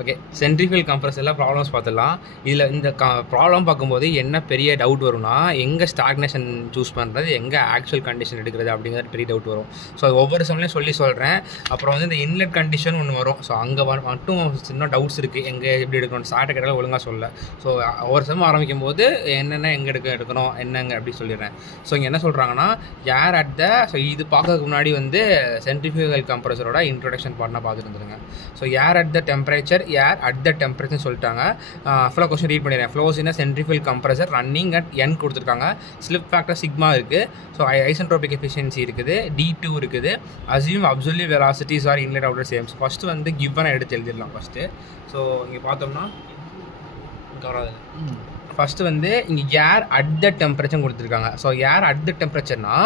Okay, centrifugal கம்ப்ரஸர்ல problems பார்த்துடலாம். இதில் இந்த ப்ராப்ளம் பார்க்கும்போது என்ன பெரிய டவுட் வரும்னா, எங்கே ஸ்டாக்னேஷன் சூஸ் பண்ணுறது, எங்கே ஆக்சுவல் கண்டிஷன் எடுக்கிறது அப்படிங்கிறது பெரிய டவுட் வரும். ஸோ அது ஒவ்வொரு சமயம் சொல்கிறேன். அப்புறம் வந்து இந்த இன்லெட் கண்டிஷன் ஒன்று வரும். ஸோ அங்கே மட்டும் சின்ன டவுட்ஸ் இருக்குது, எங்கே எப்படி எடுக்கணும், ஸ்டார்ட் கேட்டாலும் ஒழுங்காக சொல்ல. ஸோ ஒவ்வொரு சமயம் ஆரம்பிக்கும் போது என்னென்ன எங்கே எடுக்கணும் என்னங்க அப்படி சொல்லிடுறேன். ஸோ இங்கே என்ன சொல்கிறாங்கன்னா, யார் அட் த ஸோ இது பார்க்கறதுக்கு முன்னாடி வந்து சென்ட்ரிஃபியூகல் கம்ப்ரஸரோட இன்ட்ரோடக்ஷன் பாட்னா பார்த்துட்டு வந்துருங்க. ஸோ யார் at the temperature air at the temperature சொல்லிட்டாங்க. ஃபுல்லாக கொஸ்டின் ரீட் பண்ணிடுறேன். Flows in centrifugal compressor running at n கொடுத்துருக்காங்க. ஸ்லிப் ஃபேக்டர் சிக்மா இருக்குது. ஸோ ஐசென்ட்ரோபிக் எஃபிஷியன்சி இருக்குது, D2 இருக்குது. Assume absolute velocities are inlet outer same. So first வந்து கிவனை எடுத்து எழுதிடலாம் ஃபஸ்ட்டு. ஸோ இங்கே பார்த்தோம்னா ஃபஸ்ட்டு வந்து இங்கே ஏர் அட் த டெம்பரேச்சர் கொடுத்துருக்காங்க. ஸோ ஏர் அட் த டெம்பரேச்சர்னா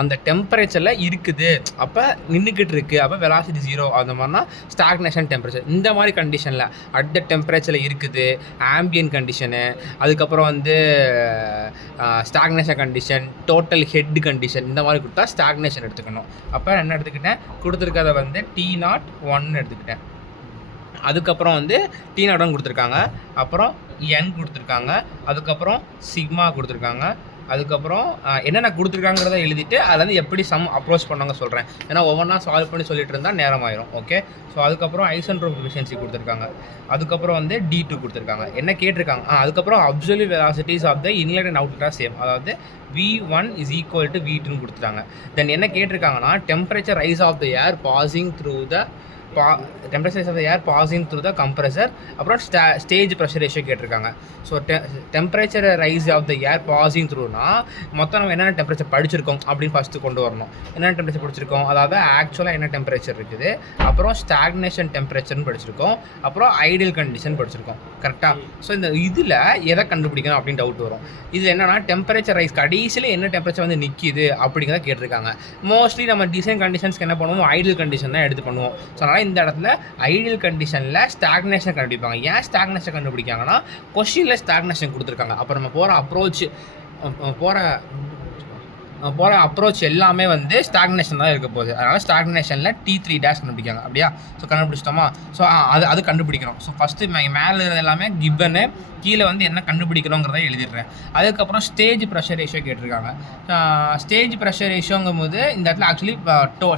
அந்த டெம்பரேச்சரில் இருக்குது, அப்போ நின்றுக்கிட்டு இருக்குது, அப்போ வெலாசிட்டி 0 அந்த மாதிரினா ஸ்டாக்னேஷன் டெம்பரேச்சர். இந்த மாதிரி கண்டிஷனில் அட் த டெம்பரேச்சரில் இருக்குது, ஆம்பியன் கண்டிஷனு, அதுக்கப்புறம் வந்து stagnation condition, total head condition, இந்த மாதிரி கொடுத்தா ஸ்டாக்னேஷன் எடுத்துக்கணும். அப்போ என்ன எடுத்துக்கிட்டேன், கொடுத்துருக்கதை வந்து T01 எடுத்துக்கிட்டேன். அதுக்கப்புறம் வந்து T01 கொடுத்துருக்காங்க, அப்புறம் n கொடுத்துருக்காங்க, அதுக்கப்புறம் சிக்மா கொடுத்துருக்காங்க, அதுக்கப்புறம் என்னென்ன கொடுத்துருக்காங்கிறத எழுதிட்டு அதில் வந்து எப்படி சம் அப்ரோச் பண்ணாங்க சொல்கிறேன். ஏன்னா ஒவ்வொன்றா சால்வ் பண்ணி சொல்லிட்டு இருந்தால் நேரம் ஆயிரும். ஓகே, ஸோ அதுக்கப்புறம் ஐசென்ட்ரோபிக் எஃபிஷியன்சி கொடுத்துருக்காங்க, அதுக்கப்புறம் வந்து D2 கொடுத்துருக்காங்க. என்ன கேட்டிருக்காங்க, அதுக்கப்புறம் absolute velocities of the inlet and outlet are same, அதாவது V1 is equal to V2 கொடுத்துட்டாங்க. தென் என்ன கேட்டிருக்காங்கன்னா, temperature rise of the air passing through the temperature of the air passing through the compressor, அப்புறம் stage pressure ratio கேட்டிருக்காங்க. So temperature rise of the air passing த்ரூனா மொத்தம் நம்ம என்னென்ன temperature படிச்சிருக்கோம் அப்படின்னு ஃபஸ்ட்டு கொண்டு வரணும். என்னென்ன டெம்பரேச்சர் படிச்சிருக்கோம், அதாவது ஆக்சுவலாக என்ன டெம்பரேச்சர் இருக்குது, அப்புறம் ஸ்டாக்னேஷன் டெம்பரேச்சர்னு படிச்சிருக்கோம், அப்புறம் ஐடியல் கண்டிஷன் படிச்சிருக்கோம். கரெக்டாக? ஸோ இந்த இதில் எதை கண்டுபிடிக்கணும் அப்படின்னு டவுட் வரும். இது என்னன்னா டெம்பரேச்சர் ரைஸ் கடைசியில் என்ன டெம்பரேச்சர் வந்து நிற்கிது அப்படிங்கிறத கேட்டிருக்காங்க. மோஸ்ட்லி நம்ம டிசைன் கண்டிஷன்ஸ்க்கு என்ன பண்ணுவோம், ஐடியல் கண்டிஷன் தான் எடுத்து பண்ணுவோம். ஸோ அதனால் இந்த இடத்துல ஐடியல் கண்டிஷனில் ஸ்டாக்னேஷன் கண்டுபிடிப்பாங்க. ஏன் ஸ்டாக்னேஷன் கண்டுபிடிக்காங்கன்னா, கொஸ்டினில் ஸ்டாக்னேஷன் கொடுத்துருக்காங்க. அப்போ நம்ம போகிற அப்ரோச் எல்லாமே வந்து ஸ்டாக்னேஷன் தான் இருக்க போகுது. அதனால் ஸ்டாக்னேஷனில் T3 கண்டுபிடிக்காங்க. அப்படியா? ஸோ கண்டுபிடிச்சிட்டோமா? ஸோ அது கண்டுபிடிக்கணும். ஸோ ஃபஸ்ட்டு மேலே இருக்கிறது எல்லாமே கிவனு, கீழே வந்து என்ன கண்டுபிடிக்கணுங்கிறத எழுதிடுறேன். அதுக்கப்புறம் ஸ்டேஜ் ப்ரெஷர் ரேஷியோ கேட்டிருக்காங்க. ஸ்டேஜ் ப்ரெஷர் ரேஷியோங்கும் போது இந்த இடத்துல ஆக்சுவலி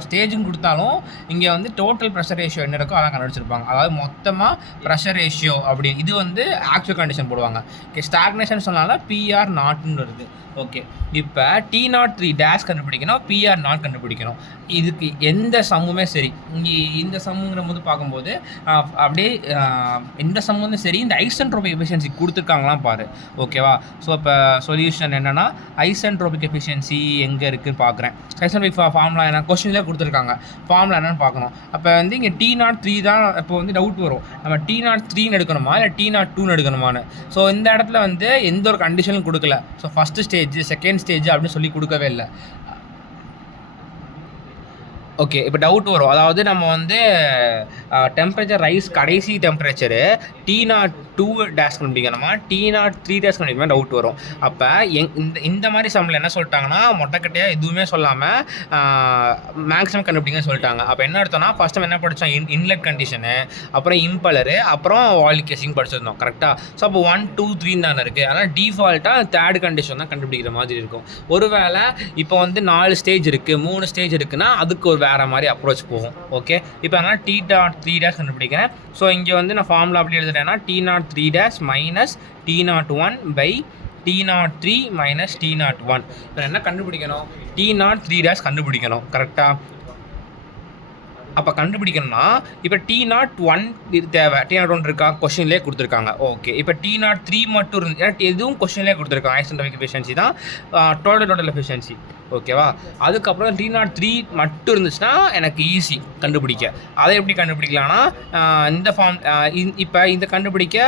ஸ்டேஜும் கொடுத்தாலும் இங்கே வந்து டோட்டல் ப்ரெஷர் ரேஷியோ என்ன இருக்கோ அதான் கண்டுபிடிச்சிருப்பாங்க. அதாவது மொத்தமாக ப்ரெஷர் ரேஷியோ அப்படி இது வந்து ஆக்சுவல் கண்டிஷன் போடுவாங்க. ஸ்டாக்னேஷன் சொன்னாலும் PR0 வருது. ஓகே, இப்போ T03 கண்டுபிடிக்கணும், PR0 கண்டுபிடிக்கணும். இதுக்கு எந்த சம்முமே சரி, இங்கே இந்த சம்முங்கிற போது பார்க்கும்போது அப்படியே எந்த சம்மும் சரி, இந்த ஐசென்ட்ரோபிக் எஃபிஷியன்சி கொடுத்துருக்காங்களாம் பாரு. ஓகேவா? ஸோ இப்போ சொல்யூஷன் என்னென்னா, ஐசென்ட்ரோபிக் எஃபிஷியன்சி எங்கே இருக்குதுன்னு பார்க்குறேன். ஐசென்ட்ரோபிக் ஃபார்முலா என்ன கொஸ்டின்லேயே கொடுத்துருக்காங்க, ஃபார்முலா என்னென்னு பார்க்கணும். அப்போ வந்து இங்கே T03 தான் இப்போ வந்து டவுட் வரும், நம்ம T03 எடுக்கணுமா இல்லை T02 எடுக்கணுமான்னு. ஸோ இந்த இடத்துல வந்து எந்த ஒரு கண்டிஷனும் கொடுக்கல. So first stage, second stage அப்படின்னு சொல்லி கொடுக்கவே இல்லை. ஓகே, இப்போ டவுட் வரும். அதாவது நம்ம வந்து டெம்பரேச்சர் ரைஸ் கடைசி டெம்பரேச்சரு T02 கண்டுபிடிக்கணுமா T03 கண்டுபிடிக்கணுமா டவுட் வரும். அப்போ இந்த மாதிரி சம்மில் என்ன சொல்லிட்டாங்கன்னா, மொட்டைக்கட்டையாக எதுவுமே சொல்லாமல் மேக்ஸிமம் கண்டுபிடிங்கன்னு சொல்லிட்டாங்க. அப்போ என்ன அர்த்தம்னா, ஃபஸ்ட் நம்ம என்ன படித்தோம், இன்லெட் கண்டிஷனு, அப்புறம் இம்பலரு, அப்புறம் வால் கேசிங் படிச்சிருந்தோம். கரெக்டாக? ஸோ அப்போ 1, 2, 3 தானே இருக்குது. அதனால் டிஃபால்ட்டாக தேர்ட் கண்டிஷன் தான் கண்டுபிடிக்கிற மாதிரி இருக்கும். ஒருவேளை இப்போ வந்து 4 ஸ்டேஜ் இருக்குது, 3 ஸ்டேஜ் இருக்குன்னா அதுக்கு ஒரு வேறு மாதிரி அப்ரோச் போகும். ஓகே, இப்போ அதனால் T03 கண்டுபிடிக்கிறேன். ஸோ இங்கே வந்து நான் ஃபார்முலா அப்படி எழுதுறேன்னா, T03 minus T01 by T03 minus T01. இப்போ என்ன கண்டுபிடிக்கணும், T03 கண்டுபிடிக்கணும். கரெக்டாக? அப்போ கண்டுபிடிக்கணும்னா இப்போ T01 தேவை. T01 இருக்கா, கொஸ்டின்லேயே கொடுத்துருக்காங்க. ஓகே, இப்போ T03 மட்டும் இருந்து, ஏன்னா எதுவும் கொஸ்டின்லேயே கொடுத்துருக்காங்க. ஐசென்ட்ரோபிக் எஃபிஷியன்சி தான் டோட்டல் எஃபிஷியன்சி. ஓகேவா? அதுக்கப்புறம் T03 மட்டும் இருந்துச்சுன்னா எனக்கு ஈஸி கண்டுபிடிக்க. அதை எப்படி கண்டுபிடிக்கலாம்னா, இந்த ஃபார்ம் இப்போ இந்த கண்டுபிடிக்க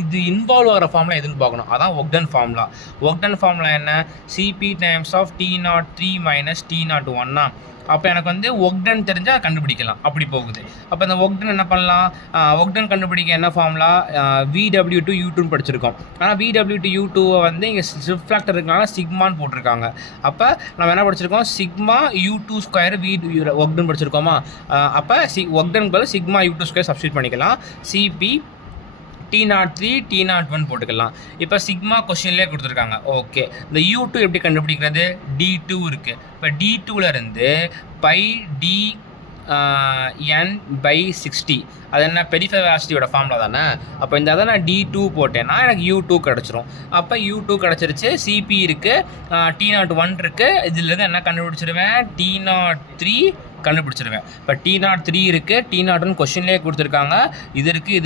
இது இன்வால்வ் ஆகிற ஃபார்முலா எதுன்னு பார்க்கணும். அதான் ஒக்டன் ஃபார்முலா. ஒக்டன் ஃபார்முலா என்ன, CP times of T03 minus T01. அப்போ எனக்கு வந்து ஒக்டன் தெரிஞ்சால் கண்டுபிடிக்கலாம், அப்படி போகுது. அப்போ இந்த ஒக்டன் என்ன பண்ணலாம், ஒக்டன் கண்டுபிடிக்க என்ன ஃபார்முலா, VW/U2 படிச்சிருக்கோம். ஆனால் VW/U2 வந்து இங்கே ரிஃப்ளெக்டர் இருக்கனால சிக்மான்னு போட்டிருக்காங்க. அப்போ நம்ம என்ன படிச்சிருக்கோம், சிக்மா U2² ஒக்டன் படிச்சிருக்கோமா. அப்போ ஒக்டன் பதில் சிக்மா U2² சப்ஸ்டியூட் பண்ணிக்கலாம். CP T03 T01 போட்டுக்கலாம். இப்போ சிக்மா கொஸ்டின்லேயே கொடுத்துருக்காங்க. ஓகே, இந்த U2 எப்படி கண்டுபிடிக்கிறது, D2 இருக்குது. இப்போ D2ல இருந்து πD n/60 அது என்ன பெரிஃபெரல் வெலாசிட்டியோட ஃபார்முலா தானே. அப்போ இந்த அதை நான் D2 போட்டேன்னா எனக்கு U2 கிடச்சிரும். அப்போ U2 கிடச்சிருச்சு. CP இருக்குது, T01 இருக்குது. இதுலேருந்து என்ன கண்டுபிடிச்சிருவேன், T03 கண்டுபிடிச்சிருவேன். இப்போ T03 இருக்குது, T01 கொஸ்டின்லேயே கொடுத்துருக்காங்க. இது இருக்குது,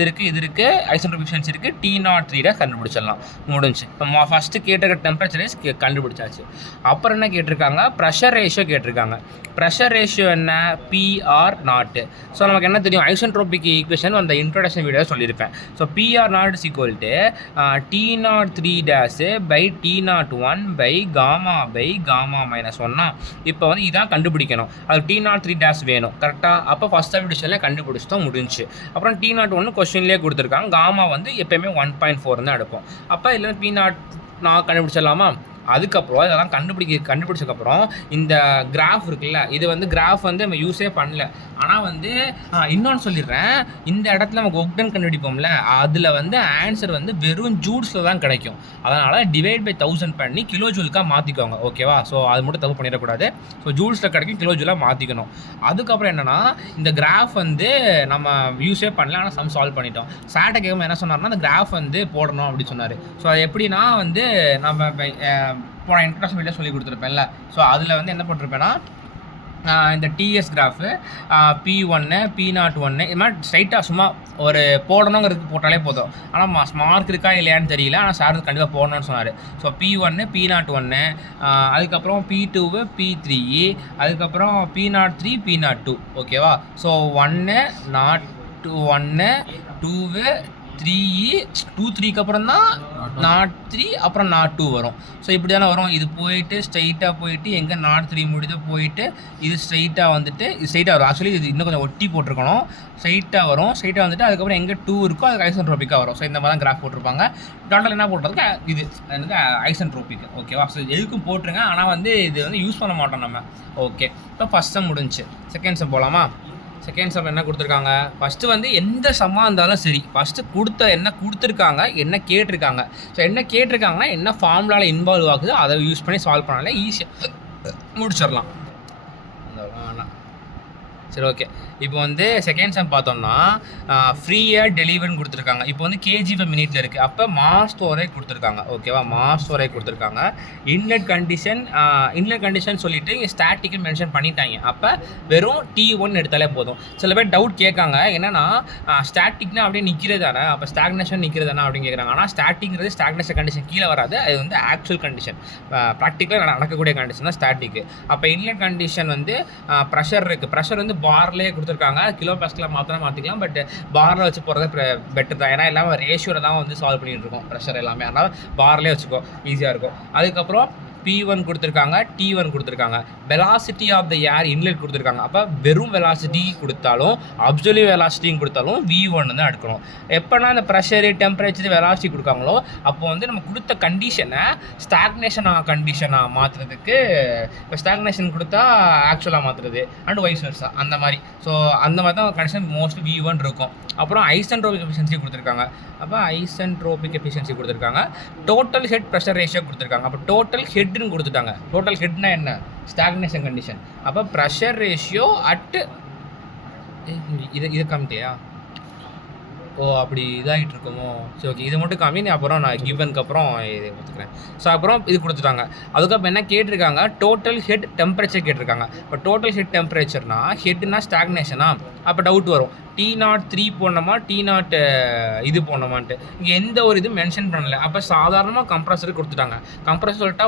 ஐசோட்ரோபிக் எஃபிஷியன்சி இருக்குது, T03 கண்டுபிடிச்சிடலாம், முடிஞ்சு. இப்போ ஃபஸ்ட்டு கேட்டிருக்க டெம்பரேச்சரைஸ் கண்டுபிடிச்சாச்சு. அப்புறம் என்ன கேட்டிருக்காங்க, ப்ரெஷர் ரேஷியோ கேட்டிருக்காங்க. ப்ரெஷர் ரேஷியோ என்ன, PR0. ஸோ நமக்கு என்ன தெரியும், ஐசோட்ரோபிக் ஈக்குவேஷன் அந்த இன்ட்ரோடக்ஷன் வீடியோ சொல்லியிருப்பேன். So PR0 T03-T01/Γ/Γ-1. இப்போ வந்து இதான் கண்டுபிடிக்கணும். அது T03 வேணும் கரெக்டாக. அப்போ ஃபஸ்ட் சப்டிவிஷனில் கண்டுபிடிச்சிட்டோம், முடிஞ்சு. அப்புறம் T01 கொஸ்டின்லேயே கொடுத்துருக்காங்க. காமா வந்து எப்போயுமே 1.4 தான் எடுப்போம். அப்போ இதில் P0 நான் கண்டுபிடிச்சிடலாமா. அதுக்கப்புறம் இதெல்லாம் கண்டுபிடிச்சதுக்கப்புறம் இந்த கிராஃப் இருக்குல்ல, இது வந்து கிராஃப் வந்து நம்ம யூஸே பண்ணல. ஆனால் வந்து இன்னொன்று சொல்லிடுறேன், இந்த இடத்துல நமக்கு ஒக்டன் கண்டுபிடிப்போம்ல, அதில் வந்து ஆன்சர் வந்து வெறும் ஜூல்ஸில் தான் கிடைக்கும். அதனால் டிவைட் பை 1000 பண்ணி கிலோ ஜூலுக்காக மாற்றிக்கோங்க, ஓகேவா. ஸோ அது மட்டும் தப்பு பண்ணிடக்கூடாது. ஸோ ஜூல்ஸில் கிடைக்கும், கிலோ ஜூலாக மாற்றிக்கணும். அதுக்கப்புறம் என்னென்னா, இந்த கிராஃப் வந்து நம்ம யூஸே பண்ணல, ஆனால் சம் சால்வ் பண்ணிட்டோம். சாட்டை கேட்கும் என்ன சொன்னார்னா, அந்த கிராஃப் வந்து போடணும் அப்படின்னு சொன்னார். ஸோ அது எப்படின்னா வந்து நம்ம போன இன்ட்ரோடக்ஷன் வீடியோ சொல்லி கொடுத்துருப்பேன்ல. ஸோ அதில் வந்து என்ன போட்டிருப்பேன்னா, இந்த டிஎஸ் கிராஃபு P1 P01 இது மாதிரி ஸ்ட்ரைட்டாக சும்மா ஒரு போடணுங்கிறதுக்கு போட்டாலே போதும். ஆனால் மார்க் இருக்கா இல்லையான்னு தெரியல, ஆனால் சார் கண்டிப்பாக போடணும்னு சொன்னார். ஸோ P1 P01, அதுக்கப்புறம் P2 P3, அதுக்கப்புறம் P03 P02, ஓகேவா. ஸோ 1 1 2 3 2 அப்புறம் தான் 03 அப்புறம் 02 வரும். ஸோ இப்படி தானே வரும். இது போயிட்டு ஸ்ட்ரைட்டாக போயிட்டு எங்கே 03 முடியுதோ போயிட்டு இது ஸ்ட்ரைட்டாக வந்துட்டு இது ஸ்ட்ரைட்டாக வரும். ஆக்சுவலி இது இன்னும் கொஞ்சம் ஒட்டி போட்டிருக்கணும். ஸ்ட்ரைட்டாக வரும். ஸ்ட்ரைட்டாக வந்துட்டு அதுக்கப்புறம் எங்கே 2 இருக்கோ அதுக்கு ஐசன்ட்ரோபிக்காக வரும். ஸோ இந்த மாதிரி தான் கிராஃப் போட்டிருப்பாங்க. டோட்டல் என்ன போட்டிருக்கு, இது எனக்கு ஐசன்ட்ரோபிக், ஓகேவா. ஸோ எதுக்கும் போட்டுருங்க, ஆனால் வந்து இது வந்து யூஸ் பண்ண மாட்டோம் நம்ம. ஓகே, இப்போ ஃபஸ்ட் சம் முடிஞ்சு. செகண்ட் சம் போகலாமா. செகண்ட் சம் என்ன கொடுத்துருக்காங்க, ஃபஸ்ட்டு வந்து எந்த சம்மாக இருந்தாலும் சரி, ஃபஸ்ட்டு என்ன கொடுத்துருக்காங்க, என்ன கேட்டிருக்காங்க. ஸோ என்ன கேட்டிருக்காங்கன்னா என்ன ஃபார்முலாவில் இன்வால்வ் ஆகுது அதை யூஸ் பண்ணி சால்வ் பண்ணாலே ஈஸியாக முடிச்சிடலாம். சரி, ஓகே. இப்போ வந்து செகண்ட் சம் பார்த்தோம்னா ஃப்ரீயாக டெலிவரின்னு கொடுத்துருக்காங்க. இப்போ வந்து kg/min இருக்குது. அப்போ மாஸ் ஸ்டோரேஜ் கொடுத்துருக்காங்க, ஓகேவா. மாஸ் ஸ்டோரேஜ் கொடுத்துருக்காங்க. இன்லெட் கண்டிஷன் சொல்லிட்டு இங்கே ஸ்டாட்டிக்கு மென்ஷன் பண்ணிட்டாங்க. அப்போ வெறும் T1 எடுத்தாலே போதும். சில பேர் டவுட் கேட்காங்க, என்னன்னா ஸ்டாட்டிக்னா அப்படியே நிற்கிறதானே, அப்போ ஸ்டாக்னேஷன் நிற்கிறதானே அப்படின்னு கேட்குறாங்க. ஆனால் ஸ்டாட்டிக்கிறது ஸ்டாக்னேஷன் கண்டிஷன் கீழே வராது, அது வந்து ஆக்சுவல் கண்டிஷன், ப்ராக்டிக்கலாக நடக்கக்கூடிய கண்டிஷன் தான் ஸ்டாட்டிக்கு. அப்போ இன்லெட் கண்டிஷன் வந்து ப்ரெஷர் இருக்குது. ப்ரெஷர் வந்து பார்லேயே கொடுத்துருக்காங்க. கிலோ பாஸ்கல்ல மாற்றிக்கலாம், பட் பாரில் வச்சு போகிறது பெட்டர் தான். ஏன்னா எல்லாமே ரேஷியோவில் தான் வந்து சால்வ் பண்ணிகிட்டு இருக்கோம் ப்ரெஷர் எல்லாமே. அதனால் பார்லேயே வச்சுக்கோ, ஈஸியாக இருக்கும். அதுக்கப்புறம் P1 கொடுத்துருக்காங்க, T1 கொடுத்துருக்காங்க. Velocity of the air inlet கொடுத்துருக்காங்க. அப்போ வெறும் வெலாசிட்டி கொடுத்தாலும் அப்சல்யூட் வெலாசிட்டியும் கொடுத்தாலும் V1 தான் எடுக்கணும். எப்போனா இந்த ப்ரெஷரு டெம்பரேச்சர் வெலாசிட்டி கொடுக்காங்களோ அப்போ வந்து நம்ம கொடுத்த கண்டிஷனை கண்டிஷனாக மாற்றுறதுக்கு, இப்போ ஸ்டாக்னேஷன் கொடுத்தா ஆக்சுவலாக மாற்றுறது அண்ட் வைஸ் வெர்சா அந்த மாதிரி. ஸோ அந்த மாதிரி தான் கண்டிஷன் மோஸ்ட்லி V1 இருக்கும். அப்புறம் ஐசன்ட்ரோபிக் எஃபிஷியன்சி கொடுத்துருக்காங்க. அப்போ ஐசன்ட்ரோபிக் எஃபிஷியன்சி கொடுத்துருக்காங்க. டோட்டல் ஹெட் ப்ரெஷர் ரேஷியோ கொடுத்துருக்காங்க. அப்போ டோட்டல் ஹெட்னு கொடுத்துட்டாங்க. டோட்டல் ஹெட்னா என்ன, ஸ்டாக்னேஷன் கண்டிஷன். அப்போ ப்ரெஷர் ரேஷியோ அட் இது காமிக்கலையா, ஓ அப்படி இதாகிட்டு இருக்குமோ. சரி, ஓகே, இது மட்டும் காமி. அப்புறம் நான் கிவனுக்கு அப்புறம் இது கொடுத்துக்கிறேன். ஸோ அப்புறம் இது கொடுத்துட்டாங்க. அதுக்கப்புறம் என்ன கேட்டிருக்காங்க, டோட்டல் ஹெட் டெம்பரேச்சர் கேட்டிருக்காங்க. இப்போ டோட்டல் ஹெட் டெம்பரேச்சர்னா ஹெட்னா ஸ்டாக்னேஷனா, அப்போ டவுட் வரும் T03 போடணுமா T0 இது போடணுமான்ட்டு. இங்கே எந்த ஒரு இது மென்ஷன் பண்ணலை. அப்போ சாதாரணமாக கம்ப்ரஸருக்கு கொடுத்துட்டாங்க. கம்ப்ரஸர் சொல்லிட்டா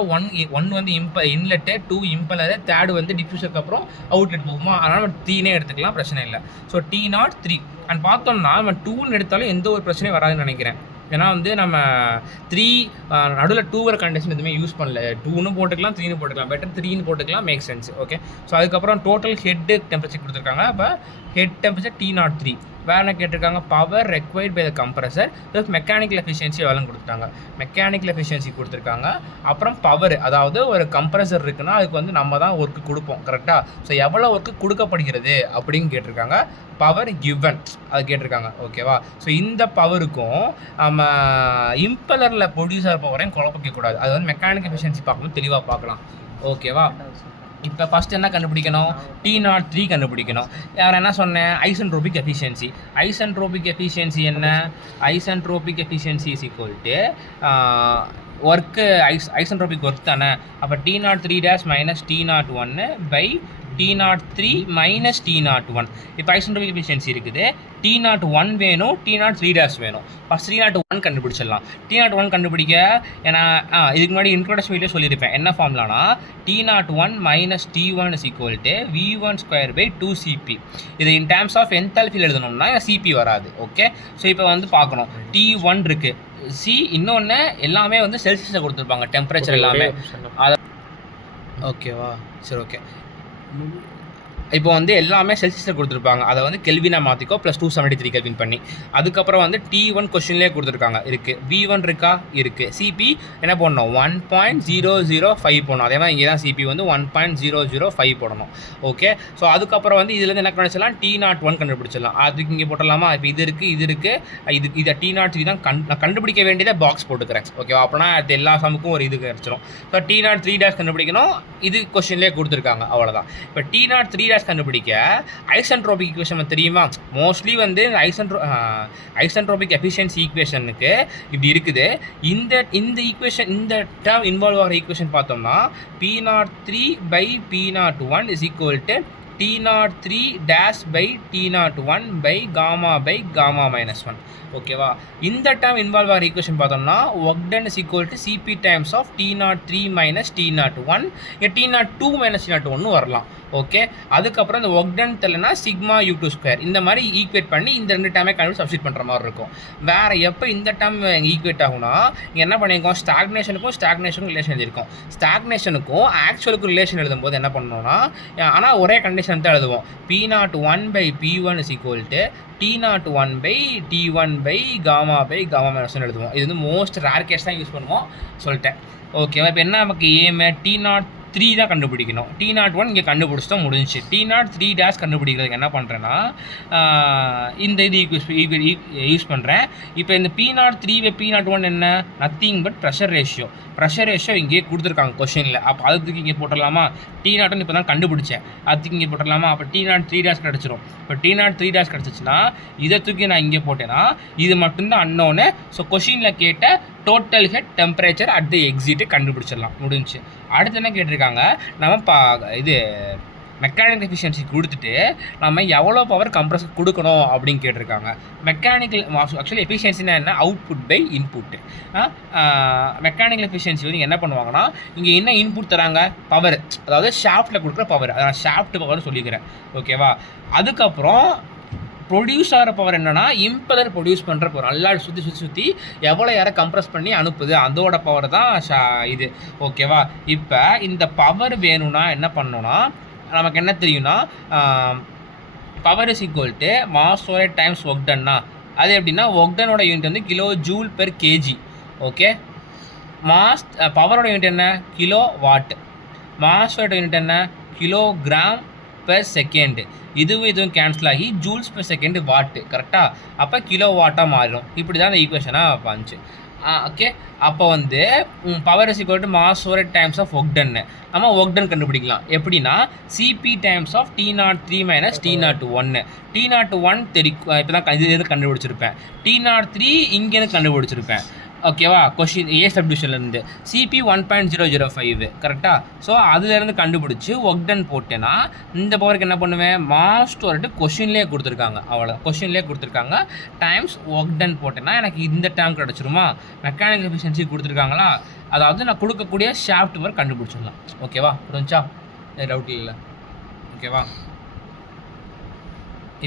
ஒன் வந்து இன்லெட்டு, 2 இம்பலரு, 3 வந்து டிஃப்யூசருக்கு அப்புறம் அவுட்லெட் போகுமா. அதனால் நம்ம 3 எடுத்துக்கலாம், பிரச்சனை இல்லை. ஸோ T03 அண்ட் பார்த்தோம்னா நம்ம 2ன்னு எடுத்தாலும் எந்த ஒரு பிரச்சனையும் வராதுன்னு நினைக்கிறேன். ஏன்னா வந்து நம்ம 3 நடுவில் 2 வர கண்டிஷன் எதுவுமே யூஸ் பண்ணல. 2ன்னு போட்டுக்கலாம், 3ன்னு போட்டுக்கலாம். பெட்டர் 3ன்னு போட்டுக்கலாம், மேக் சென்ஸ். ஓகே, ஸோ அதுக்கப்புறம் டோட்டல் ஹெட் டெம்பரேச்சர் கொடுத்துருக்காங்க. அப்போ ஹெட் டெம்பரேச்சர் T03. வேறு என்ன கேட்டிருக்காங்க, power required by the compressor plus mechanical efficiency எவ்வளோ கொடுத்துட்டாங்க. மெக்கானிக்கல் எஃபிஷியன்சி கொடுத்துருக்காங்க. அப்புறம் பவர், அதாவது ஒரு கம்ப்ரஸர் இருக்குன்னா அதுக்கு வந்து நம்ம தான் ஒர்க்கு கொடுப்போம், கரெக்டாக. ஸோ எவ்வளோ ஒர்க்கு கொடுக்கப்படுகிறது அப்படின்னு கேட்டிருக்காங்க. பவர் கிவன் அது கேட்டிருக்காங்க. ஓகேவா, ஸோ இந்த பவருக்கும் நம்ம இம்பலரில் ப்ரொடியூசர் பவரையும் குழப்பிக்கக்கூடாது. அது வந்து மெக்கானிக்கல் எஃபிஷியன்சி பார்க்கணும், தெளிவாக பார்க்கலாம். ஓகேவா, இப்போ ஃபஸ்ட் என்ன கண்டுபிடிக்கணும், T03 கண்டுபிடிக்கணும். யார் என்ன சொன்னேன், ஐசென்ட்ரோபிக் எஃபிஷியன்சி. ஐசென்ட்ரோபிக் எஃபிஷியன்சி என்ன, isentropic efficiency is equal to work isentropic work தானே. அப்போ T03 minus T01 by T03 minus T01. இப்போ ஐசென்ட்ரோபிக் எஃபிஷியன்சி இருக்குது. T01 வேணும், T03 வேணும். ஃபஸ்ட் T01 கண்டுபிடிச்சிடலாம். T01 கண்டுபிடிக்க ஏன்னா இதுக்கு முன்னாடி இன்ட்ரோடக்ஷன் வீடியோ சொல்லியிருப்பேன். என்ன ஃபார்ம்லானா T01 minus T1 is equal to V1 square by 2CP. இது இன் டேர்ம்ஸ் ஆஃப் என்தால்பியில் எழுதணும்னா CP வராது. ஓகே, ஸோ இப்போ வந்து பார்க்கணும், T1 இருக்குது. இன்னொன்று எல்லாமே வந்து செல்சியஸில் கொடுத்துருப்பாங்க, டெம்பரேச்சர் எல்லாமே. அதை ஓகேவா, சரி ஓகே. இப்போ வந்து எல்லாமே செல்சியஸில் கொடுத்துருப்பாங்க. அதை வந்து கெல்வினா மாற்றிக்கோ ப்ளஸ் 273 கெல்வின் பண்ணி. அதுக்கப்புறம் வந்து T1 கொஷின்லேயே கொடுத்துருக்காங்க, இருக்குது. V1 இருக்கா, இருக்குது. CP என்ன போடணும், 1.005 போடணும். அதே மாதிரி இங்கே தான் CP வந்து 1.005 போடணும். ஓகே, ஸோ அதுக்கப்புறம் வந்து இதுலேருந்து என்ன கண்டுபிடிச்சலாம், T01 கண்டுபிடிச்சிடலாம். அதுக்கு இங்கே போட்டலாமா, இப்போ இது இருக்குது, இதை T03 தான் நான் கண்டுபிடிக்க வேண்டியதை பாக்ஸ் போட்டுக்கிறேன். ஓகேவா, அப்படின்னா அது எல்லா சமுக்கும் ஒரு இது கிடச்சிரும். ஸோ T03 கண்டுபிடிக்கணும், இது கொஷின்லேயே கொடுத்துருக்காங்க, அவ்வளோதான். இப்போ T03 கண்டுபிடிக்க ஐசென்ட்ரோபிக் ஈக்குவேஷன் தெரியுமா, மோஸ்ட்லி வந்து ஐசென்ட்ரோபிக் எஃபிஷியன்சி ஈக்குவேஷனுக்கு இப்படி இருக்குது. இந்த ஈக்குவேஷன், இந்த டேர்ம் இன்வால்வ் ஆகிற ஈக்குவேஷன் பார்த்தோம்னா P03 by P01 is equal to T03 dash by T01 by gamma minus 1. ஓகேவா, இந்த டேர்ம் இன்வால்வ் ஆகிற ஈக்குவேஷன் பார்த்தோம்னா work done is equal to CP times of T03 minus T01. இங்கே T02 minus T01 வரலாம். Okay, அதுக்கப்புறம் இந்த work done தெரியலனா sigma U2 square. இந்த மாதிரி ஈக்குவேட் பண்ணி இந்த 2 டேர்மே கண்டிப்பாக சப்ஸ்டிட் பண்ணுற மாதிரி இருக்கும். வேறு எப்போ இந்த டேர்ம் ஈக்குவேட் ஆகும்னா, இங்கே என்ன பண்ணியிருக்கோம், ஸ்டாக்னேஷனுக்கும் ரிலேஷன் எழுதியிருக்கோம். ஸ்டாக்னேஷனுக்கும் ஆக்சுவலுக்கும் ரிலேஷன் எழுதும்போது என்ன பண்ணணும்னா, ஆனால் ஒரே கண்டிஷன் தான் எழுதுவோம். P01 by P1 is equal to T01 by T1 by gamma minus 1 எழுதுவோம். இது வந்து மோஸ்ட் ரேர் கேஸ் தான் யூஸ் பண்ணுவோம், சொல்லிட்டேன். ஓகேவா, இப்போ என்ன நமக்கு ஏமே T03 தான் கண்டுபிடிக்கணும். T01 இங்கே கண்டுபிடிச்சிட்டா முடிஞ்சிச்சு. T03 கண்டுபிடிக்கிறதுக்கு என்ன பண்ணுறேன்னா, இந்த இது யூஸ் பண்ணுறேன். இப்போ இந்த P03 பை P01 என்ன, nothing but pressure ratio. Pressure ratio இங்கே கொடுத்துருக்காங்க கொஷினில். அப்போ அதுக்கு இங்கே போட்டுடலாமா, T01 இப்போ தான் கண்டுபிடிச்சேன், அதுக்கு இங்கே போட்டுடலாமா. அப்போ T03 கிடச்சிரும். இப்போ T03 கிடச்சிச்சின்னா இதை தூக்கி நான் இங்கே போட்டேன்னா இது மட்டும்தான் அன்னோன்னு. ஸோ கொஷினில் கேட்ட total head temperature at the exit கண்டுபிடிச்சிடலாம், முடிஞ்சு. அடுத்து என்ன கேட்டிருக்காங்க, நம்ம இது மெக்கானிக்கல் எஃபிஷியன்சி கொடுத்துட்டு நம்ம எவ்வளோ பவர் கம்ப்ரஸர் கொடுக்கணும் அப்படின்னு கேட்டிருக்காங்க. மெக்கானிக்கல் ஆக்சுவலி எஃபிஷியன்சினா என்ன, output by input. Mechanical efficiency வந்து என்ன பண்ணுவாங்கன்னா, இங்கே என்ன இன்புட் தராங்க, பவர், அதாவது ஷாஃப்ட்டில் கொடுக்குற பவர், அதை நான் ஷாஃப்ட் பவர் சொல்லிக்கிறேன். ஓகேவா, அதுக்கப்புறம் ப்ரொடியூஸ் ஆகிற பவர் என்னென்னா, இம்பலர் ப்ரொடியூஸ் பண்ணுற பவர், நல்லா சுற்றி எவ்வளோ யாரை கம்ப்ரஸ் பண்ணி அனுப்புது அதோட பவர் தான் இது. ஓகேவா, இப்போ இந்த பவர் வேணும்னா என்ன பண்ணணும்னா, நமக்கு என்ன தெரியும்னா, power is equal to mass square times work டன்னா. அது எப்படின்னா, ஒர்க் டனோட யூனிட் வந்து kilo joule per KG. Okay, பவரோட யூனிட் என்ன, கிலோ வாட். மாஸோட யூனிட் என்ன, கிலோகிராம் பெர் செகண்டு. இதுவும் கேன்சல் ஆகி ஜூல்ஸ் பெர் செகண்டு வாட்டு, கரெக்டாக. அப்போ கிலோ வாட்டாக மாறிடும். இப்படி தான் அந்த ஈக்குவேஷனாக வந்துச்சு. ஓகே, அப்போ வந்து power is equal to mass over times of work done. நம்ம ஒர்க் டன் கண்டுபிடிக்கலாம் எப்படின்னா, CP times of T03 minus T01. T01 தெரியும், இப்போ தான் இது கண்டுபிடிச்சிருப்பேன். T03 இங்கேருந்து கண்டுபிடிச்சிருப்பேன். ஓகேவா, கொஷின் ஏ சப்டிவிஷன்லேருந்து CP 1.005 கரெக்டாக. ஸோ அதுலேருந்து கண்டுபிடிச்சி ஒர்க் டன் போட்டேன்னா இந்த பவருக்கு என்ன பண்ணுவேன், மாஸ் டோர்ட்டு கொஷின்லேயே கொடுத்துருக்காங்க, அவ்வளோ கொஷின்லேயே கொடுத்துருக்காங்க. டைம்ஸ் ஒர்க் டன் போட்டேன்னா எனக்கு இந்த டேம் கிடச்சிருமா. மெக்கானிக்கல் எஃபிஷியன்சி கொடுத்துருக்காங்களா, அதாவது நான் கொடுக்கக்கூடிய ஷாஃப்ட் ஒர்க் கண்டுபிடிச்சிடலாம். ஓகேவா, புரிஞ்சா, டவுட் இல்லை. ஓகேவா,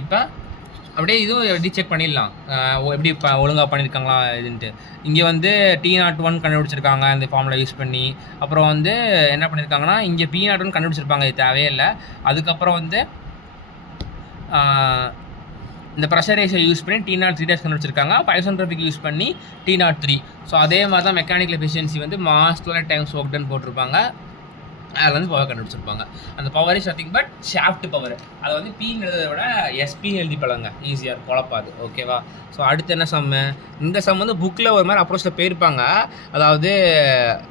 இப்போ அப்படியே இதுவும் எப்படி செக் பண்ணிடலாம் எப்படி இப்போ ஒழுங்காக பண்ணியிருக்காங்களா இதுன்ட்டு. இங்கே வந்து T01 கண்டுபிடிச்சிருக்காங்க இந்த ஃபார்முலா யூஸ் பண்ணி. அப்புறம் வந்து என்ன பண்ணியிருக்காங்கன்னா இங்கே P01 கண்டுபிடிச்சிருப்பாங்க, இது தேவையே இல்லை. அதுக்கப்புறம் வந்து இந்த ப்ரெஷர் ரேஷியோ யூஸ் பண்ணி T03 கண்டுபிடிச்சிருக்காங்க. அப்போ ஐசென்ட்ரோபிக் யூஸ் பண்ணி T03. ஸோ அதே மாதிரி தான் மெக்கானிக்கல் எஃபிஷியன்சி வந்து மாஸ்ல டைம்ஸ் ஒர்க்டன் போட்டிருப்பாங்க. அதில் வந்து பவர் கண்டுபிடிச்சிருப்பாங்க. அந்த power is nothing but shaft power. அதை வந்து பிங்கிறத விட எஸ்பி எழுதி பழங்க, ஈஸியாக இருக்கும், குழப்பாது. ஓகேவா? ஸோ அடுத்து என்ன சம்மு? இந்த சம் வந்து புக்கில் ஒரு மாதிரி அப்ரோச்சில் போயிருப்பாங்க. அதாவது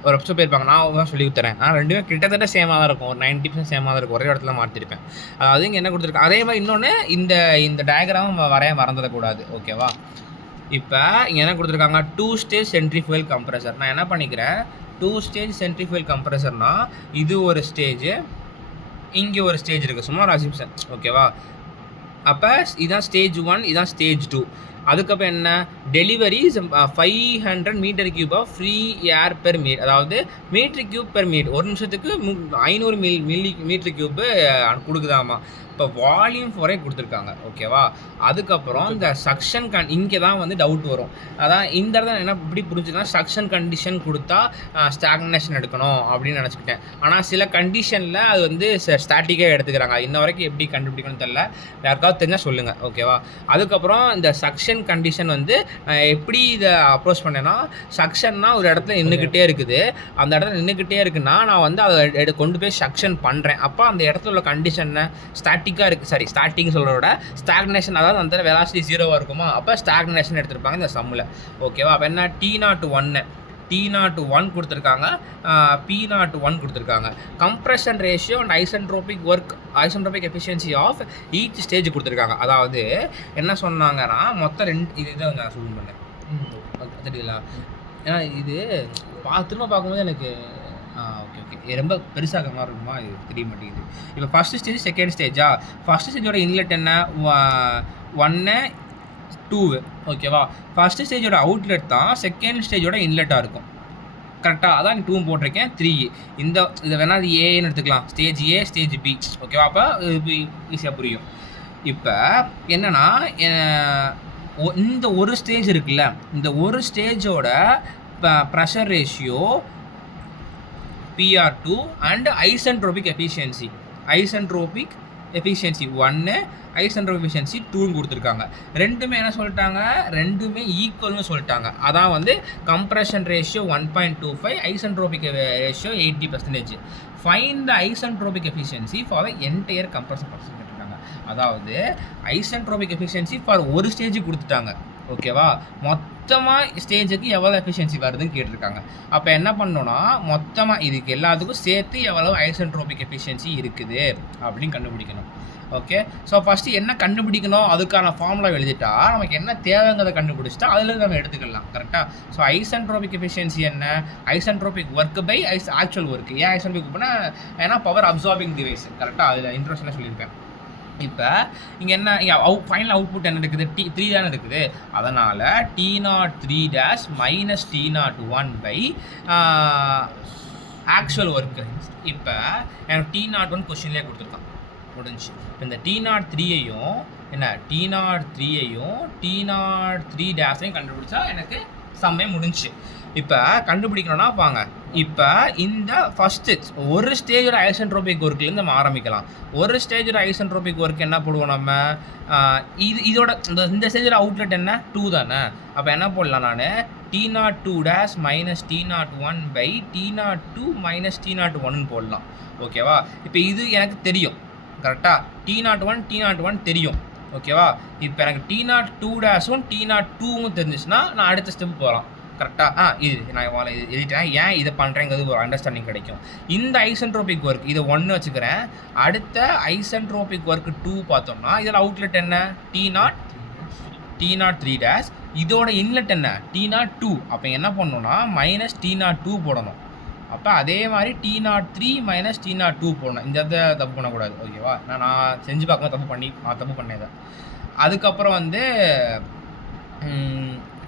ஒரு அப்ரோச்சில் போயிருப்பாங்க, நான் சொல்லி கொடுத்துறேன். ஆனால் ரெண்டுமே கிட்டத்தட்ட சேமாக தான் இருக்கும், ஒரு 90% சேமாக தான் இருக்கும். ஒரே இடத்துல மாற்றிருப்பேன். அதாவது இங்கே என்ன கொடுத்துருக்கேன் அதே மாதிரி இன்னொன்று இந்த டயக்ராம் வரைய மறந்துடக்கூடாது. ஓகேவா? இப்போ இங்கே என்ன கொடுத்துருக்காங்க 2 ஸ்டேஜ் சென்ட்ரிஃபியூகல் கம்ப்ரஸர். நான் என்ன பண்ணிக்கிறேன் 2 ஸ்டேஜ் சென்ட்ரிஃபியூகல் கம்ப்ரஸர்னா இது ஒரு ஸ்டேஜ், இங்கே ஒரு ஸ்டேஜ் இருக்குது, சும்மா ஒரு அசிம்ஷன். ஓகேவா? அப்போ இதான் ஸ்டேஜ் 1, இதான் ஸ்டேஜ் 2. அதுக்கப்புறம் என்ன delivery 500 metre cube of free air per minute. அதாவது மீட்டர் கியூப் பெர் மினிட், ஒரு நிமிஷத்துக்கு 500 மீட்டர் கியூப்பு கொடுக்குதாமா. இப்போ வால்யூம் ஃபோரே கொடுத்துருக்காங்க. ஓகேவா? அதுக்கப்புறம் இந்த சக்ஷன் இங்கே தான் வந்து டவுட் வரும். அதான் இந்த இடத்துல என்ன இப்படி புரிஞ்சுக்கலாம், சக்ஷன் கண்டிஷன் கொடுத்தா ஸ்டாக்னேஷன் எடுக்கணும் அப்படின்னு நினச்சிக்கிட்டேன். ஆனால் சில கண்டிஷனில் அது வந்து ஸ்டாட்டிக்காக எடுத்துக்கிறாங்க. இன்ன வரைக்கும் எப்படி கண்டுபிடிக்கணும்னு தெரியல, யாருக்காவது தெரிஞ்சால் சொல்லுங்கள். ஓகேவா? அதுக்கப்புறம் இந்த சக்ஷன் கண்டிஷன் வந்து எப்படி இதை அப்ரோச் பண்ணேன்னா, சக்ஷன்னா ஒரு இடத்துல நின்றுக்கிட்டே இருக்குது, அந்த இடத்துல நின்றுக்கிட்டே இருக்குன்னா நான் வந்து அதை கொண்டு போய் சக்ஷன் பண்ணுறேன். அப்போ அந்த இடத்துல உள்ள கண்டிஷனை ஸ்டார்டிங் சொல்கிறோட ஸ்டாக்னேஷன், அதாவது அந்த வெலாசிட்டி 0வாக இருக்குமா, அப்போ ஸ்டாக்னேஷன் எடுத்திருப்பாங்க இந்த சம்மில். ஓகேவா? அப்போ என்ன T01 கொடுத்துருக்காங்க, P01 கொடுத்துருக்காங்க. Compression ratio and isentropic efficiency of each stage கொடுத்துருக்காங்க. அதாவது என்ன சொன்னாங்கன்னா மொத்தம் 2 இதுதான் நான் சூம் பண்ணேன், தெரியல. ஏன்னா இது திரும்ப பார்க்கும்போது எனக்கு ஓகே ரொம்ப பெருசாக மாதிரி இருக்குமா, இது தெரிய மாட்டேங்குது. இப்போ ஃபஸ்ட்டு ஸ்டேஜ் செகண்ட் ஸ்டேஜா? ஃபஸ்ட்டு ஸ்டேஜோட இன்லெட் என்ன 1 2. ஓகேவா? ஃபஸ்ட்டு ஸ்டேஜோட அவுட்லெட் தான் செகண்ட் ஸ்டேஜோட இன்லெட்டாக இருக்கும். கரெக்டாக? அதான் 2 போட்டிருக்கேன். 3 இதை வேணால் அது ஏன்னு எடுத்துக்கலாம், ஸ்டேஜ் ஏ ஸ்டேஜ் பி. ஓகேவா? அப்போ ஈஸியாக புரியும். இப்போ என்னென்னா இந்த ஒரு ஸ்டேஜ் இருக்குல்ல, இந்த ஒரு ஸ்டேஜோட pressure ratio PR2 and isentropic efficiency 1, isentropic efficiency 2 கொடுத்துருக்காங்க. ரெண்டுமே என்ன சொல்லிட்டாங்க, ரெண்டுமே ஈக்குவல்னு சொல்லிட்டாங்க. அதான் வந்து compression ratio 1.25, isentropic ratio 80%. Find the isentropic efficiency for the entire compression process கேட்டிருக்காங்க. அதாவது ஐசென்ட்ரோபிக் எஃபிஷியன்சி ஃபார் ஒரு ஸ்டேஜ் கொடுத்துட்டாங்க. ஓகேவா? மொத்தமாக ஸ்டேஜுக்கு எவ்வளோ எஃபிஷியன்சி வருதுன்னு கேட்டிருக்காங்க. அப்போ என்ன பண்ணணும்னா மொத்தமாக இதுக்கு எல்லாத்துக்கும் சேர்த்து எவ்வளோ ஐசென்ட்ரோபிக் எஃபிஷியன்சி இருக்குது அப்படின்னு கண்டுபிடிக்கணும். ஓகே? ஸோ ஃபஸ்ட்டு என்ன கண்டுபிடிக்கணும், அதுக்கான ஃபார்முலா எழுதிட்டா நமக்கு என்ன தேவைங்கிறத கண்டுபிடிச்சிட்டா அதில் நம்ம எடுத்துக்கலாம். கரெக்டாக? ஸோ ஐசென்ட்ரோபிக் எஃபிஷியன்சி என்ன, isentropic work by actual work. ஏன் ஐசென்ட்ரோபிக் பண்ணால் ஏன்னா பவர் அப்சார்பிங் டிவைஸ். கரெக்டாக? அதில் இன்ட்ரெஸ்ட்லாம் சொல்லியிருப்பேன். இப்போ இங்கே என்ன ஃபைனல் அவுட்புட் என்ன இருக்குது, T3 தானே இருக்குது. அதனால் T03 minus T01 by actual work. இப்போ எனக்கு T01 கொஸ்டின்லேயே கொடுத்துருக்கான், முடிஞ்சு. இப்போ இந்த T03ஐயும் T03 கண்டுபிடிச்சா எனக்கு சம்மே முடிஞ்சு. இப்போ கண்டுபிடிக்கணும்னா வாங்க, இப்போ இந்த ஃபஸ்ட்டு ஒரு ஸ்டேஜோட ஐசென்ட்ரோபிக் ஒர்க்லேருந்து நம்ம ஆரம்பிக்கலாம். ஒரு ஸ்டேஜோட ஐசென்ட்ரோபிக் ஒர்க் என்ன போடுவோம் நம்ம, இதோட இந்த ஸ்டேஜோட அவுட்லெட் என்ன 2 தானே. அப்போ என்ன போடலாம், நான் T02 minus T01 by T02 minus T01 போடலாம். ஓகேவா? இப்போ இது எனக்கு தெரியும். கரெக்டாக? T01 தெரியும். ஓகேவா? இப்போ எனக்கு T02 T02 தெரிஞ்சிச்சுன்னா நான் அடுத்த ஸ்டெப் போகலாம். கரெக்டாக? இது நான் எழுதிட்டேன். ஏன் இதை பண்ணுறேங்கிறது ஒரு அண்டர்ஸ்டாண்டிங் கிடைக்கும். இந்த ஐசென்ட்ரோபிக் ஒர்க் இதை 1 வச்சுக்கிறேன். அடுத்த ஐசென்ட்ரோபிக் ஒர்க் 2 பார்த்தோம்னா இதில் அவுட்லெட் என்ன T03 இதோட இன்லெட் என்ன T02. அப்போ என்ன பண்ணணும்னா மைனஸ் T02 போடணும். அப்போ அதே மாதிரி T03 மைனஸ் T02 போடணும். இந்த இடத்த தப்பு பண்ணக்கூடாது. ஓகேவா? நான் செஞ்சு பார்க்கணும், தப்பு பண்ணேன். அதுக்கப்புறம் வந்து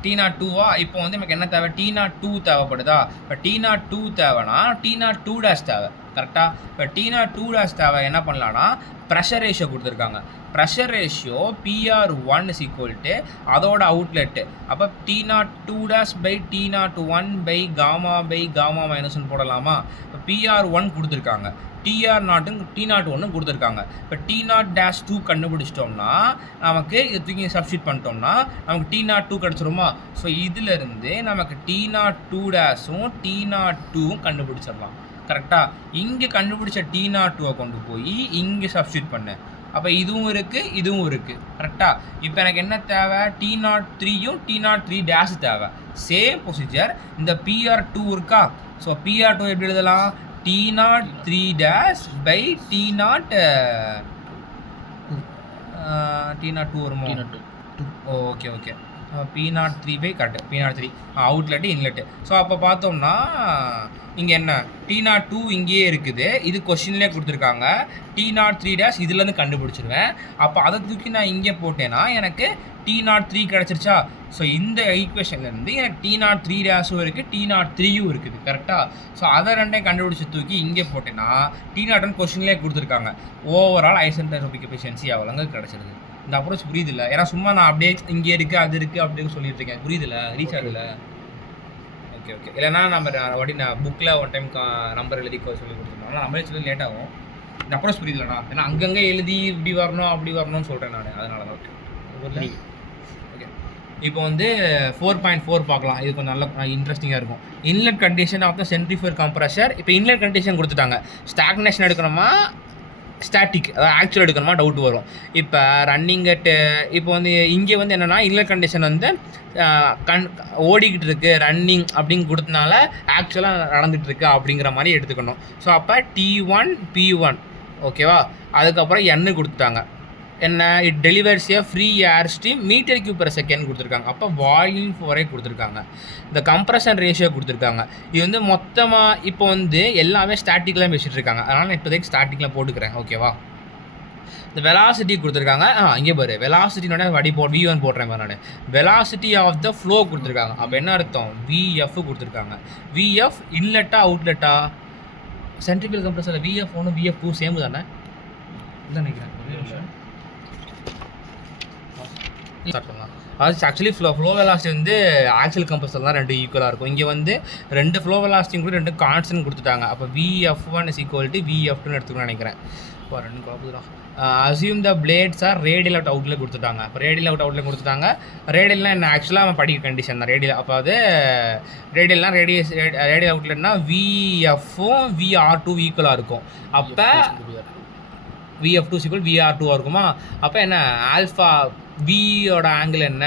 T02 இப்போ வந்து நமக்கு என்ன தேவை, T02 தேவைப்படுதா. இப்போ T02 தேவைன்னா T02 தேவை கரெக்டாக. இப்போ T02 தேவை என்ன பண்ணலான்னா ப்ரெஷர் ரேஷியோ கொடுத்துருக்காங்க. Pressure ratio PR1 is equal to அதோட அவுட்லெட்டு. அப்போ T02 T01 மைனஸ்ன்னு போடலாமா. இப்போ PR1 கொடுத்துருக்காங்க, T01 கொடுத்துருக்காங்க. இப்போ T0-2 கண்டுபிடிச்சிட்டோம்னா நமக்கு இது தூக்கி சப்ஸ்டியூட் பண்ணிட்டோம்னா நமக்கு T02 கிடச்சிருமா. ஸோ இதிலிருந்து நமக்கு T02 T02 கண்டுபிடிச்சிடலாம் கரெக்டாக. இங்கே கண்டுபிடிச்ச T02 கொண்டு போய் இங்கே சப்ஸ்டியூட் பண்ணு. அப்போ இதுவும் இருக்குது இதுவும் இருக்குது கரெக்டாக. இப்போ எனக்கு என்ன தேவை, T03 T03 தேவை. சேம் ப்ரொசீஜர் இந்த PR2 இருக்கா. ஸோ PR2 எப்படி எழுதலாம், T03 பை T02 வருமோ. Okay okay P03 by correct P03 outlet inlet. So அப்போ பார்த்தோம்னா இங்கே என்ன T02 இங்கேயே இருக்குது, இது கொஷின்லேயே கொடுத்துருக்காங்க. T03 இதுலேருந்து கண்டுபிடிச்சிருவேன். அப்போ அதை தூக்கி நான் இங்கே போட்டேன்னா எனக்கு T03 கிடச்சிருச்சா. ஸோ இந்த ஈக்குவேஷன்லேருந்து எனக்கு T03 இருக்குது T03 இருக்குது கரெக்டாக. ஸோ அதை ரெண்டையும் கண்டுபிடிச்சி தூக்கி இங்கே போட்டேன்னா T01 கொஷின்லேயே கொடுத்துருக்காங்க. ஓவரால் ஐசென்ட்ரோபிக் எஃபிஷியன்சி அவ்வளோங்க கிடச்சிருது. இந்த அப்ரோச் புரியுதில்ல, ஏன்னா சும்மா நான் அப்படியே இங்கே இருக்குது அது இருக்குது அப்படின்னு சொல்லிட்டு இருக்கேன். புரியுதில்ல, ரீச் ஆகுதுல்ல. ஓகே ஓகே இல்லைனா நம்ம நான் புக்கில் ஒன் டைம் நம்பர் எழுதி சொல்லி கொடுத்துருந்தோம். ஆனால் நம்பர் சொல்லி லேட் ஆகும். இந்த அப்ரோச் புரியுதில்லண்ணா, ஏன்னா அங்கங்கே எழுதி இப்படி வரணும் அப்படி வரணும்னு சொல்கிறேன் நான், அதனால தான். ஓகே ஓகே இப்போ வந்து 4.4 பார்க்கலாம். இது கொஞ்சம் நல்ல இன்ட்ரெஸ்டிங்காக இருக்கும். Inlet condition of the centrifugal compressor. இப்போ இன்லெட் கண்டிஷன் கொடுத்துட்டாங்க. ஸ்டாக்னேஷன் எடுக்கணுமா ஸ்டாட்டிக் அதாவது ஆக்சுவல் எடுக்கணுமா டவுட் வரும். இப்போ ரன்னிங் அட்டு இப்போ வந்து இங்கே வந்து என்னென்னா இன்லெட் கண்டிஷன் வந்து ஓடிக்கிட்டு இருக்குது ரன்னிங் அப்படின்னு கொடுத்தனால ஆக்சுவலாக நடந்துகிட்ருக்கு அப்படிங்கிற மாதிரி எடுத்துக்கணும். ஸோ அப்போ T1 P1 ஓகேவா. அதுக்கப்புறம் N கொடுத்துட்டாங்க. என்ன, it delivers a free air stream metre cube per second கொடுத்துருக்காங்க. அப்போ வால்யூம் ஃபாரே கொடுத்துருக்காங்க. இந்த கம்ப்ரஷன் ரேஷியோ கொடுத்துருக்காங்க. இது வந்து மொத்தமாக இப்போ வந்து எல்லாமே ஸ்டாட்டிக்லாம் பேசிகிட்டு இருக்காங்க. அதனால் நான் இப்போதைக்கு ஸ்டாட்டிக்கில் போட்டுக்கிறேன் ஓகேவா. இந்த வெலாசிட்டி கொடுத்துருக்காங்க. இங்கே பாரு வெலாசிட்டினோட V1 போடுறேன் நான். வெலாசிட்டி ஆஃப் த ஃப்ளோ கொடுத்துருக்காங்க. அப்போ என்ன அர்த்தம், VF கொடுத்துருக்காங்க. VF இன்லெட்டா அவுட்லெட்டா. சென்ட்ரிபியல் கம்ப்ரஸரில் VF1 VF2 சேம் தானே இதான் நினைக்கிறேன். அது ஆக்சுவலி ஃப்ளோ வெலாசிட்டி வந்து ஆக்சுவல் கம்ப்ரஸர் தான் ரெண்டு ஈக்குவலாக இருக்கும். இங்கே வந்து ரெண்டு ஃப்ளோ வெலாசிட்டியும் கூட ரெண்டு கான்ஸ்டன்ட் கொடுத்துட்டாங்க. அப்போ VF1 = VF2 எடுத்துக்கணும்னு நினைக்கிறேன். இப்போ ரெண்டு குழப்பம் தான். Assume the blades are radial out அவுட்லேயே கொடுத்துட்டாங்க. அப்போ ரேடியல் அவுட்லேயே கொடுத்துட்டாங்க. ரேடியல்னால் என்ன, ஆக்சுவலாக நம்ம படிக்க கண்டிஷன் தான் ரேடியல். அப்போ அது ரேடியல்னால் ரேடியல் அவுட்லெட்னா VF-உம் VR2 ஈக்குவலாக இருக்கும். அப்போ VF2 = VR2 இருக்குமா. அப்போ என்ன ஆல்ஃபா வியோட ஆங்கிள் என்ன,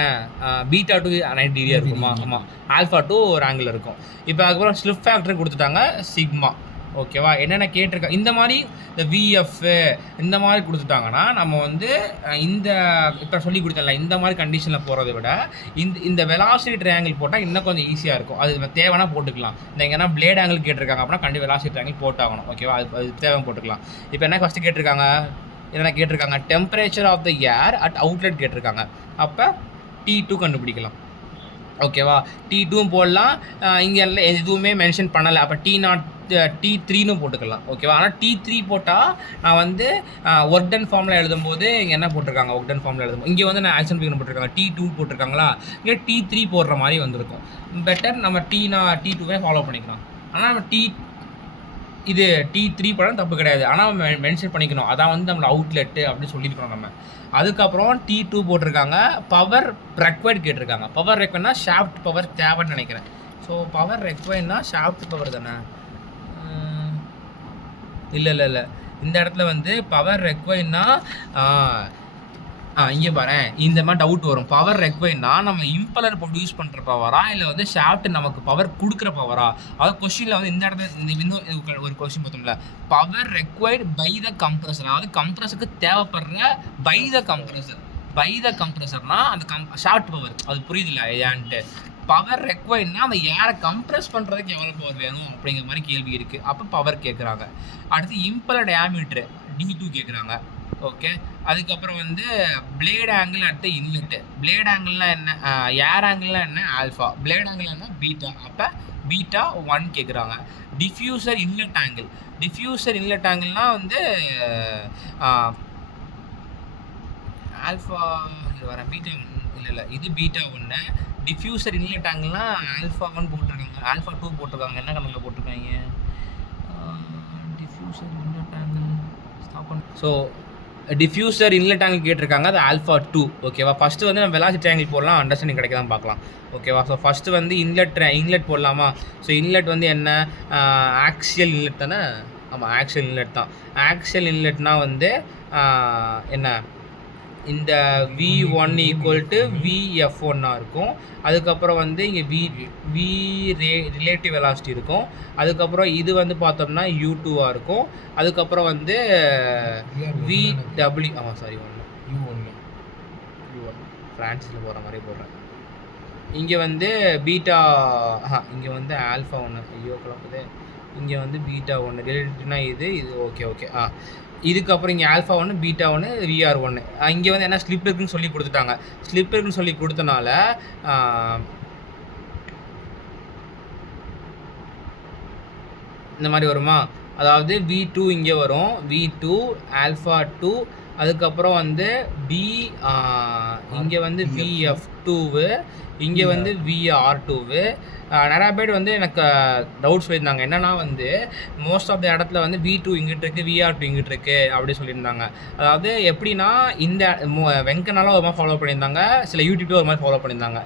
β2 90 டிகிரியாக இருக்குமா. ஆமாம், α2 ஒரு ஆங்கிள் இருக்கும். இப்போ அதுக்கப்புறம் ஸ்லிப் ஃபேக்டர் கொடுத்துட்டாங்க சிக்மா ஓகேவா. என்னென்ன கேட்டிருக்காங்க இந்த மாதிரி இந்த VF இந்த மாதிரி கொடுத்துட்டாங்கன்னா நம்ம வந்து இந்த இப்போ சொல்லி கொடுத்தல இந்த மாதிரி கண்டிஷனில் போகிறத விட இந்த வெலாசிட்டி ட்ரையாங்கிள் போட்டால் இன்னும் கொஞ்சம் ஈஸியாக இருக்கும். அது தேவைன்னா போட்டுக்கலாம். இந்த எங்கன்னா பிளேட் ஆங்கிள் கேட்டிருக்காங்க அப்படின்னா கண்டிப்பாக வெலாசிட்டி ட்ரையாங்கிள் போட்டாகணும் ஓகேவா. அது தேவை போட்டுக்கலாம். இப்போ என்ன ஃபஸ்ட்டு கேட்டிருக்காங்க, என்ன கேட்டிருக்காங்க, temperature of the air at outlet கேட்டிருக்காங்க. அப்போ T2 கண்டுபிடிக்கலாம் ஓகேவா. T2 போடலாம். இங்கே எல்லாம் எதுவுமே மென்ஷன் பண்ணலை. அப்போ T3 போட்டுக்கலாம் ஓகேவா. ஆனால் T3 போட்டால் நான் வந்து ஒர்க் டன் ஃபார்மில் எழுதும்போது இங்கே என்ன போட்டிருக்காங்க, ஒர்க் டன் ஃபார்மில் எழுதும்போது இங்கே வந்து நான் ஆக்ஷன் பிகன் போட்டிருக்காங்க. T2 போட்டிருக்காங்களா, இங்கே T3 போடுற மாதிரி வந்திருக்கும். பெட்டர் நம்ம T2வே ஃபாலோ பண்ணிக்கலாம். ஆனால் நம்ம இது T3 படம் தப்பு கிடையாது. ஆனால் மென்ஷன் பண்ணிக்கணும் அதான் வந்து நம்மளோட அவுட்லெட்டு அப்படின்னு சொல்லியிருக்கணும் நம்ம. அதுக்கப்புறம் T2 போட்டிருக்காங்க. பவர் ரெக்வயர்ட் கேட்டிருக்காங்க. பவர் ரெக்வயர்னா ஷாஃப்ட் பவர் தேவைன்னு நினைக்கிறேன். ஸோ பவர் ரெக்வயர்னா ஷாஃப்ட் பவர் தானே, இல்லை இந்த இடத்துல வந்து பவர் ரெக்வயர்னா இங்கே பாரு இந்த மாதிரி டவுட் வரும். பவர் ரெக்வயர்னா நம்ம இம்பலர் ப்ரொடியூஸ் பண்ணுற பவரா இல்லை வந்து ஷாஃப்ட் நமக்கு பவர் கொடுக்குற பவரா. அதாவது கொஸ்டினில் வந்து இந்த இடத்துல இந்த இன்னும் ஒரு கொஸ்டின் பார்த்தோம்ல, power required by the compressor, அதாவது கம்ப்ரஸருக்கு தேவைப்படுற பை த கம்ப்ரஸர்னா அந்த ஷாஃப்ட் பவர் அது புரியுதில்ல ஏன்ட்டு. பவர் ரெக்வயர்ட்னா அந்த ஏரை கம்ப்ரெஸ் பண்ணுறதுக்கு எவ்வளோ பவர் வேணும் அப்படிங்கிற மாதிரி கேள்வி இருக்குது. அப்போ பவர் கேட்குறாங்க. அடுத்து இம்பலர் டயாமீட்ரு D2 கேட்குறாங்க ஓகே. அதுக்கப்புறம் வந்து blade angle at the inlet. Blade ஆங்கிள்னால் என்ன, ஏர் ஆங்கிள்னால் என்ன, ஆல்ஃபா. பிளேட் ஆங்கிள் என்ன, பீட்டா. அப்போ பீட்டா 1 கேட்குறாங்க. Diffuser inlet angle. Diffuser inlet ஆங்கிள்னால் வந்து ஆல்ஃபா இது வர பீட்டா இல்லை இது பீட்டா 1. டிஃப்யூசர் இன்லெட் ஆங்கிள்னால் ஆல்ஃபா 1 போட்டிருக்காங்க, ஆல்ஃபா 2 போட்டிருக்காங்க. என்ன கணக்கில் போட்டிருக்காங்க? டிஃப்யூசர் இன்லெட் ஆங்கிள் ஸ்டாப் பண்ண. ஸோ டிஃப்யூசர் இன்லெட் ஆங்கிள் கேட்டிருக்காங்க, அது ஆல்ஃபா 2. ஓகேவா? ஃபஸ்ட்டு வந்து நம்ம வெலாசிட்டி ஆங்கிள் போடலாம், அண்டர்ஸ்டாண்டிங் கிடைக்கலாம் பார்க்கலாம். ஓகேவா? ஸோ ஃபஸ்ட்டு வந்து இன்லெட் போடலாமா? ஸோ இன்லெட் வந்து என்ன, ஆக்சியல் இன்லெட் தானே? ஆமாம், ஆக்சியல் இன்லெட் தான். ஆக்சியல் இன்லெட்னால் வந்து என்ன, இந்த V1 ஈக்குவல் டு VF1 இருக்கும். அதுக்கப்புறம் வந்து இங்கே V ரிலேட்டிவ் வெலாசிட்டி இருக்கும். அதுக்கப்புறம் இது வந்து பார்த்தோம்னா U2 இருக்கும். அதுக்கப்புறம் வந்து VW U1 ஃப்ரான்ஸில் போகிற மாதிரி போடுறேன். இங்கே வந்து பீட்டா, இங்கே வந்து ஆல்ஃபா 1. ஐயோ குழப்பதே. இங்கே வந்து பீட்டா 1 ரிலேட்டிவ்னா இது ஓகே. இதுக்கப்புறம் இங்கே ஆல்ஃபா 1 பீட்டா 1 VR 1. இங்கே வந்து என்ன ஸ்லிப் இருக்குன்னு சொல்லி கொடுத்துட்டாங்க. ஸ்லிப் இருக்குன்னு சொல்லி கொடுத்தனால இந்த மாதிரி வருமா? அதாவது V2 இங்கே வரும், V2 ஆல்ஃபா 2. அதுக்கப்புறம் வந்து இங்கே வந்து VF2, இங்கே வந்து VR2. நிறையா பேர் வந்து எனக்கு டவுட்ஸ் சொல்லியிருந்தாங்க. என்னென்னா வந்து மோஸ்ட் ஆஃப் த இடத்துல வந்து V2 இங்கிட்டு இருக்குது, VR2 இங்கிட்டு இருக்குது அப்படி சொல்லியிருந்தாங்க. அதாவது எப்படின்னா, இந்த வெங்கனால ஒரு மாதிரி ஃபாலோ பண்ணியிருந்தாங்க, சில யூடியூப்ல ஒரு மாதிரி ஃபாலோ பண்ணியிருந்தாங்க.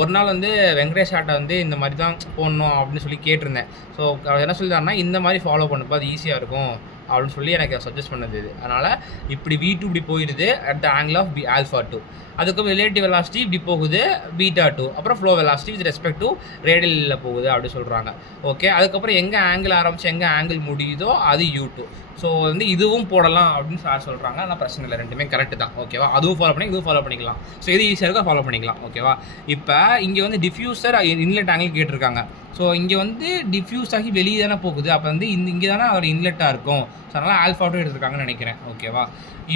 ஒரு நாள் வந்து வெங்கடேஷ் ஆட்டை வந்து இந்த மாதிரி தான் போடணும் அப்படின்னு சொல்லி கேட்டிருந்தேன். ஸோ என்ன சொல்லிட்டாருன்னா, இந்த மாதிரி ஃபாலோ பண்ணுப்போ அது ஈஸியாக இருக்கும் அப்படின்னு சொல்லி எனக்கு சஜஸ்ட் பண்ணது இது. அதனால் இப்படி V2 இப்படி போயிடுது at the angle of alpha 2. அதுக்கப்புறம் ரிலேட்டிவ் வெலாசிட்டி இப்படி போகுது பீட்டா 2. அப்புறம் flow velocity with respect to ரேடியலில் போகுது அப்படி சொல்கிறாங்க. ஓகே. அதுக்கப்புறம் எங்கே ஆங்கிள் ஆரம்பிச்சு எங்கே ஆங்கிள் முடியுதோ அது U2. ஸோ வந்து இதுவும் போடலாம் அப்படின்னு சார் சொல்கிறாங்க. ஆனால் பிரச்சனை இல்லை, ரெண்டுமே கரெக்டு தான். ஓகேவா? அதுவும் ஃபாலோ பண்ணி இதுவும் ஃபாலோ பண்ணிக்கலாம். ஸோ இது ஈஸியாக இருக்கா ஃபாலோ பண்ணிக்கலாம். ஓகேவா? இப்போ இங்கே வந்து டிஃப்யூசர் இன்லெட் ஆங்கிள் கேட்டிருக்காங்க. ஸோ இங்கே வந்து டிஃப்யூஸ் ஆகி வெளியே தானே போகுது. அப்போ வந்து இங்கே தானே அதோட இன்லெட்டாக இருக்கும். ஸோ அதனால் ஆல்ஃபா 2 எடுத்துருக்காங்கன்னு நினைக்கிறேன். ஓகேவா?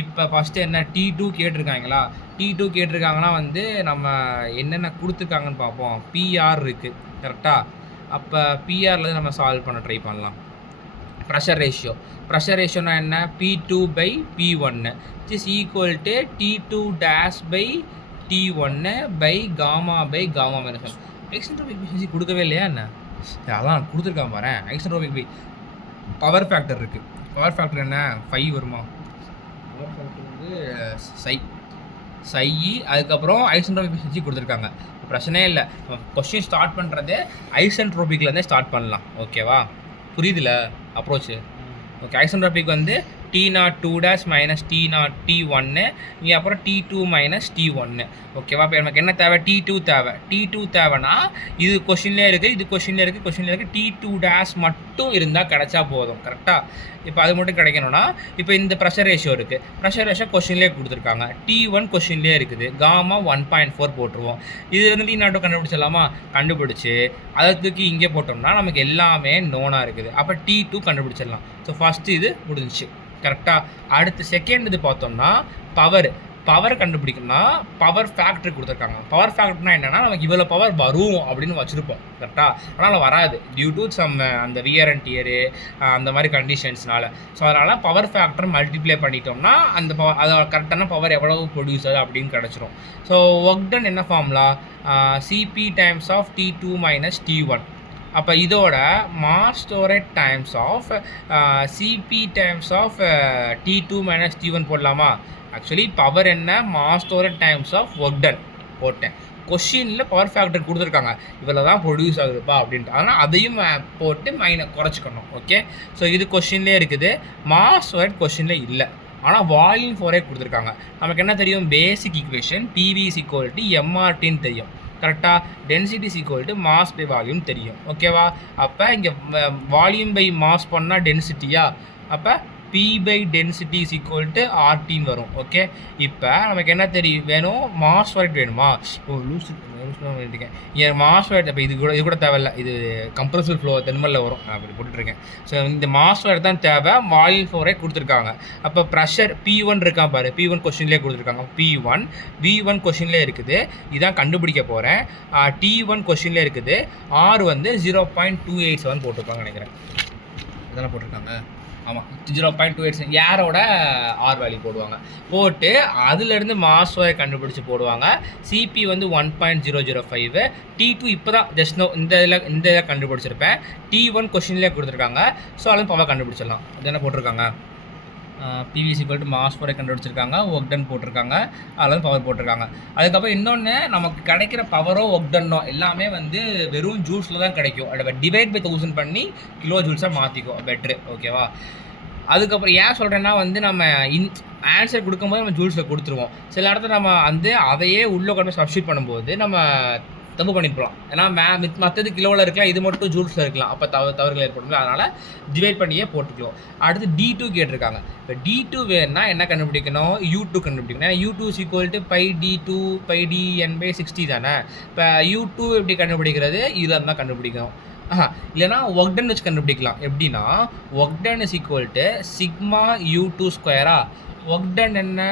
இப்போ ஃபஸ்ட்டு என்ன T2 கேட்டிருக்காங்களா? T2 கேட்டிருக்காங்கன்னா வந்து நம்ம என்னென்ன கொடுத்துருக்காங்கன்னு பார்ப்போம். PR இருக்குது கரெக்டாக. அப்போ PRலேருந்து நம்ம சால்வ் பண்ண ட்ரை பண்ணலாம். ப்ரெஷர் ரேஷியோனா என்ன, P2/P1 is equal to T2 dash by T1 by gamma -1. Isentropic efficiency கொடுக்கவே இல்லையா என்ன? அதான் கொடுத்துருக்கான் பாரு. ஐசென்ட்ரோபிக் பவர் ஃபேக்டர் இருக்குது. பவர் ஃபேக்டர் என்ன, 5 வருமா? பவர் ஃபேக்டர் வந்து சை. அதுக்கப்புறம் ஐசென்ட்ரோபிக் எஃபிஷியன்சி கொடுத்துருக்காங்க. பிரச்சனையே இல்லை. கொஸ்டின் ஸ்டார்ட் பண்ணுறது ஐசென்ட்ரோபிக்லேருந்தே ஸ்டார்ட் பண்ணலாம். ஓகேவா? புரியுதுல அப்ரோச்சு? ஓகே. ஐசென்ட்ரோபிக் வந்து T02 மைனஸ் T1 இங்கே அப்புறம் T2 மைனஸ் T1. ஓகேவா? இப்போ நமக்கு என்ன தேவை, T2 தேவைன்னா இது கொஷின்லேயே இருக்குது, இது கொஷின்லேயே இருக்குது. T2 மட்டும் இருந்தால் கிடைச்சா போதும். கரெக்டாக? இப்போ அது மட்டும் கிடைக்கணும்னா இப்போ இந்த ப்ரெஷர் ரேஷியோ இருக்குது. ப்ரெஷர் ரேஷியோ கொஷின்லேயே கொடுத்துருக்காங்க. T1 கொஷின்லேயே இருக்குது. காமா 1.4 போட்டுருவோம். இதுலேருந்து T0 கண்டுபிடிச்சிடலாமா? கண்டுபிடிச்சி அதை தூக்கி இங்கே போட்டோம்னா நமக்கு எல்லாமே நோனாக இருக்குது. அப்போ T2 கண்டுபிடிச்சிடலாம். ஸோ ஃபஸ்ட்டு இது முடிஞ்சிச்சு. கரெக்டாக? அடுத்து செகண்ட் இது பார்த்தோம்னா பவர் கண்டுபிடிக்கணும்னா பவர் ஃபேக்டர் கொடுத்துருக்காங்க. பவர் ஃபேக்டர்னா என்னென்னா, நமக்கு இவ்வளோ பவர் வரும் அப்படின்னு வச்சுருப்போம். கரெக்டாக? ஆனால் வராது டியூ டு சம் அந்த வியர் அண்ட் டியரு அந்த மாதிரி கண்டிஷன்ஸ்னால. ஸோ அதனால் பவர் ஃபேக்டர் மல்டிப்ளை பண்ணிட்டோம்னா அந்த அதை கரெக்டான பவர் எவ்வளவு ப்ரொடியூஸ் ஆகுது அப்படின்னு கிடச்சிரும். ஸோ ஒர்க் டன் என்ன formula, CP times of T2 minus T1. அப்போ இதோட mass storage times of CP times of T2 minus T1 போடலாமா? ஆக்சுவலி பவர் என்ன, mass storage times of work done போட்டேன். கொஷினில் பவர் ஃபேக்டர் கொடுத்துருக்காங்க, இவ்வளோ தான் ப்ரொடியூஸ் ஆகுதுப்பா அப்படின்ட்டு. ஆனால் அதையும் போட்டு குறைச்சிக்கணும். ஓகே. ஸோ இது கொஷின்லேயே இருக்குது, மாஸ் ஸ்டோரேஜ் கொஷினில் இல்லை. ஆனால் வால்யூம் ஃபோரே கொடுத்துருக்காங்க. நமக்கு என்ன தெரியும், பேசிக் ஈக்குவேஷன் PV = MRTன்னு தெரியும். கரெக்டாக? டென்சிட்டி = மாஸ் பை வால்யூம் தெரியும். ஓகேவா? அப்போ இங்கே வால்யூம் பை மாஸ் பண்ணால் டென்சிட்டியா, அப்போ P by density is equal to RT வரும். ஓகே, இப்போ நமக்கு என்ன தெரியும் வேணும், மாஸ் ஃபார் இட் வேணுமா? லூஸ் பண்ணிட்டுருக்கேன் என் மாஸ் ஃபார். இப்போ இது கூட தேவையில்லை, இது கம்ப்ரஸிவ் ஃப்ளோ தெர்மலில் வரும், நான் அப்படி போட்டுட்ருக்கேன். ஸோ இந்த மாஸ் ஃபார் தான் தேவை, வால்யூம் ஃப்ளோரே கொடுத்துருக்காங்க. அப்போ ப்ரெஷர் P1 இருக்கான் பாரு, P1 கொஸ்டின்லேயே கொடுத்துருக்காங்க. P1 V1 கொஸ்டின்லேயே இருக்குது, இதான் கண்டுபிடிக்க போகிறேன். T1 கொஸ்டின்லேயே இருக்குது. R வந்து 0.287 போட்டிருக்காங்க நினைக்கிறேன், இதெல்லாம் போட்டிருக்காங்க. ஆமாம், 0.287 ஏரோட ஆர் வேல்யூ போடுவாங்க. போட்டு அதுலேருந்து மாஸோயை கண்டுபிடிச்சி போடுவாங்க. சிபி வந்து 1.005. T2 இப்போ தான் ஜஸ்ட் இந்த இதில் கண்டுபிடிச்சிருப்பேன். T1 கொஷின்லேயே கொடுத்துருக்காங்க. ஸோ அதில் பவர் கண்டுபிடிச்சிடலாம். அது என்ன போட்டிருக்காங்க, PV equal to mass for கண்டுபிடிச்சிருக்காங்க, ஒர்க் டன் போட்டிருக்காங்க, அதில் பவர் போட்டிருக்காங்க. அதுக்கப்புறம் இன்னொன்று, நமக்கு கிடைக்கிற பவரோ ஒர்க் டன்னோ எல்லாமே வந்து வெறும் ஜூல்ஸில் தான் கிடைக்கும். அதை டிவைட் பை 1000 பண்ணி கிலோ ஜூல்ஸாக மாற்றிக்கோ, பெட்ரு. ஓகேவா? அதுக்கப்புறம் ஏன் சொல்கிறேன்னா வந்து நம்ம ஆன்சர் கொடுக்கும்போது நம்ம ஜூல்ஸில் கொடுத்துருவோம். சில இடத்துல நம்ம வந்து அதையே உள்ளே கொண்டு போய் சப்ஸ்டியூட் பண்ணும்போது நம்ம தப்பு பண்ணிருக்கலாம். ஏன்னா மற்றது கிலோவில் இருக்கலாம், இது மட்டும் ஜூல்ஸில் இருக்கலாம். அப்போ தவறுகள் ஏற்படும். அதனால் டிவைட் பண்ணியே போட்டுக்கலாம். அடுத்து D2 கேட்டிருக்காங்க. இப்போ D2 வேணுன்னா என்ன கண்டுபிடிக்கணும், U2 கண்டுபிடிக்கணும். ஏன்னா U2 is equal to pi D2 pi dN/60 தானே. இப்போ U2 எப்படி கண்டுபிடிக்கிறது, இதில் தான் கண்டுபிடிக்கணும். இல்லைனா ஒர்க் டன் வச்சு கண்டுபிடிக்கலாம். எப்படின்னா work done is equal to sigma U2 ஸ்கொயரா. ஒர்க் டன் என்ன,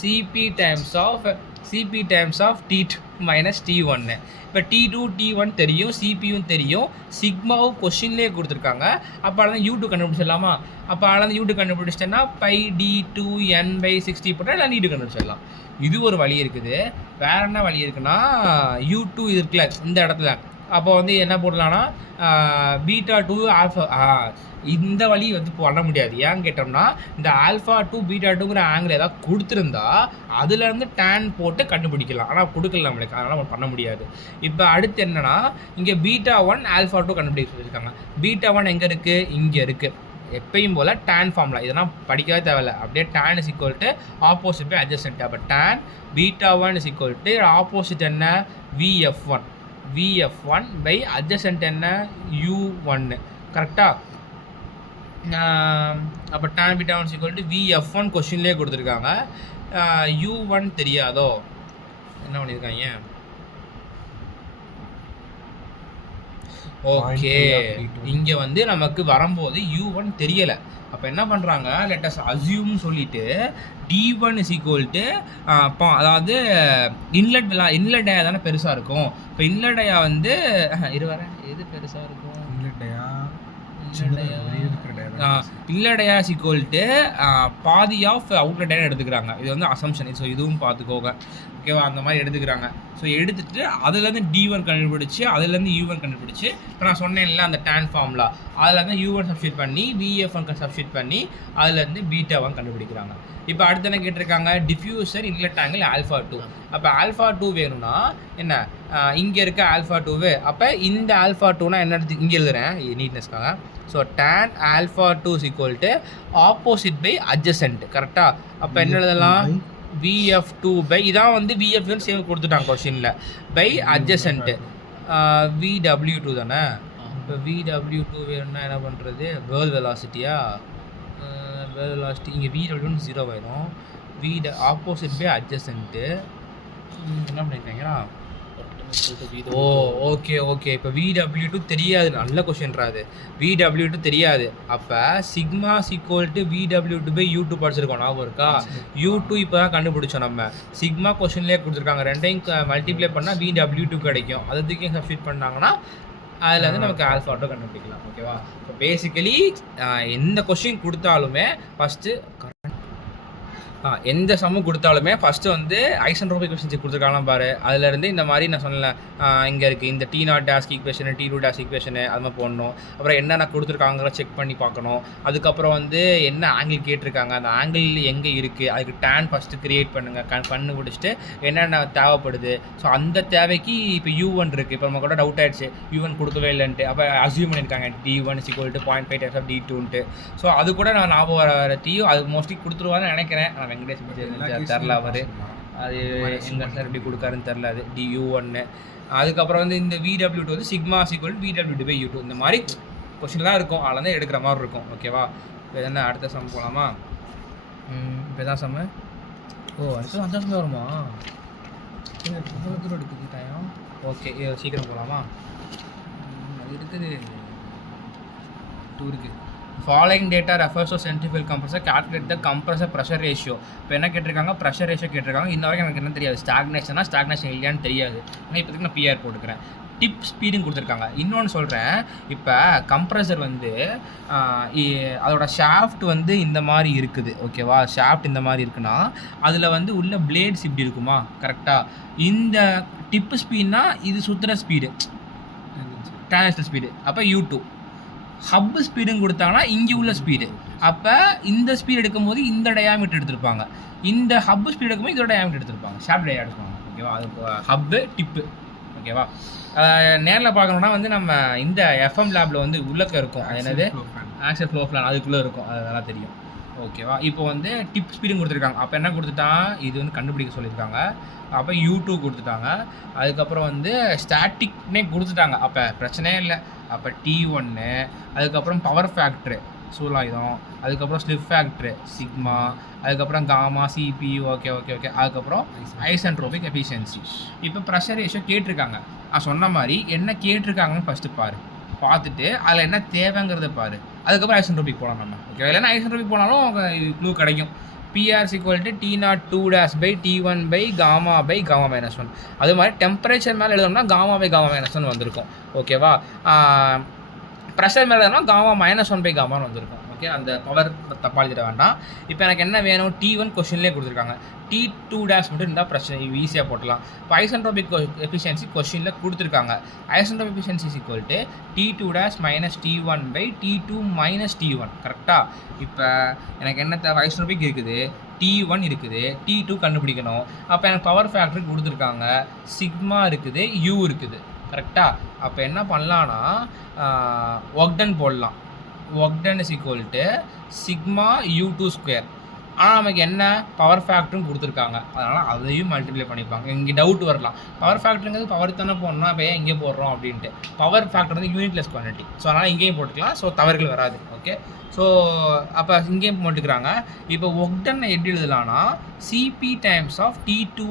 CP times of T2 minus T1. இப்போ T2 T1 தெரியும், சிபியும் தெரியும், சிக்மாவும் கொஷின்லேயே கொடுத்துருக்காங்க. அப்போ அதெல்லாம் U2 கண்டுபிடிச்சிடலாமா? அப்போ அதெல்லாம் U2 கண்டுபிடிச்சிட்டேன்னா பை D2N/60 போட்டால் எல்லாம் D2 கண்டுபிடிச்சிடலாம். இது ஒரு வழி இருக்குது. வேற என்ன வழி இருக்குன்னா, U2 இருக்குல்ல இந்த இடத்துல, அப்போ வந்து என்ன போடலான்னா β2 ஆல்ஃபா. இந்த வழி வந்து பண்ண முடியாது. ஏன்னு கேட்டோம்னா இந்த α2 β2ங்கிற ஆங்கிள் ஏதாவது கொடுத்துருந்தா அதுலேருந்து டேன் போட்டு கண்டுபிடிக்கலாம். ஆனால் கொடுக்கல நம்மளுக்கு, அதனால் பண்ண முடியாது. இப்போ அடுத்து என்னென்னா, இங்கே β1 α2 கண்டுபிடிக்க சொல்லியிருக்காங்க. β1 எங்கே இருக்குது, இங்கே இருக்குது. எப்பயும் போல் டேன் ஃபார்முலா இதெல்லாம் படிக்கவே தேவையில்லை. அப்படியே tan is equal to opposite by adjacent. அப்போ tan β1 is equal to opposite என்ன, VF1 பை அட்ஜசன்ட் என்ன, U1. கரெக்டாக? அப்போ tan β1 equal to VF1 கொஷின்லேயே கொடுத்துருக்காங்க. U1 தெரியாதோ, என்ன பண்ணியிருக்காங்க? ஓகே, இங்கே வந்து நமக்கு வரும்போது U1 தெரியலை. அப்போ என்ன பண்ணுறாங்க, லெட்டஸ் அசியூம் சொல்லிட்டு D1 இஸ் ஈக்குவல் டு அதாவது இன்லெட் டயா தானே பெருசாக இருக்கும். இப்போ இன்லெட் டயா வந்து எது பெருசாக இருக்கும், இல்லடையா ஈக்குவல் டு பாதி ஆஃப் அவுட்லெட் டேன்னு எடுத்துக்கிறாங்க. இது வந்து அசம்ஷன். ஸோ இதுவும் பார்த்துக்கோங்க. ஓகேவா? அந்த மாதிரி எடுத்துக்கிறாங்க. ஸோ எடுத்துகிட்டு அதுலேருந்து D1 கண்டுபிடிச்சி அதுலேருந்து U1 கண்டுபிடிச்சி, இப்போ நான் சொன்னேன்ல அந்த டேன் ஃபார்முலா, அதுலேருந்து U1 சப்ஸ்டியூட் பண்ணி VF1 சப்ஸ்டியூட் பண்ணி அதுலேருந்து β1 கண்டுபிடிக்கிறாங்க. இப்போ அடுத்து என்ன கேட்டிருக்காங்க, டிஃப்யூசர் இன்லெட் ஆங்கிள் α2. அப்போ α2 வேணும்னா என்ன, இங்கே இருக்க α2. அப்போ இந்த α2னா என்ன எடுத்து இங்கே எழுதுறேன் நீட்னஸ்க்காக. So tan α2 is equal to opposite by adjacent. கரெக்டாக? அப்போ என்ன எழுதலாம், VF2 பை, இதான் வந்து VF1 சேவ் கொடுத்துட்டாங்க கொஸ்டினில், பை அட்ஜசன்ட் VW2 தானே. இப்போ VW2 வேணும்னா என்ன பண்ணுறது, வேர்ல் வெலாசிட்டியா, வேர்ல் வெலாசிட்டி இங்கே VW1 0 ஆயிடும். ஆப்போசிட் பை அட்ஜசன்ட்டு என்ன பண்ணியிருக்காங்களா. ஓ ஓகே ஓகே. இப்போ VW2 தெரியாது, நல்ல கொஷின்றாது. VW2 தெரியாது. அப்போ sigma equal to VW2 by U2 படிச்சிருக்கோம், ஞாபகம் இருக்கா? U2 இப்போ தான் கண்டுபிடிச்சோம் நம்ம. சிக்மா கொஷின்லேயே கொடுத்துருக்காங்க. ரெண்டையும் மல்டிப்ளை பண்ணால் VW2 கிடைக்கும். அதை தூக்கி சப்ஸ்டியூட் பண்ணாங்கன்னா அதில் வந்து நமக்கு α2 கண்டுபிடிக்கலாம். ஓகேவா? இப்போ பேசிக்கலி எந்த கொஷின் கொடுத்தாலுமே ஃபஸ்ட்டு எந்த சம்மு கொடுத்தாலுமே ஃபஸ்ட்டு வந்து ஐசன்ட்ரோபிக் எஃபிஷியன்சி கொடுத்துருக்காங்க பாரு. அதுலேருந்து இந்த மாதிரி நான் சொன்னேன், இங்கே இருக்குது இந்த T0 task equation, T2 task equation, அது மாதிரி போடணும். அப்புறம் என்னென்ன கொடுத்துருக்காங்களோ செக் பண்ணி பார்க்கணும். அதுக்கப்புறம் வந்து என்ன ஆங்கிள் கேட்டிருக்காங்க, அந்த ஆங்கிள் எங்கே இருக்குது, அதுக்கு டேன் ஃபஸ்ட்டு க்ரியேட் பண்ணுங்கள், கண்டுபிடிச்சிட்டு என்னென்ன தேவைப்படுது. ஸோ அந்த தேவைக்கு இப்போ U1 இருக்குது. இப்போ நம்ம கூட டவுட் ஆகிடுச்சு U1 கொடுக்கவே இல்லைன்ட்டு. அப்போ அசியூம் பண்ணியிருக்காங்க D1 is equal to 0.5 times of D2ன்ட்டு. So அது கூட நான் ஞாபகம் வர T அது மோஸ்ட்லி கொடுத்துருவான்னு நினைக்கிறேன். வெங்கடேஷ் தெரில அவர், அது எங்கே சார் எப்படி கொடுக்காருன்னு தெரில. அது DU1. அதுக்கப்புறம் வந்து இந்த VW2 வந்து sigma equal VW2 by U2. இந்த மாதிரி கொஸ்டின் தான் இருக்கும், அதில் தான் எடுக்கிற மாதிரி இருக்கும். ஓகேவா? இப்போ என்ன அடுத்த சம் போகலாமா? இப்போ தான் சம்மு. அடுத்த 5 சம் வருமா? தூரம் எடுக்குது டைம். ஓகே, சீக்கிரம் போகலாமா? அது இருக்குது 2 இருக்குது. Following data refers to centrifugal compressor, calculate the compressor pressure ratio. இப்போ என்ன கேட்டிருக்காங்க? ப்ரெஷர் ரேஷியோ கேட்டிருக்காங்க. இன்ன வரைக்கும் எனக்கு என்ன தெரியாது, ஸ்டாக்னேஷன் இல்லையான்னு தெரியாது. ஆனால் இப்போதைக்கு நான் பிஆர் போட்டுக்கிறேன். டிப் ஸ்பீடும் கொடுத்துருக்காங்க. இன்னொன்று சொல்கிறேன், இப்போ கம்ப்ரஸர் வந்து அதோட ஷாஃப்ட் வந்து இந்த மாதிரி இருக்குது, ஓகேவா? ஷாஃப்ட் இந்த மாதிரி இருக்குன்னா அதில் வந்து உள்ள பிளேட்ஸ் இப்படி இருக்குமா? கரெக்டாக. இந்த டிப்பு ஸ்பீட்னா இது சுற்றுற ஸ்பீடு, ட்ரான்ஸ்ஃபர் ஸ்பீடு. அப்போ U2. ஹப்பு ஸ்பீடுன்னு கொடுத்தாங்கன்னா இங்கே உள்ள ஸ்பீடு. அப்போ இந்த ஸ்பீடு எடுக்கும்போது இந்த டயாமீட்டர் எடுத்திருப்பாங்க, இந்த ஹப்பு ஸ்பீடு எடுக்கும்போது இதோட டயாமீட்டர் எடுத்திருப்பாங்க, ஷாஃப்ட் டயா எடுத்துப்பாங்க, ஓகேவா? அது ஹப்பு டிப்பு, ஓகேவா? நேரில் பார்க்கணுன்னா வந்து நம்ம இந்த எஃப்எம் லேபில் வந்து உள்ளக்க இருக்கும், அது என்னது ஆக்சல் ஃப்ளோ பிளான், அதுக்குள்ளே இருக்கும், அதெல்லாம் தெரியும், ஓகேவா? இப்போ வந்து டிப் ஸ்பீடும் கொடுத்துருக்காங்க. அப்போ என்ன கொடுத்துட்டான், இது வந்து கண்டுபிடிக்க சொல்லியிருக்காங்க. அப்போ U2 கொடுத்துட்டாங்க. அதுக்கப்புறம் வந்து ஸ்டாட்டிக்னே கொடுத்துட்டாங்க. அப்போ பிரச்சனையே இல்லை. அப்போ T1, அதுக்கப்புறம் பவர் ஃபேக்ட்ரு சூலாயுதம், அதுக்கப்புறம் ஸ்லிப் ஃபேக்ட்ரு சிக்மா, அதுக்கப்புறம் காமா சிபி, ஓகே. அதுக்கப்புறம் ஐசென்ட்ரோபிக் எஃபிஷியன்சி. இப்போ ப்ரெஷர் ரேஷியோ கேட்டிருக்காங்க. நான் சொன்ன மாதிரி என்ன கேட்டிருக்காங்கன்னு ஃபஸ்ட்டு பார்த்துட்டு அதில் என்ன தேவைங்கிறத பாரு. அதுக்கப்புறம் ஐசென்ட்ரோபிக் போகலாம் நம்ம, ஓகே? இல்லைன்னா ஐசென்ட்ரோபிக் போனாலும் க்ளூ கிடைக்கும். PR = T02 T1 gamma -1. அது மாதிரி டெம்பரேச்சர் மேலே எழுதணும்னா gamma -1 வந்திருக்கும், ஓகேவா? ப்ரெஷர் மேலே எழுதணும்னா gamma -1 வந்திருக்கும், ஓகே? அந்த பவர் தப்பாக எழுதிட வேண்டாம். இப்போ எனக்கு என்ன வேணும்? T1 கொஷின்லேயே கொடுத்துருக்காங்க. T2 மட்டும் இருந்தால் பிரச்சனை, ஈஸியாக போட்டலாம். இப்போ ஐசென்ட்ரோபிக் எஃபிஷியன்சி கொஷினில் கொடுத்துருக்காங்க. Isentropic efficiency = T2 - T1 T2 - T1, கரெக்டாக? இப்போ எனக்கு என்ன தேவை? ஐசென்ட்ரோபிக் இருக்குது, T1 இருக்குது, T2 கண்டுபிடிக்கணும். அப்போ எனக்கு பவர் ஃபேக்டரி கொடுத்துருக்காங்க, சிக்மா இருக்குது, U இருக்குது, கரெக்டாக? அப்போ என்ன பண்ணலான்னா ஒர்க் டன் போடலாம். Work done = sigma U2². ஆனால் நமக்கு என்ன பவர் ஃபேக்டரும் கொடுத்துருக்காங்க, அதனால் அதையும் மல்டிப்ளை பண்ணிப்பாங்க. இங்கே டவுட் வரலாம், பவர் ஃபேக்டருங்கிறது பவர் தானே போடணும், இப்போ ஏன் இங்கே போடுறோம் அப்படின்ட்டு. பவர் ஃபேக்டர் வந்து யூனிட்லெஸ் குவான்டிட்டி, ஸோ அதனால் இங்கேயும் போட்டுக்கலாம், ஸோ தவறுகள் வராது, ஓகே? ஸோ அப்போ இங்கேயும் போட்டுக்கிறாங்க. இப்போ ஒர்க் டன் எப்படி எழுதலாம்னா CP times of T2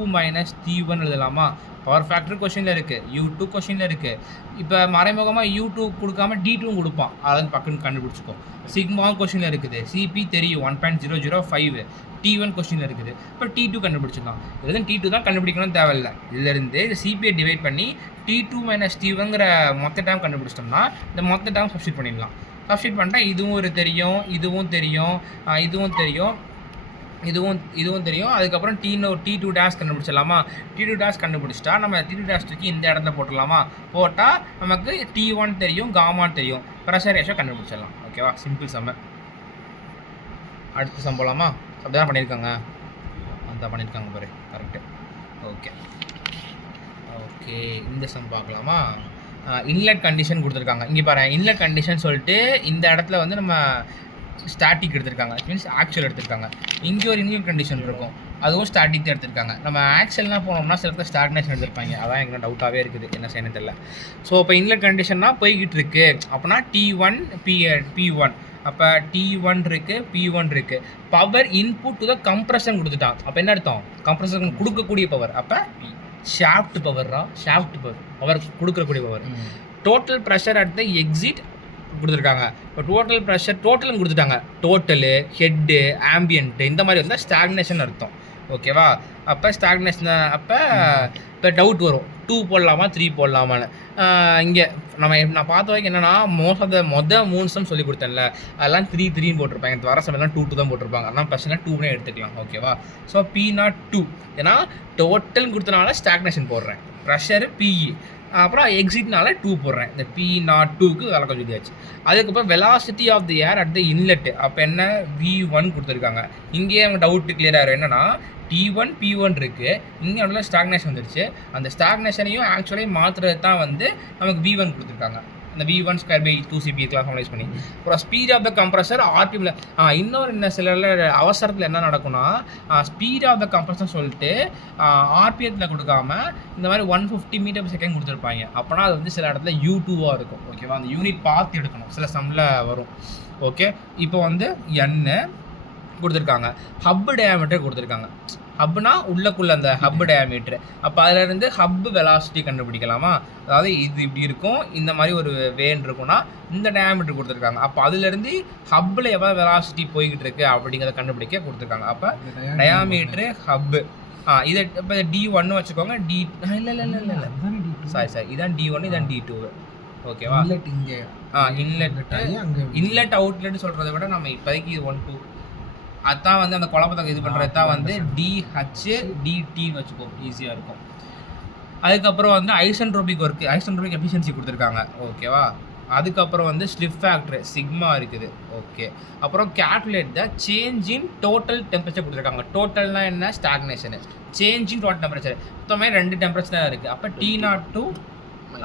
- T1 எழுதலாமா? பவர் ஃபேக்டர் கொஷினில் இருக்குது, U2 கொஷினில் இருக்குது. இப்போ மறைமுகமாக U2 கொடுக்காம D2 கொடுப்பான், அதாவது பக்கம்னு கண்டுபிடிச்சிக்கோ. சிக்மா கொஷினில் இருக்குது, CP தெரியும் 1.005, T1 கொஷினில் இருக்குது. இப்போ T2 கண்டுபிடிச்சிடலாம். இது T2 தான் கண்டுபிடிக்கணும்னு தேவையில்லை. இதிலேருந்து CPயை டிவைட் பண்ணி T2 - T1ங்கிற மொத்த டேம் கண்டுபிடிச்சிட்டோம்னா இந்த மொத்த டேம் சப்ஸ்டிட் பண்ணிடலாம். சப்ஸ்டிட் பண்ணிட்டா இதுவும் தெரியும், இதுவும் தெரியும், இதுவும் தெரியும். அதுக்கப்புறம் T2 டேஷ் கண்டுபிடிச்சிடலாமா? T2 கண்டுபிடிச்சிட்டா நம்ம T2 தூக்கி இந்த இடத்துல போட்டுடலாமா? போட்டால் நமக்கு T1 தெரியும், காமான்னு தெரியும், ப்ரெஷர் ரேஷியோ கண்டுபிடிச்சிடலாம், ஓகேவா? சிம்பிள் சம்ம. அடுத்த சம் போகலாமா? அப்படி தான் பண்ணியிருக்காங்க, அதான் பண்ணியிருக்காங்க பாரு, கரெக்டு, ஓகே. இந்த சம் பார்க்கலாமா? இன்லெட் கண்டிஷன் கொடுத்துருக்காங்க. இங்கே பாரு, இன்லெட் கண்டிஷன் சொல்லிட்டு இந்த இடத்துல வந்து நம்ம ஸ்டாட்டிக் எடுத்திருக்காங்க, மீன்ஸ் ஆக்சுவல் எடுத்திருக்காங்க. இங்கே ஒரு இன்லெட் கண்டிஷன் இருக்கும், அதுவும் ஸ்டாட்டிக் தான் எடுத்திருக்காங்க. நம்ம ஆக்சுவல்னால் போனோம்னா சில இடத்துல ஸ்டாக்னேஷன் எடுத்திருப்பாங்க, அதான் எனக்கு டவுட்டாகவே இருக்குது, என்ன செய்யணும் தெரியல. ஸோ இப்போ இன்லெட் கண்டிஷன்னா போய்கிட்டு இருக்கு அப்படின்னா T1 P1, அப்போ T1 இருக்குது, P1 இருக்குது. Power input to the compression கொடுத்துட்டான். அப்போ என்ன அர்த்தம்? கம்ப்ரஷன் கொடுக்கக்கூடிய பவர். அப்போ ஷாஃப்ட் பவர் கொடுக்கக்கூடிய power. Total pressure at the exit கொடுத்துருக்காங்க. இப்போ டோட்டல் ப்ரெஷர் டோட்டலும் கொடுத்துட்டாங்க. டோட்டலு, ஹெட்டு, ஆம்பியன்ட்டு இந்த மாதிரி வந்தால் ஸ்டாக்னேஷன் அர்த்தம், ஓகேவா? அப்போ ஸ்டாக்னேஷன். அப்போ இப்போ டவுட் வரும், 2 போடலாமா 3 போடலாமான்னு. இங்கே நான் பார்த்த வரைக்கும் என்னென்னா மோஸ்ட் ஆஃப் த 3 சம் சொல்லி கொடுத்தேன்ல, அதெல்லாம் 3 போட்டிருப்பாங்க. இந்த வர சமையெல்லாம் 2 தான் போட்டிருப்பாங்க. அதெல்லாம் பிரச்சனை 2 எடுத்துக்கலாம், ஓகேவா? ஸோ P02 ஏன்னா டோட்டல் கொடுத்தனால ஸ்டாக்னேஷன் போடுறேன், ப்ரெஷரு PE, அப்புறம் எக்ஸிட்னால 2 போடுறேன். இந்த P02க்கு விளக்கம் சொல்லியாச்சு. அதுக்கப்புறம் velocity of the air at the inlet, அப்போ என்ன V1 கொடுத்துருக்காங்க. இங்கேயே அவங்க டவுட்டு கிளியர் ஆகிடும். என்னென்னா T1 P1 இருக்குது, இங்கே நடுவில் ஸ்டாக்னேஷன் வந்துருச்சு. அந்த ஸ்டாக்னேஷனையும் ஆக்சுவலி மாற்றுறது தான் வந்து நமக்கு V1 கொடுத்துருக்காங்க. இந்த V1 ஸ்கொயர் பை 2CP இருக்கலாம் ஃபார்மலைஸ் பண்ணி. அப்புறம் ஸ்பீட் ஆஃப் த கம்ப்ரஸர் RPMல இன்னொரு என்ன சில அவசரத்தில் என்ன நடக்கும்னா ஸ்பீட் ஆஃப் த கம்ப்ரஸர் சொல்லிட்டு RPMல கொடுக்காம இந்த மாதிரி 150 மீட்டர்/செகண்ட் கொடுத்துருப்பாங்க. அப்போனா அது வந்து சில இடத்துல U2 இருக்கும். ஓகேவா, அந்த யூனிட் பார்த்து எடுக்கணும், சில சம்மில் வரும். ஓகே, இப்போ வந்து என்ன கொடுத்துருக்காங்க, ஹப் டயாமீட்டர் கொடுத்துருக்காங்க. ஹப்னா உள்ளக்குள்ள அந்த ஹப் டயாமீட்டர். அப்போ அதிலேருந்து ஹப் வெலாசிட்டி கண்டுபிடிக்கலாமா? அதாவது இது இப்படி இருக்கும், இந்த மாதிரி ஒரு வேன் இருக்குன்னா இந்த டயாமீட்டர் கொடுத்துருக்காங்க. அப்போ அதுலேருந்து ஹப்பில் எவ்வளோ வெலாசிட்டி போய்கிட்டு இருக்கு அப்படிங்கிறத கண்டுபிடிக்க கொடுத்துருக்காங்க. அப்போ டயாமீட்டரு ஹப்பு இதை இப்போ D1 வச்சுக்கோங்க. இல்லை சாரி இதான் D1, இதான் D2. ஓகேவா, இன்லெட் அவுட்லெட் சொல்கிறத விட நம்ம இப்போதைக்கு இது 1 2 அதான் வந்து அந்த குழப்பத்தை இது பண்ணுறது தான் வந்து DHDTன்னு வச்சுக்கோ, ஈஸியாக இருக்கும். அதுக்கப்புறம் வந்து ஐசென்ட்ரோபிக் ஒர்க்கு, ஐசென்ட்ரோபிக் எஃபிஷியன்சி கொடுத்துருக்காங்க. ஓகேவா, அதுக்கப்புறம் வந்து ஸ்லிப் ஃபேக்டர் சிக்மா இருக்குது. ஓகே, அப்புறம் calculate the change in total temperature கொடுத்துருக்காங்க. டோட்டல்னா என்ன, ஸ்டாக்னேஷனு. சேஞ்ச் இன் டோட்டல் டெம்பரேச்சர் மொத்தமே 2 டெம்பரேச்சர் தான் இருக்குது. அப்போ T02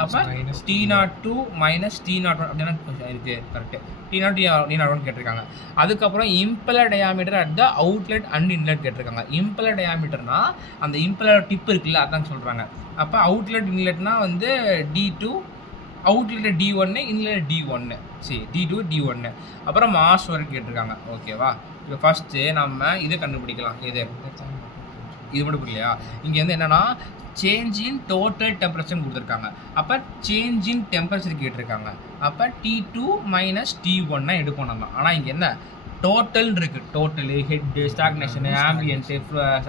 அப்போ T02 மைனஸ் T01 அப்படின்னா இருக்குது. கரெக்டு, T01 கேட்டிருக்காங்க. அதுக்கப்புறம் impeller diameter at the outlet and inlet கேட்டிருக்காங்க. இம்பலர் டயாமீட்டர்னா அந்த இம்பலர் டிப் இருக்குல்ல, அதான் சொல்கிறாங்க. அப்போ அவுட்லெட் இன்லெட்னா வந்து D2, outlet D1, inlet D1, சரி D2 D1. அப்புறம் மாஸ் ஒர்க் கேட்டிருக்காங்க. ஓகேவா, இப்போ ஃபஸ்ட்டு நம்ம இதை கண்டுபிடிக்கலாம். இது மட்டும் புரியலையா? இங்கே வந்து என்னென்னா சேஞ்ச் இன் டோட்டல் டெம்பரேச்சர் கொடுத்துருக்காங்க. அப்போ சேஞ்ச் இன் டெம்பரேச்சர் கேட்டிருக்காங்க. அப்போ T2 மைனஸ் T1 எடுப்போம் நம்ம. ஆனால் இங்கே என்ன டோட்டல் இருக்குது, total, head, stagnation, ambient,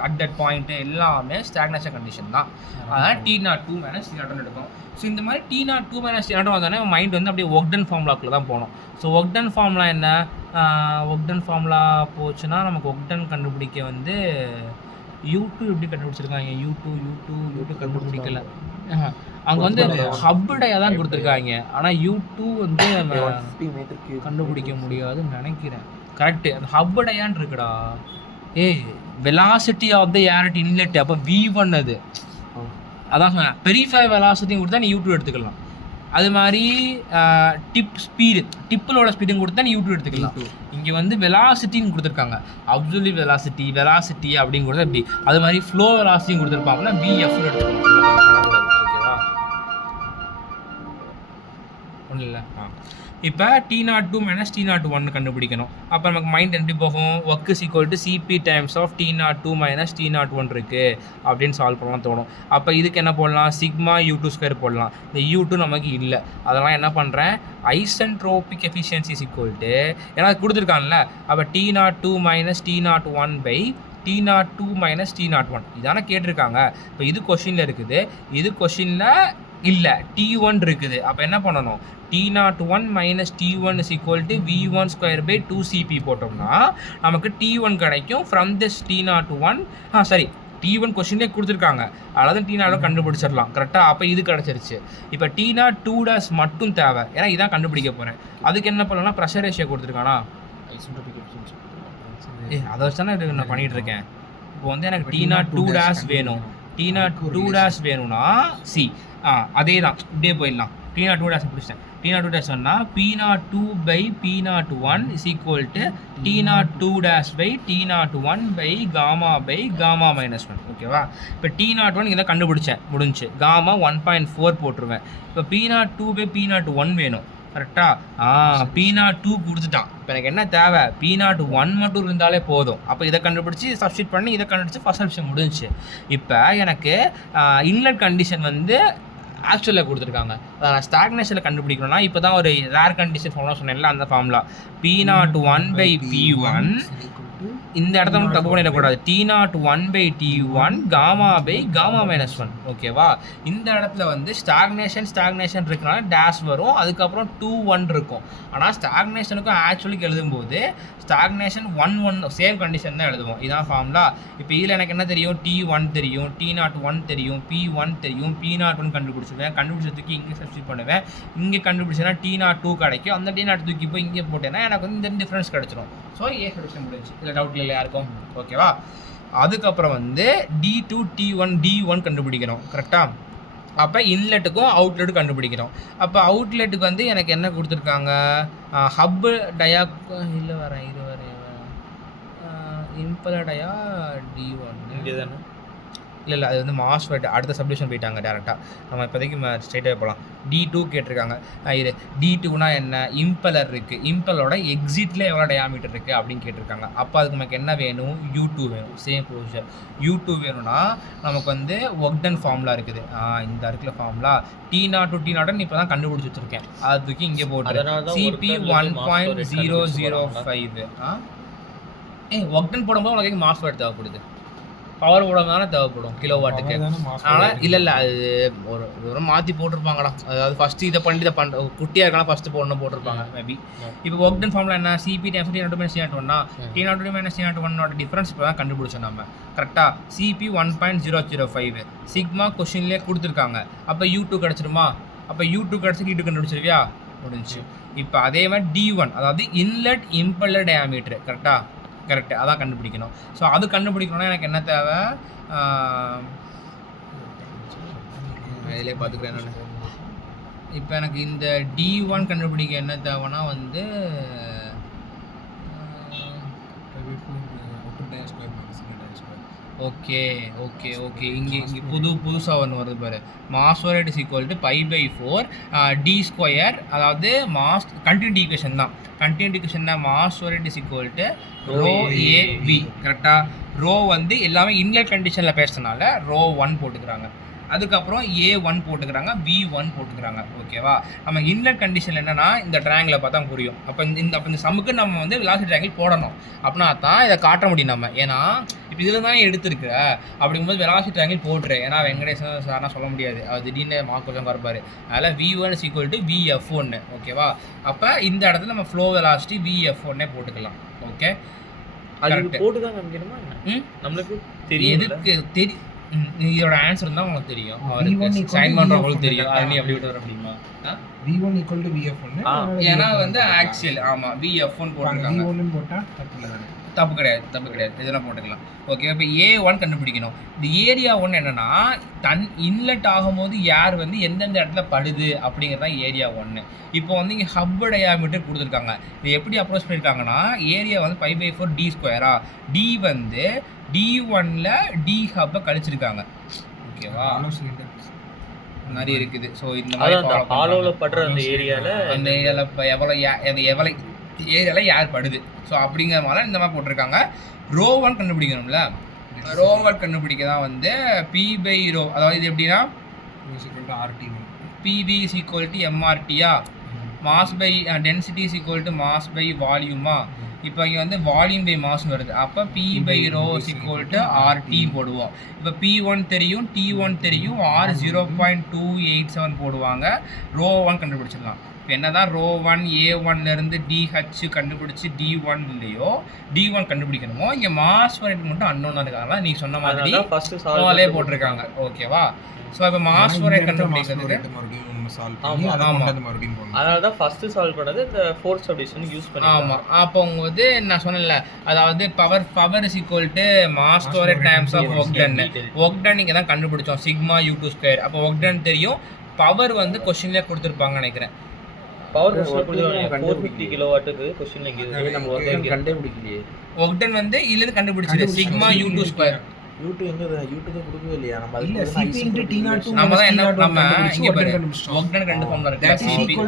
at that point எல்லாமே ஸ்டாக்னேஷன் கண்டிஷன் தான். அதனால் T02 மைனஸ் T01 எடுக்கும். ஸோ இந்த மாதிரி T02 மைனஸ் T01 வந்தோடனே மைண்ட் வந்து அப்படியே ஒக்டன் ஃபார்முலாக்குள்ளே தான் போகணும். ஸோ ஒக்டன் ஃபார்முலா என்ன, ஒக்டன் ஃபார்முலா போச்சுன்னா நமக்கு ஒக்டன் கண்டுபிடிக்க வந்து U2 எப்படி கண்டுபிடிச்சிருக்காங்க, U2 கண்டுபிடிக்கல. அங்கே வந்து ஹப்புடைய தான் கொடுத்துருக்காங்க. ஆனால் U2 வந்து கண்டுபிடிக்க முடியாதுன்னு நினைக்கிறேன். கரெக்டு, அந்த ஹப்புடையான் இருக்குடா. Velocity of the air at inlet, அப்போ V1 அது. அதான் சொன்னேன், பெரிஃபை வெலாசிட்டியும் கொடுத்தா நீ U2 எடுத்துக்கலாம். அது மாதிரி டிப் ஸ்பீடு, டிப்பிலோட ஸ்பீடும் கொடுத்தா நீ U2 எடுத்துக்கலாம். இங்கே வந்து வெலாசிட்டின்னு கொடுத்துருக்காங்க. அப்சல்யூட் வெலாசிட்டி அப்படின்னு கொடுத்தா எப்படி, அது மாதிரி ஃப்ளோ வெலாசிட்டியும் கொடுத்துருப்பாங்கன்னா VF எடுத்துக்கலாம். ஓகேவா, ஒன்றும் இல்லை. இப்போ T02 மைனஸ் T01 கண்டுபிடிக்கணும். அப்போ நமக்கு மைண்ட் எப்படி போகும், work is equal to CP times of T02 minus T01 இருக்குது அப்படின்னு சால்வ் பண்ணலாம் தோணும். அப்போ இதுக்கு என்ன போடலாம், சிக்மா U2 ஸ்கொயர் போடலாம். இந்த U2 நமக்கு இல்லை, அதெல்லாம் என்ன பண்ணுறேன், isentropic efficiency is equal to, ஏன்னா கொடுத்துருக்காங்கல்ல, அப்போ T02 minus T01 by T02 minus T01 இதானே கேட்டிருக்காங்க. இப்போ இது கொஷினில் இருக்குது, இது கொஷினில் இல்லை, T1 இருக்குது. அப்போ என்ன பண்ணணும், T01 minus T1 is equal to V1 square by 2CP போட்டோம்னா நமக்கு T1 கிடைக்கும். ஃப்ரம் திஸ் T01 சரி T1 கொஸ்டின்லேயே கொடுத்துருக்காங்க, அதாவது T0 கண்டுபிடிச்சிடலாம். கரெக்டாக, அப்போ இது கிடச்சிருச்சு. இப்போ T02 மட்டும் தேவை, ஏன்னா இதான் கண்டுபிடிக்க போகிறேன். அதுக்கு என்ன பண்ணலாம், ப்ரெஷர் ரேஷியோ கொடுத்துருக்கானா, அதை வச்சு தானே நான் பண்ணிகிட்டு இருக்கேன். இப்போ வந்து எனக்கு T02 வேணும். T02 வேணும்னா அதே தான், இப்படியே போயிடலாம். T02 பிடிச்சிட்டேன். T02 சொன்னால் P02 by P01 is equal to T02 by T01 by gamma minus 1. ஓகேவா, இப்போ T01 இதை கண்டுபிடிச்சேன், முடிஞ்சு. காமா 1.4 போட்டுருவேன். இப்போ P02 பை P01 வேணும். கரெக்டாக, P02 கொடுத்துட்டான். இப்போ எனக்கு என்ன தேவை, P01 மட்டும் இருந்தாலே போதும். அப்போ இதை கண்டுபிடிச்சி சப்ஸ்டிட் பண்ணி இதை கண்டுபிடிச்சி ஃபர்ஸ்ட் ஆப்ஷன் முடிஞ்சிச்சு. இப்போ எனக்கு இன்லெட் கண்டிஷன் வந்து ஆக்சுவலில் கொடுத்துருக்காங்க. அதை நான் ஸ்டாக்னேஷனில் கண்டுபிடிக்கணும்னா இப்போ தான் ஒரு ரேர் கண்டிஷன் ஃபார்முலா சொன்னேன்ல, அந்த ஃபார்முலா P01 பை P1, இந்த இடத்த மட்டும் தப்பு பண்ணிடக்கூடாது. T01 by T1 gamma by gamma minus 1. ஓகேவா, இந்த இடத்துல வந்து ஸ்டாக்னேஷன் இருக்குனால டேஷ் வரும், அதுக்கப்புறம் 2-1 இருக்கும். ஆனால் ஸ்டாக்னேஷனுக்கும் ஆக்சுவலுக்கு எழுதும்போது ஸ்டாக்னேஷன் 1-1 சேம் கண்டிஷன் தான் எழுதுவோம். இதான் ஃபார்முலா. இப்போ இதில் எனக்கு என்ன தெரியும், T1 தெரியும், T01 தெரியும், P1 தெரியும், P01 கண்டுபிடிச்சிடுவேன். கண்டுபிடிச்சதுக்கு இங்கே சப்ஸ்டிட் பண்ணுவேன். இங்கே கண்டுபிடிச்சேன்னா T02 கிடைக்கும். அந்த T02 தூக்கி போய் இங்கே போட்டேன்னா எனக்கு வந்து இந்த டிஃப்ரென்ஸ் கிடைச்சிடும். ஸோ ஏ சொல்யூஷன் முடிஞ்சு, இல்லை டவுட் இல்லை யாருக்கும். ஓகேவா, அதுக்கப்புறம் வந்து D2 T1 D1 கண்டுபிடிக்கணும். கரெக்டாக, அப்போ இன்லெட்டுக்கும் அவுட்லெட்டுக்கும் கண்டுபிடிக்கிறோம். அப்போ அவுட்லெட்டுக்கு வந்து எனக்கு என்ன கொடுத்துருக்காங்க, ஹப்பு டயா இல்லை வரேன் இது வரேன் இம்பலர் டயா D1 இங்கே தானே இல்லை அது வந்து மாஸ்ஃபெட் அடுத்த சப்டிவிஷன் போயிட்டாங்க டேரெக்டாக. நம்ம இப்போதைக்கு ஸ்ட்ரைட்டாக போகலாம். D2 கேட்டிருக்காங்க. இது D2னா என்ன, இம்பலர் இருக்குது, இம்பலரோட எக்ஸிட்டில் எவ்வளோ டயாமீட்டர் இருக்குது அப்படின்னு கேட்டிருக்காங்க. அப்போ அதுக்கு நமக்கு என்ன வேணும், U2 வேணும். Same procedure. U2 வேணும்னா நமக்கு வந்து ஒக்டன் ஃபார்முலா இருக்குது. இந்த இருக்குல்ல ஃபார்முலா T0 to T0 இப்போ தான் கண்டுபிடிச்சி வச்சுருக்கேன். அதுக்கு இங்கே போட்டு CP 1.005. ஒக்டன் போடும்போது உனக்கு மாஸ்ஃபெட் தேவைப்படுது, பவர் போடாம தேவைப்படும் கிலோ வாட்டுக்கு. ஆனால் இல்லை அது ஒரு மாற்றி போட்டிருப்பாங்கடா. அதாவது ஃபஸ்ட்டு இதை பண்ணி இதை குட்டியாக இருக்கலாம் ஃபஸ்ட்டு போட்டிருப்பாங்க மேபி. இப்போ ஒக்டன் ஃபார்மில் என்ன, CP times T0 - T0 T0 - T0 difference இப்போ தான் கண்டுபிடிச்சோம் நம்ம கரெக்டாக. CP 1.005 சிக்மா கொஷின்லேயே கொடுத்துருக்காங்க. அப்போ U2 கிடச்சிருமா, அப்போ U2 கிடச்சி U2 கண்டுபிடிச்சிருவியா, முடிஞ்சு. இப்போ அதே மாதிரி D1 அதாவது இன்லெட் இம்பல்லர் டயாமீட்டர் கரெக்டாக, கரெக்டு அதான் கண்டுபிடிக்கணும். ஸோ அது கண்டுபிடிக்கணும்னா எனக்கு என்ன தேவை, இதிலே பார்த்துக்கிறேன் நான். இப்போ எனக்கு இந்த D1 கண்டுபிடிக்க என்ன தேவைன்னா வந்து ஓகே ஓகே ஓகே இங்கே புதுசாக ஒன்று வருது பாரு. MOSFET is equal to π/4 d², அதாவது மாஸ் கண்டினியூட்டி ஈக்குவேஷன் தான். கண்டினியூட்டி ஈக்குவேஷன் தான் MOSFET is equal to ρAV கரெக்டாக. ரோ வந்து எல்லாமே இன்லெட் கண்டிஷனில் பேசுறதுனால ρ1 போட்டுக்கிறாங்க. அதுக்கப்புறம் A1 போட்டுக்கிறாங்க, V1 போட்டுக்கிறாங்க. ஓகேவா, நம்ம இன்லெட் கண்டிஷன் என்னன்னா இந்த ட்ரையாங்கிளை பார்த்தா புரியும். அப்போ இந்த சம்முக்கு நம்ம வந்து வெலாசிட்டி ட்ரையாங்கிள் போடணும். அப்படின்னா தான் இதை காட்ட முடியும் நம்ம. ஏன்னா இப்போ இதில் தானே எடுத்துருக்கு, அப்படிங்கும்போது வெலாசிட்டி ட்ரையாங்கிள் போட்டுரு. ஏன்னா வெங்கடேசன் சார்னா சொல்ல முடியாது, அது திடீர்னு மார்க் கொஞ்சம் குறைப்பாரு. அதில் V1 = VF1. ஓகேவா, அப்போ இந்த இடத்துல நம்ம ஃப்ளோ வெலாசிட்டி VF1 போட்டுக்கலாம். ஓகே, அது போட்டு தான் காமிக்கணுமா என்ன, நம்மளுக்கு தெரியும். எதுக்கு தெரியும், இதோட ஆன்சர் தான் உங்களுக்கு தெரியும், அவருக்கு சைன் பண்றவங்களுக்கு தெரியும். அது நீ அப்படி விட்டு வர முடியுமா, V1 = VF1 ஏன்னா வந்து ஆக்சுவல் ஆமா VF1 போட்டுருக்காங்க. V1 போட்டா தப்பு கிடையாது, இதெல்லாம் போட்டுக்கலாம். ஓகே, இப்போ A1 கண்டுபிடிக்கணும். இந்த ஏரியா 1 என்னன்னா இன்லெட் ஆகும்போது ஏர் வந்து எந்தெந்த இடத்துல படுது அப்படிங்கிறது தான் ஏரியா 1. இப்போ வந்து இங்கே ஹப் டயாமீட்டர் கொடுத்துருக்காங்க. இது எப்படி அப்ரோச் பண்ணியிருக்காங்கன்னா ஏரியா வந்து π/4 d². D வந்து D1ல D ஹப்பை கழிச்சிருக்காங்க. ஓகேவா, நிறைய இருக்குது. ஸோ இந்த மாதிரி ஹாலோவில் படுற அந்த ஏரியாவில் எவ்வளோ ஏரியாவில் யார் படுது, ஸோ அப்படிங்கிற மாதிரி இந்த மாதிரி போட்டிருக்காங்க. ρ1 கண்டுபிடிக்கணும்ல, ρ1 கண்டுபிடிக்க தான் வந்து P/ρ, அதாவது இது எப்படின்னா PV = MRT-யா, mass by density = mass by வால்யூமா. இப்போ இங்கே வந்து வால்யூம் பை மாஸ் வருது. அப்போ P/ρ = RT போடுவோம். இப்போ P1 தெரியும், T1 தெரியும், R 0.287 போடுவாங்க. ρ1 கண்டுபிடிச்சிடலாம். இப்போ என்ன தான் ρ1 A1லேருந்து DH கண்டுபிடிச்சி D1 இல்லையோ D1 கண்டுபிடிக்கணுமோ, இங்கே மாஸ் ஃபரேட் மட்டும் அன்னோன் இருக்காங்களா, நீ சொன்ன மாதிரி ஃபஸ்ட்டு போட்டிருக்காங்க. ஓகேவா, ஸோ இப்போ மாஸ் ஃபரேட் கண்டுபிடிக்கிறதுக்கு அதனால தான் ஃபர்ஸ்ட் சால்வ் பண்ணது இந்த ஃபோர்த் சப்டிவிஷன் யூஸ் பண்ணி. ஆமாம், அப்போ வந்து நான் சொன்னேன்ல, அதாவது power = mass square times of work done இங்கே தான் கண்டுபிடிச்சோம், சிக்மா U2². அப்போ ஒக்டன் தெரியும், பவர் வந்து கொஸ்டின்லேயே கொடுத்துருப்பாங்கன்னு நினைக்கிறேன். பவர் 450 கிலோவாட்டுக்கு கொஸ்டின்ல இங்க நம்ம கண்டுபிடிக்கலையே. ஒக்டன் வந்து இல்லன்னு கண்டுபிடிச்சது சிக்மா U2². U2 எங்க U2 தான் கொடுக்கவே இல்லையா, நம்ம இல்ல CP * T0 நம்ம தான் என்ன நம்ம இங்க பாரு ஒக்டன் கண்டு ஃபார்முலா இருக்கு, CP =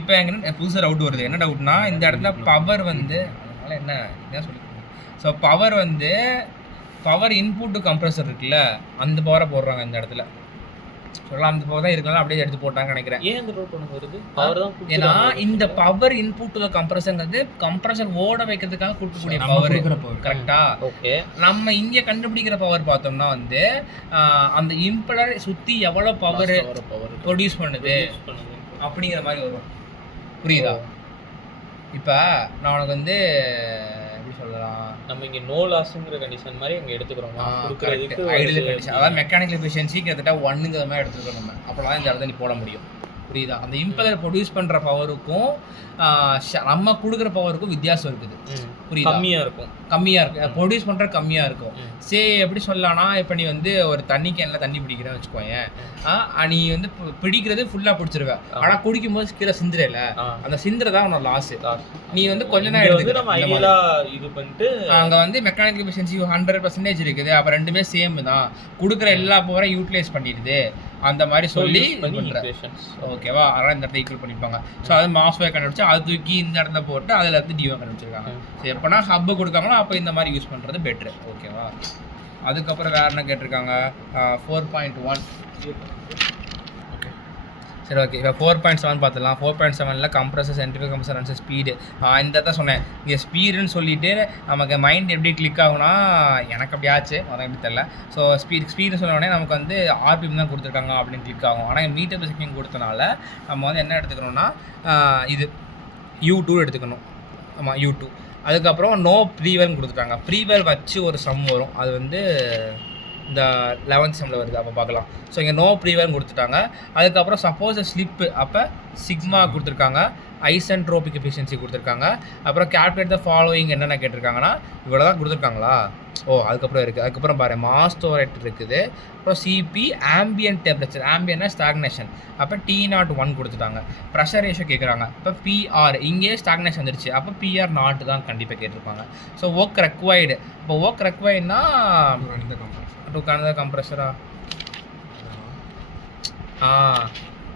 இப்போ எங்க புதுசா டவுட் வருது. என்ன டவுட்னா இந்த இடத்துல பவர் வந்து அதனால என்ன சொல்லிருக்கோம். ஸோ பவர் வந்து பவர் இன்புட் கம்ப்ரஸர் இருக்குல்ல, அந்த பவரை போடுறாங்க இந்த இடத்துல. சொல்லலாம் அந்த பவர் தான் இருக்கலாம், அப்படியே எடுத்து போட்டாங்கன்னு நினைக்கிறேன். ஏன் இந்த ரோட் பண்ண வருது, பவர் தான். ஏன்னா இந்த பவர் இன்புட் டு கம்ப்ரஸர்ங்கிறது கம்ப்ரஸர் ஓட வைக்கிறதுக்காக கொடுக்கக்கூடிய பவர் கரெக்டா. ஓகே, நம்ம இங்கே கண்டுபிடிக்கிற பவர் பார்த்தோம்னா வந்து அந்த இம்பலர் சுற்றி எவ்வளோ பவர் ப்ரொடியூஸ் பண்ணுது அப்படிங்கிற மாதிரி வரும். புரியுதா? இப்போ நான் உனக்கு வந்து எப்படி சொல்லலாம், நம்ம இங்கே நோ லாஸ்ங்கிற கண்டிஷன் மாதிரி இங்கே எடுத்துக்கிறோம். ஐடியல் கண்டிஷன், அதாவது மெக்கானிக்கல் எஃபிஷியன்சி கிட்டத்தட்ட 1ங்கிற மாதிரி எடுத்துக்கிறோம் நம்ம. அப்போலாம் இந்த இடத்துல நீ போட முடியும். புரியுதா? அந்த இம்பெலர் ப்ரொடியூஸ் பண்ணுற பவருக்கும் நம்ம கொடுக்குற பவருக்கும் வித்தியாசம் இருக்குது. புரியுதா? கம்மியாக இருக்கும். ப்ரொடியூஸ் பண்ணுற கம்மியாக இருக்கும். எப்படி சொல்லலாம்னா, இப்போ நீ வந்து ஒரு தண்ணி கேனில் தண்ணி பிடிக்கிறேன்னு வச்சுக்கோயேன், நீ வந்து பிடிக்கிறது ஃபுல்லாக பிடிச்சிருவேன், ஆனால் குடிக்கும் போது கீழே சிந்துறல, அந்த சிந்துறதா உன்னோட லாஸ். நீ வந்து கொஞ்ச நேரம் இது பண்ணிட்டு அங்கே வந்து மெக்கானிக்கல் எஃபிஷியன்சி 100% இருக்குது. அப்போ ரெண்டுமே சேம் தான், கொடுக்குற எல்லா பவரையும் யூட்டிலைஸ் பண்ணிடுது அந்த மாதிரி சொல்லி ஓகேவா. அதனால் இந்த இடத்துல ஈக்குவல் பண்ணியிருப்பாங்க. ஸோ அது மாஸ்வே கண்டுபிடிச்சு அது தூக்கி இந்த இடத்துல போட்டு அதில் இருந்து டிஓ கண்டுபிடிச்சிருக்காங்க. ஸோ எப்போனா ஹப்பு கொடுக்காங்களோ அப்போ இந்த மாதிரி யூஸ் பண்ணுறது பெட்ரு. ஓகேவா. அதுக்கப்புறம் வேறு என்ன கேட்டிருக்காங்க, 4.1. சரி ஓகே, இப்போ 4.7 பார்த்துலாம். 4.7ல் compressor, centrifugal compressor and speed. இந்த தான் சொன்னேன், இங்கே ஸ்பீடுன்னு சொல்லிவிட்டு நமக்கு மைண்ட் எப்படி கிளிக் ஆகுனா, எனக்கு அப்படி ஆச்சு, அதான் எப்படி தெரில. ஸோ ஸ்பீடுன்னு சொன்னோடனே நமக்கு வந்து ஆர்பிஎம் தான் கொடுத்துருக்காங்க அப்படின்னு கிளிக் ஆகும். ஆனால் மீட்டர் பர் செகண்ட் கொடுத்தனால நம்ம வந்து என்ன எடுத்துக்கணும்னா, இது U2 எடுத்துக்கணும். ஆமாம், U2. அதுக்கப்புறம் நோ ப்ரீவேல்னு கொடுத்துட்டாங்க. ப்ரீவேல் வச்சு ஒரு சம் வரும், அது வந்து இந்த 11th செம்மில் வருது, அப்போ பார்க்கலாம். ஸோ இங்கே நோ ப்ரீவேல்னு கொடுத்துட்டாங்க. அதுக்கப்புறம் சப்போஸ் ஸ்லிப்பு, அப்போ சிக்மா கொடுத்துருக்காங்க. ஐசென்ட்ரோபிக் எஃபிஷியன்சி கொடுத்துருக்காங்க. அப்புறம் கேல்குலேட் த ஃபாலோயிங் என்னென்ன கேட்டிருக்காங்கன்னா, இவ்வளோ தான் கொடுத்துருக்காங்களா? அதுக்கப்புறம் இருக்குது. அதுக்கப்புறம் பாரு, மாஸ் ஃப்ளோ ரேட் இருக்குது. அப்புறம் சிபி, ஆம்பியன்ட் டெம்பரேச்சர், ஆம்பியன்னா ஸ்டாக்னேஷன், அப்போ T01 கொடுத்துட்டாங்க. ப்ரெஷர் ரேஷியோ கேட்குறாங்க. இப்போ பிஆர், இங்கேயே ஸ்டாக்னேஷன் வந்துருச்சு, அப்போ PR0 தான் கண்டிப்பாக கேட்டிருப்பாங்க. ஸோ ஒர்க் ரெக்வைர்டு, இப்போ ஒர்க் ரெக்வைர்டுனா டு கனதர் கம்ப்ரெஷரா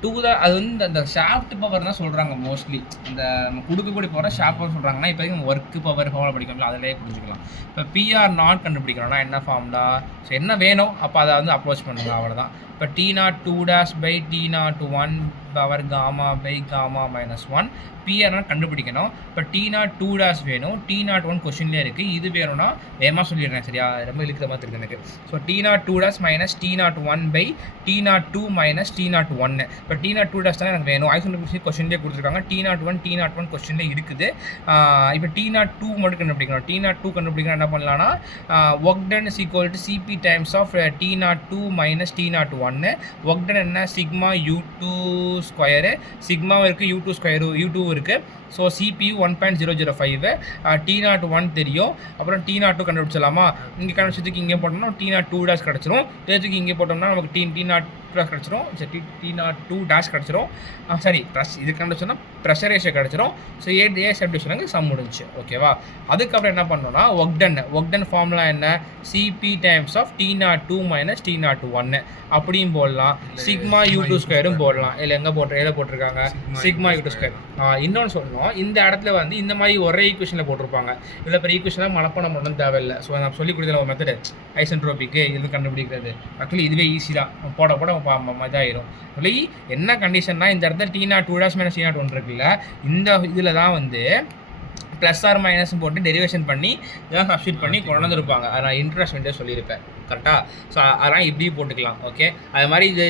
2 தான். அது வந்து அந்த ஷாஃப்ட் பவர் தான் சொல்கிறாங்க மோஸ்ட்லி. அந்த நம்ம கொடுக்கக்கூடிய பவர் ஷாஃப்ட் பவர் சொல்கிறாங்கன்னா, இப்போ ஒர்க்கு பவர் ஃபார்முலா படிக்கணும், அதிலே புரிஞ்சுக்கலாம். இப்போ PR0 கண்டுபிடிக்கணும்னா என்ன ஃபார்முலா, ஸோ என்ன வேணும் அப்போ அதை வந்து அப்ரோச் பண்ணுங்க, அவ்வளோதான். இப்போ T02-T01 power gamma by gamma -1 PR0 கண்டுபிடிக்கணும். இப்போ T02 வேணும், T01 கொஷின்லேயே இருக்குது. இது வேணும்னா வேகமாக சொல்லிடுறேன், சரியா? ரொம்ப இழுக்கிற மாதிரி இருக்குது எனக்கு. So T02 minus T01 by T02 minus T01. இப்போ T02 தான் எனக்கு வேணும். ஐசோட்ரோபிக் கொஷின்லேயே கொடுத்துருக்காங்க. T01 கொஷின்லேயே இருக்குது. இப்போ T02 மட்டும் கண்டுபிடிக்கணும். T02 கண்டுபிடிக்கணும் என்ன பண்ணலாம்னா, work done is equal to CP times of T02 minus T01. Work done என்ன, சிக்மா U2 ஸ்கொயரு, சிக்மாவும் இருக்குது, U2 ஸ்கொயரு, U2 இருக்குது. ஸோ CPU 1.005, T01 தெரியும். அப்புறம் T02 கண்டுபிடிச்சலாமா? இங்கே கண்டுபிடிச்சதுக்கு இங்கே போட்டோம்னா T02 கிடச்சிரும். தேர்த்துக்கு இங்கே போட்டோம்னா நமக்கு T02 கிடச்சிரும். சரி, T02 கிடச்சிரும். சரி, இது கண்டுபிடிச்சோன்னா ப்ரெஷர் ரேஷியோ கிடச்சிரும். ஸோ எப்படி சொன்னாங்க, சம் முடிஞ்சு. ஓகேவா. அதுக்கப்புறம் என்ன பண்ணோம்னா, ஒர்க் டன் ஃபார்முலா என்ன, CP times of T02 minus T01 அப்படியும் போடலாம். சிக்மா U2 ஸ்கொயரும் போடலாம். இல்லை எங்கே போட்டிருக்காங்க, சிக்மா U2 ஸ்கொயர். இன்னொன்று சொல்லணும், இந்த இடத்துல வந்து இந்த மாதிரி ஒரே ஈக்குவேஷனில் போட்டிருப்பாங்க. இதில் பெரிய ஈக்குவேஷனாக மனப்பாடம் பண்ணணும் தேவையில்லை. ஸோ நான் சொல்லி கொடுத்தல ஒரு மெத்தடு, ஐசென்ட்ரோபிக்கு இது கண்டுபிடிக்கிறது. ஆக்சுவலி இதுவே ஈஸி தான், போட இதாகிடும். சொல்லி என்ன கண்டிஷன்னா, இந்த இடத்துல T02 மைனஸ் T01 இருக்குல்ல, இந்த இதில் தான் வந்து ப்ளஸ் ஆர் மைனஸ் போட்டு டெரிவேஷன் பண்ணி இதெல்லாம் சப்ஸ்டியூட் பண்ணி கொண்டு வந்துருப்பாங்க. அதை நான் இன்ட்ரெஸ்ட் சொல்லியிருப்பேன், கரெக்டாக. ஸோ அதெல்லாம் இப்படி போட்டுக்கலாம். ஓகே, அது மாதிரி இது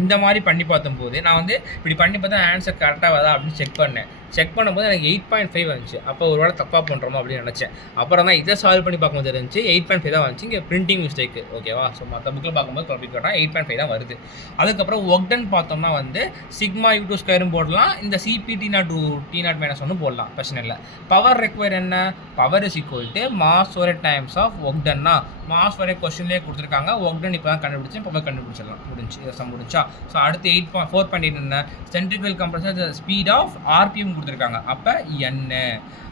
இந்த மாதிரி பண்ணி பார்த்தம்போது நான் வந்து இப்படி பண்ணி பார்த்தா ஆன்சர் கரெக்டாக வருதா அப்படின்னு செக் பண்ணும்போது எனக்கு 8.5 வந்துச்சு. அப்போ ஒரு வேளை தப்பாக பண்ணுறோமோ அப்படின்னு நினச்சேன். அப்புறம் தான் இதை சால்வ் பண்ணி பார்க்கும்போது இருந்துச்சு 8.5 தான் வந்துச்சு. இங்கே பிரிண்டிங் மிஸ்டேக்கு. ஓகேவா. ஸோ மற்ற புக்கில் பார்க்கும்போது குழப்பிக்கிட்டோம்னா 8.5 தான் வருது. அதுக்கப்புறம் ஒர்க் டன் பார்த்தோம்னா வந்து சிக்மா U2 ஸ்கொயரும் போடலாம், இந்த சிபி T0 போடலாம், பிரச்சனை இல்லை. பவர் ரெக்வயர் என்ன, power is equal to mass ஒரே டைம்ஸ் ஆஃப் ஒர்க் டன்னா. மாஸ் ஒரே கொஸ்டின்லேயே கொடுத்துருக்காங்க. ஒர்க் டன் இப்போ தான் கண்டுபிடிச்சேன், பவர் கண்டுபிடிச்சிடலாம், முடிஞ்சு. இதை சம் முடிச்சா. ஸோ அடுத்து 4.8 என்ன, centrifugal compressor speed of RPM கொடுத்துருக்காங்க, அப்போ என்ன.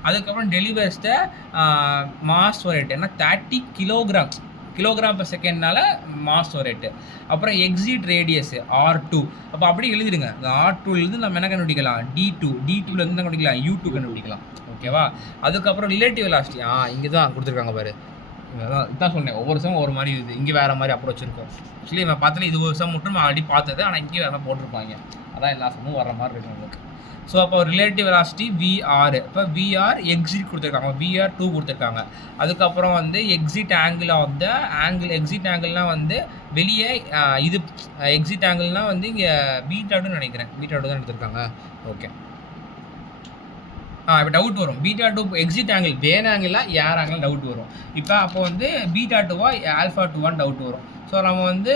அதுக்கப்புறம் டெலிவர்ஸ் த மாஸ் ரேட் என்ன, 30 கிலோகிராம் per செகண்ட்னால மாஸ் ரேட்டு. அப்புறம் எக்ஸிட் ரேடியஸ் R2. அப்போ அப்படி எழுதிடுங்க. இந்த R2லேருந்து நம்ம என்ன கண்டுபிடிக்கலாம், D2லேருந்து தான் கண்டுபிடிக்கலாம், U2 கண்டுபிடிக்கலாம். ஓகேவா. அதுக்கப்புறம் ரிலேட்டிவ் வெலாசிட்டி இங்கே தான் கொடுத்துருக்காங்க பாரு. இதான் சொன்னேன், ஒவ்வொரு சம் ஒரு மாதிரி இருக்குது. இங்கே வேறு மாதிரி அப்ரோச் இருக்கும். ஆக்சுவலி நான் பார்த்தல இது ஒரு சம் மட்டும் நான் ஆல்ரெடி பார்த்தது, ஆனால் இங்கே வேறு போட்டிருப்பாங்க. அதான் எல்லா சமும் வர மாதிரி இருக்கும் உங்களுக்கு. ஸோ அப்போ ரிலேட்டிவ் வெலாசிட்டி VR. இப்போ VR எக்ஸிட் கொடுத்துருக்காங்க, VR2 கொடுத்துருக்காங்க. அதுக்கப்புறம் வந்து exit angle of the exit ஆங்கிள்னால் வந்து வெளியே இது எக்ஸிட் ஆங்கிள்னால் வந்து இங்கே β2 நினைக்கிறேன், β2 தான் எடுத்துருக்காங்க. ஓகே. இப்போ டவுட் வரும், β2 எக்ஸிட் ஆங்கிள் வேற ஆங்கிளாக ஏர் ஆங்கிள் டவுட் வரும். இப்போ அப்போ வந்து β2வா α2வான்னு டவுட் வரும். ஸோ நம்ம வந்து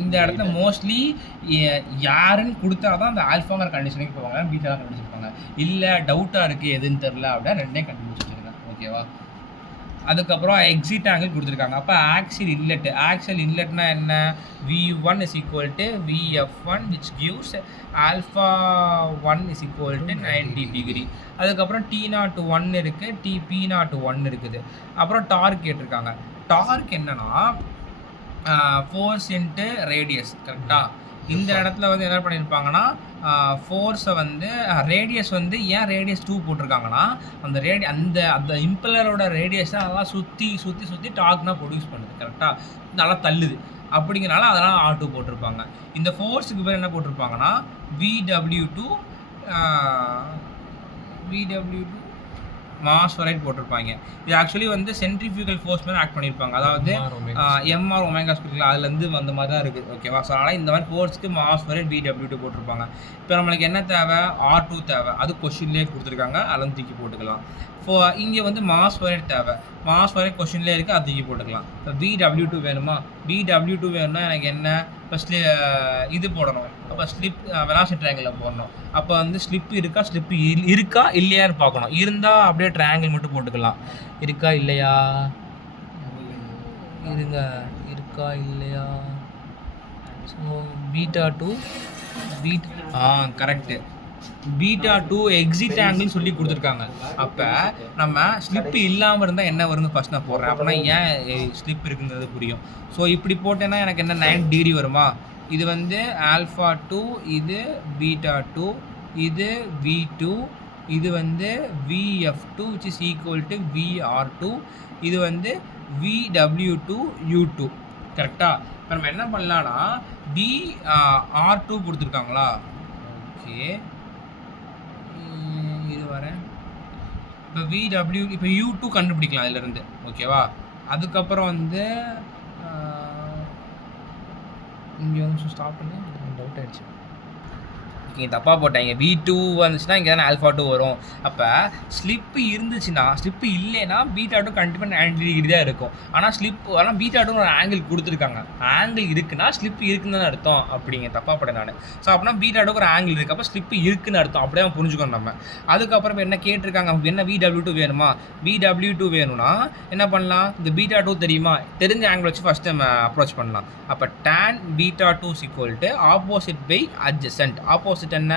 இந்த இடத்துல மோஸ்ட்லி யாருன்னு கொடுத்தா தான் அந்த ஆல்ஃபாங்கிற கண்டிஷனுக்கு போவாங்க, பீட்டாலாம் கண்டுபிடிச்சிருப்பாங்க. இல்லை டவுட்டாக இருக்குது எதுன்னு தெரில அப்படின்னா ரெண்டே கண்டுபிடிச்சிருங்க. ஓகேவா? அதுக்கப்புறம் எக்ஸிட் ஆங்கிள் கொடுத்துருக்காங்க. அப்போ ஆக்சியல் இன்லெட்னா என்ன? V1 is equal to VF1 which gives alpha 1 is equal to 90 degree. அதுக்கப்புறம் T01 இருக்குது, P01 இருக்குது. அப்புறம் டார்க் கேட்டிருக்காங்க. டார்க் என்னன்னா ஃபோர்ஸ் இன்ட்டு ரேடியஸ். கரெக்டாக இந்த இடத்துல வந்து என்ன பண்ணியிருப்பாங்கன்னா ஃபோர்ஸை வந்து ரேடியஸ் வந்து ஏன் ரேடியஸ் 2 போட்டிருக்காங்கன்னா அந்த இம்பலரோட ரேடியஸை நல்லா சுற்றி டார்க்னா ப்ரொடியூஸ் பண்ணுது. கரெக்டாக நல்லா தள்ளுது. அப்படிங்கிறனால அதனால் R2 போட்டிருப்பாங்க. இந்த ஃபோர்ஸுக்கு பேர் என்ன போட்டிருப்பாங்கன்னா VW2 மாஸ் வரைட் போட்டிருப்பாங்க. இது ஆக்சுவலி வந்து சென்ட்ரிஃபியூகல் ஃபோர்ஸ் மாதிரி ஆக்ட் பண்ணியிருப்பாங்க. அதாவது எம்ஆர் ஒமேகா ஸ்கொயர் அதுலேருந்து வந்த மாதிரி தான் இருக்குது. ஓகேவா? ஸோ அதனால் இந்த மாதிரி ஃபோர்ஸ்க்கு மாஸ் வரைட் VW2 போட்டிருப்பாங்க. இப்போ நம்மளுக்கு என்ன தேவை? R2 தேவை. அது கொஷின்லேயே கொடுத்துருக்காங்க, அதெல்லாம் தூக்கி போட்டுக்கலாம். இங்கே வந்து மாஸ் வரைட் தேவை. மாஸ் வரைட் கொஷின்லேயே இருக்குது, அது தூக்கி போட்டுக்கலாம். இப்போ VW2 வேணுமா? VW2 வேணும்னா எனக்கு என்ன? ஃபஸ்ட்டு இது போடணும். அப்போ ஸ்லிப் வெலாசிட்டி ட்ரையாங்கிளில் போடணும். அப்போ வந்து ஸ்லிப் இருக்கா இல்லையான்னு பார்க்கணும். இருந்தால் அப்படியே ட்ரையாங்கிள் மட்டும் போட்டுக்கலாம். இருக்கா இல்லையா? இருக்கா இல்லையா? So β2 correct. β2 எக்ஸிட் ஆங்கிள் சொல்லி கொடுத்துருக்காங்க. அப்போ நம்ம ஸ்லிப்பு இல்லாமல் இருந்தால் என்ன வரும்னு ஃபஸ்ட் நான் போடுறேன். அப்படின்னா ஏன் ஸ்லிப் இருக்குங்கிறது புரியும். ஸோ இப்படி போட்டேன்னா எனக்கு என்ன 90 டிகிரி வருமா? இது வந்து α2, இது β2, இது V2, இது வந்து VF2 which is equal to VR2, இது வந்து VW2 U2. கரெக்டாக? இப்போ நம்ம என்ன பண்ணலான்னா R2 கொடுத்துருக்காங்களா? ஓகே, இது வரேன். இப்போ இப்போ U2 கண்டுபிடிக்கலாம் இதிலேருந்து. ஓகேவா? அதுக்கப்புறம் வந்து இங்கே வந்து ஸ்டாப் பண்ணி டவுட் ஆகிடுச்சு. ஓகே, தப்பாக போட்டாங்க. V2 வந்துச்சுன்னா இங்கே தானே α2 வரும். அப்போ ஸ்லிப்பு இருந்துச்சுன்னா, ஸ்லிப்பு இல்லைன்னா β2 கண்டிப்பாக 90 டிகிரி தான் இருக்கும். ஆனால் β2 ஒரு ஆங்கிள் கொடுத்துருக்காங்க. ஆங்கிள் இருக்குன்னா ஸ்லிப்பு இருக்குன்னு தானே அர்த்தம். அப்படிங்க தப்பாக போட்டேன் நான். ஸோ அப்படின்னா β2 ஒரு ஆங்கிள் இருக்குது, அப்போ ஸ்லிப்பு இருக்குன்னு அர்த்தம். அப்படியே புரிஞ்சுக்கணும் நம்ம. அதுக்கப்புறம் என்ன கேட்டிருக்காங்க? என்ன VW2 வேணுமா? VW2 வேணும்னா என்ன பண்ணலாம்? இந்த β2 தெரியுமா? தெரிஞ்ச ஆங்கிள் வச்சு ஃபஸ்ட்டு நம்ம அப்ரோச் பண்ணலாம். அப்போ tan β2 is equal to opposite by adjacent. Opposite என்ன?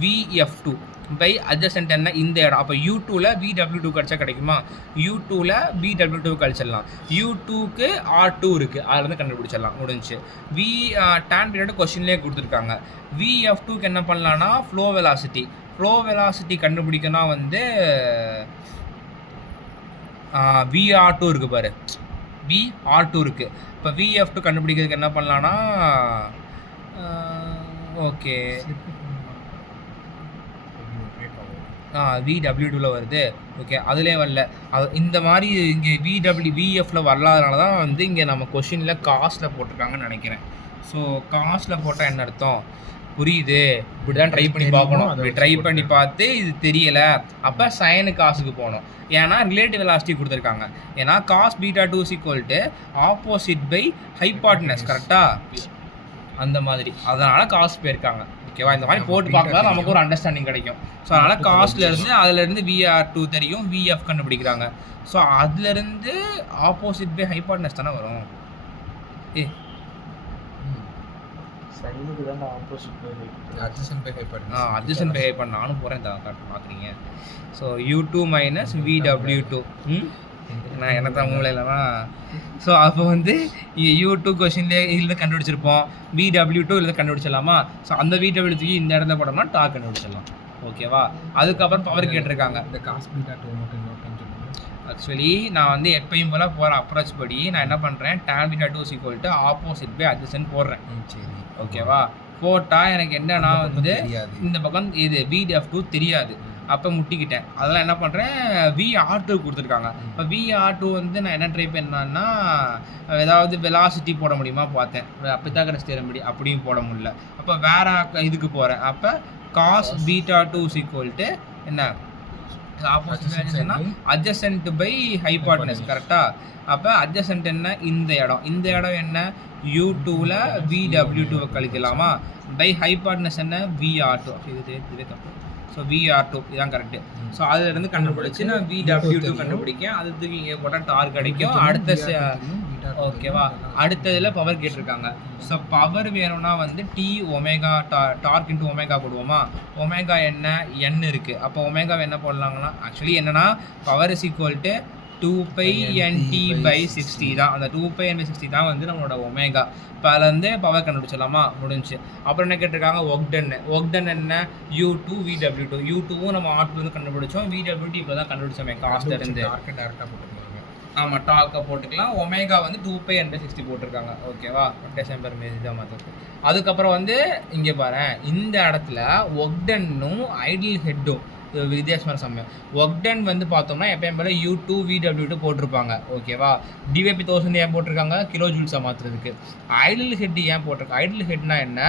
VF2 பை adjacent என்ன? இந்த இடம். அப்போ U2ல VW2 கழிச்சா கிடைக்குமா? U2ல VW2 கழிச்சிடலாம். U2க்கு R2 இருக்குது, அதில் வந்து கண்டுபிடிச்சிடலாம். முடிஞ்சு. tan β2 கொஸ்டின்லேயே கொடுத்துருக்காங்க. VF2க்கு என்ன பண்ணலான்னா ஃப்ளோ வெலாசிட்டி கண்டுபிடிக்கணும். வந்து VR2 இருக்குது பாரு, VR2 இருக்குது. இப்போ VF2 கண்டுபிடிக்கிறதுக்கு என்ன பண்ணலான்னா ஓகே VW2ல வருது. ஓகே, அதுலேயே வரல. இந்த மாதிரி இங்கே VFல வரலாதனால தான் வந்து இங்கே நம்ம கொஷினில் காஸ்ட்டில் போட்டிருக்காங்கன்னு நினைக்கிறேன். ஸோ காஸ்ட்டில் போட்டால் என்ன அர்த்தம்? புரியுது. இப்படி தான் ட்ரை பண்ணி பார்க்கணும். இப்படி ட்ரை பண்ணி பார்த்து இது தெரியலை, அப்போ சைனு காசுக்கு போகணும். ஏன்னா ரிலேட்டிவ் வெலாசிட்டி கொடுத்துருக்காங்க. ஏன்னா cos β2 is equal to opposite by hypotenuse. கரெக்டாக? அந்த மாதிரி அதனால் காஸ்ட் போயிருக்காங்க. ஓகேவா? இந்த மாதிரி போட்டு பார்க்கலாம், நமக்கு ஒரு அண்டர்ஸ்டாண்டிங் கிடைக்கும். ஸோ அதனால் காஸ்ட்லேருந்து அதுலேருந்து VR2 தெரியும், VF கண்டுபிடிக்கிறாங்க. ஸோ அதுலேருந்து ஆப்போசிட் பை ஹைபாட்னஸ் தானே வரும். adjacent by hypotenuse. நானும் போகிறேன் பார்க்குறீங்க. So U2 minus VW2. நான் என்ன தான் மூளை இல்லைனா. ஸோ அப்போ வந்து U2 கொஷின்லேயே இதில் கண்டுபிடிச்சிருப்போம், VW2 இதில் கண்டுபிடிச்சிடலாமா? ஸோ அந்த VW2 இந்த இடத்துல போட்டோம்னா டார்க் கண்டுபிடிச்சிடலாம். ஓகேவா? அதுக்கப்புறம் பவர் கேட்டிருக்காங்க. இந்த cos β2 மட்டும் நோட் பண்ணி ஆக்சுவலி நான் வந்து எப்பயும் போல் போகிற அப்ரோச் படி நான் என்ன பண்ணுறேன், tan β2 is equal to opposite by adjacent போடுறேன். சரி, ஓகேவா? போட்டால் எனக்கு என்னன்னா வந்து இந்த பக்கம் இது VF2 தெரியாது. அப்போ முட்டிக்கிட்டேன். அதெல்லாம் என்ன பண்ணுறேன், VR2 கொடுத்துருக்காங்க. இப்போ VR2 வந்து நான் என்ன ட்ரை பண்ணேன்னா ஏதாவது வெலாசிட்டி போட முடியுமா பார்த்தேன். பித்தாகரஸ் தியரம் படி அப்படியும் போட முடியல. அப்போ வேறு இதுக்கு போகிறேன். அப்போ cos β2 is equal to என்ன ஆப்போசிட்னா அட்ஜசன்ட் பை ஹைபாட்னஸ் கரெக்டாக. அப்போ அட்ஜசன்ட் என்ன, இந்த இடம் என்ன U2ல VW2 கழிக்கலாமா, பை ஹைபாட்னஸ் என்ன VR2. இதுவே தப்பு. ஸோ VR2 இதான் கரெக்டு. ஸோ அதுலேருந்து கண்டுபிடிச்சி நான் VW2 கண்டுபிடிக்கேன். அதுக்கு இங்கே போட்டால் டார்க் கிடைக்கும். ஓகேவா, அடுத்ததில் பவர் கேட்டிருக்காங்க. ஸோ பவர் வேணும்னா வந்து T omega torque into omega போடுவோமா. ஒமேகா என்ன N இருக்குது. அப்போ ஒமேகாவை என்ன போடலாங்கன்னா ஆக்சுவலி என்னென்னா power is equal to 2πNT/60 தான். அந்த 2πN/60 தான் வந்து நம்மளோட ஒமேகா. இப்போ அதில் வந்து பவர் கண்டுபிடிச்சிடலாமா, முடிஞ்சு. அப்புறம் என்ன கேட்டிருக்காங்க, ஒக்டன் என்ன U2 VW2. U2வும் நம்ம ஆட்லேருந்து கண்டுபிடிச்சோம், VW2 இப்போ தான் கண்டுபிடிச்சோமே காஸ்ட்ல இருந்து. ஆமாம், டார்க்கை போட்டுக்கலாம். ஒமேகா வந்து 2πN/60 போட்டிருக்காங்க. ஓகேவா, டிசம்பர் தான் மாற்றது. அதுக்கப்புறம் வந்து இங்கே பாரு, இந்த இடத்துல ஒக்டன்னும் ஐடியல் ஹெட்டும் வித்தியாசமான சமயம். ஒக்டன் வந்து பார்த்தோம்னா எப்பயும் போல U2 VW2 போட்டிருப்பாங்க. ஓகேவா, DVP1000 ஏன் போட்டிருக்காங்க, கிலோ ஜூல்ஸாக மாற்றுறதுக்கு. ஐடியல் ஹெட் ஏன் போட்டிருக்காங்க, ஐடியல் ஹெட்னா என்ன,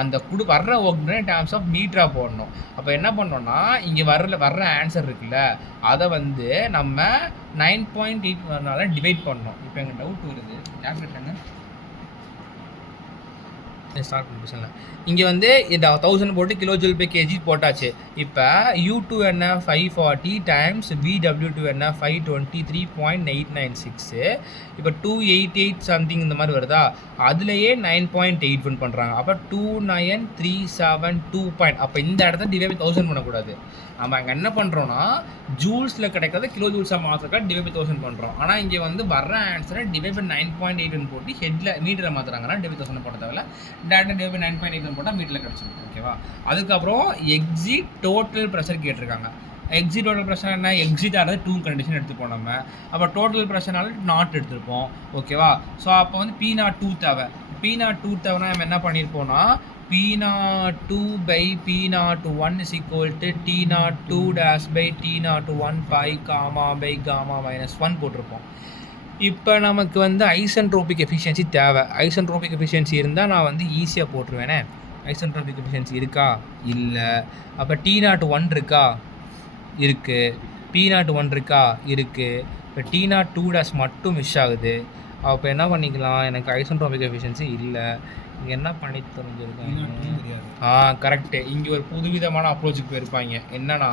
அந்த வர்ற ஒக்டன் டேர்ம்ஸ் ஆஃப் மீட்டராக போடணும். அப்போ என்ன பண்ணோம்னா இங்கே வர்ற ஆன்சர் இருக்குல்ல, அதை வந்து நம்ம 9.8 டிவைட் பண்ணோம். இப்போ எங்கள் டவுட் வருது, கேல்குலேட்டருங்க ஸ்டார்ட் பண்ண. இங்கே வந்து இந்த 1000 போட்டு கிலோ ஜூல் பை கேஜி போட்டாச்சு. இப்போ U2 என்ன 540 டைம்ஸ் VW2 என்ன 523.896. இப்போ 288 சம்திங் இந்த மாதிரி வருதா, அதுலேயே 9.81 பண்ணுறாங்க. அப்போ 29372. அப்போ இந்த இடத்த டிவைட் பை 1000 பண்ணக்கூடாது. நம்ம அங்கே என்ன பண்ணுறோன்னா ஜூல்ஸில் கிடைக்கிறத கிலோ ஜூல்ஸாக மாற்றுறக்கா டிவைட் பை 1000 பண்ணுறோம். ஆனால் இங்கே வந்து வர்ற ஆன்சரை டிவைட் பை 9.81 போட்டு ஹெட்டில் மீட்டரை மாற்றுறாங்கன்னா டிவைட் 1000 போட்ட தேவையில்ல, டேரக்டாக டிவைட் பை 9.81 போட்டால் மீட்டரில் கிடச்சிடும். ஓகேவா, அதுக்கப்புறம் எக்ஸிட் டோட்டல் ப்ரெஷர் கேட்டிருக்காங்க. எக்ஸிட் டோட்டல் ப்ரெஷர் என்ன, எக்ஸிட் ஆகிறது 2 கண்டிஷன் எடுத்துப்போம் நம்ம. அப்போ டோட்டல் ப்ரெஷர்னால நாட் எடுத்துருப்போம். ஓகேவா, ஸோ அப்போ வந்து P02 தேவை. P02 தேவைன்னா நம்ம என்ன பண்ணியிருப்போம்னா P02 by P01 is equal to T02 dash by T01 pi gamma by gamma minus 1 போட்டிருப்போம். இப்போ நமக்கு வந்து ஐசென்ட்ரோபிக் எஃபிஷியன்சி தேவை. ஐசென்ட்ரோபிக் எஃபிஷியன்சி இருந்தால் நான் வந்து ஈஸியாக போட்டுருவேனே. ஐசென்ட்ரோபிக் எஃபிஷியன்சி இருக்கா, இல்லை. அப்போ T01 இருக்கா, இருக்குது. P01 இருக்கா, இருக்குது. இப்போ T02 dash மட்டும் மிஸ் ஆகுது. அப்போ என்ன பண்ணிக்கலாம், எனக்கு ஐசென்ட்ரோபிக் எஃபிஷியன்சி இல்லை. இங்கே என்ன பண்ணி தெரிஞ்சிருக்காங்க, கரெக்டு. இங்கே ஒரு புதுவிதமான அப்ரோச்சுக்கு போயிருப்பாங்க. என்னன்னா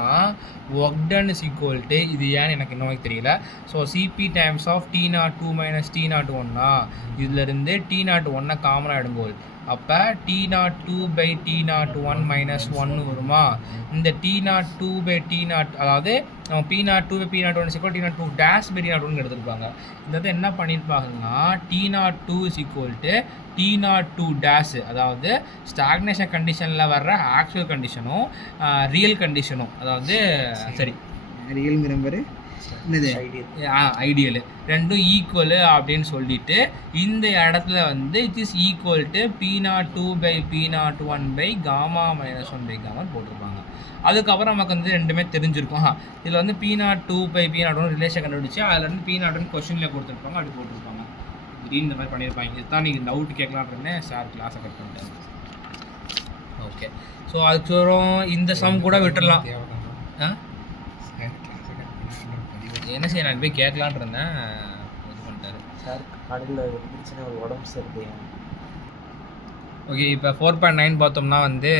ஒக்டன் இஸ் ஈக்குவல் டு இது ஏன்னு எனக்கு இன்னும் தெரியல. So CP times of T02 minus T01 இதுலேருந்து T01 காமனாக எடுங்கோல். அப்போ T02 by T01 மைனஸ் 1 வருமா. இந்த T02 by T0 அதாவது நம்ம P02 by P01 is equal to T02 dash by T01 எடுத்துருப்பாங்க. இந்த என்ன பண்ணியிருப்பாங்கன்னா T02 is equal to T02 dash, அதாவது ஸ்டாக்னேஷன் கண்டிஷனில் வர்ற ஆக்சுவல் கண்டிஷனும் ரியல் கண்டிஷனும், அதாவது சரி ரியல்ங்கிற மாதிரி ஐடியல் ரெண்டும் ஈக்குவலு அப்படின்னு சொல்லிட்டு இந்த இடத்துல வந்து it is equal to P02 by P01 by gamma minus 1 by gamma போட்டிருப்பாங்க. அதுக்கப்புறம் நமக்கு வந்து ரெண்டுமே தெரிஞ்சிருக்கும். இதில் வந்து P02 by P01 ரிலேஷன் கண்டுபிடிச்சி அதில் வந்து P01 கொஸ்டினில் கொடுத்துருப்பாங்க, அப்படி போட்டிருப்பாங்க. திடீர்னு இந்த மாதிரி பண்ணியிருப்பாங்க. இதுதான் நீங்கள் டவுட் கேட்கலான்னு இருந்தேன், சார் கிளாஸை கட் பண்ணிட்டேன். ஓகே, ஸோ அதுக்கப்புறம் இந்த சம் கூட விட்டுடலாம். என்ன செய்ய, நான் போய் கேட்கலான் இருந்தேன், இது பண்ணிட்டாரு சார். கடையில் பிரச்சனை, ஒரு உடம்பு சரியில்லை. ஓகே, இப்போ 4.9 பார்த்தோம்னா வந்து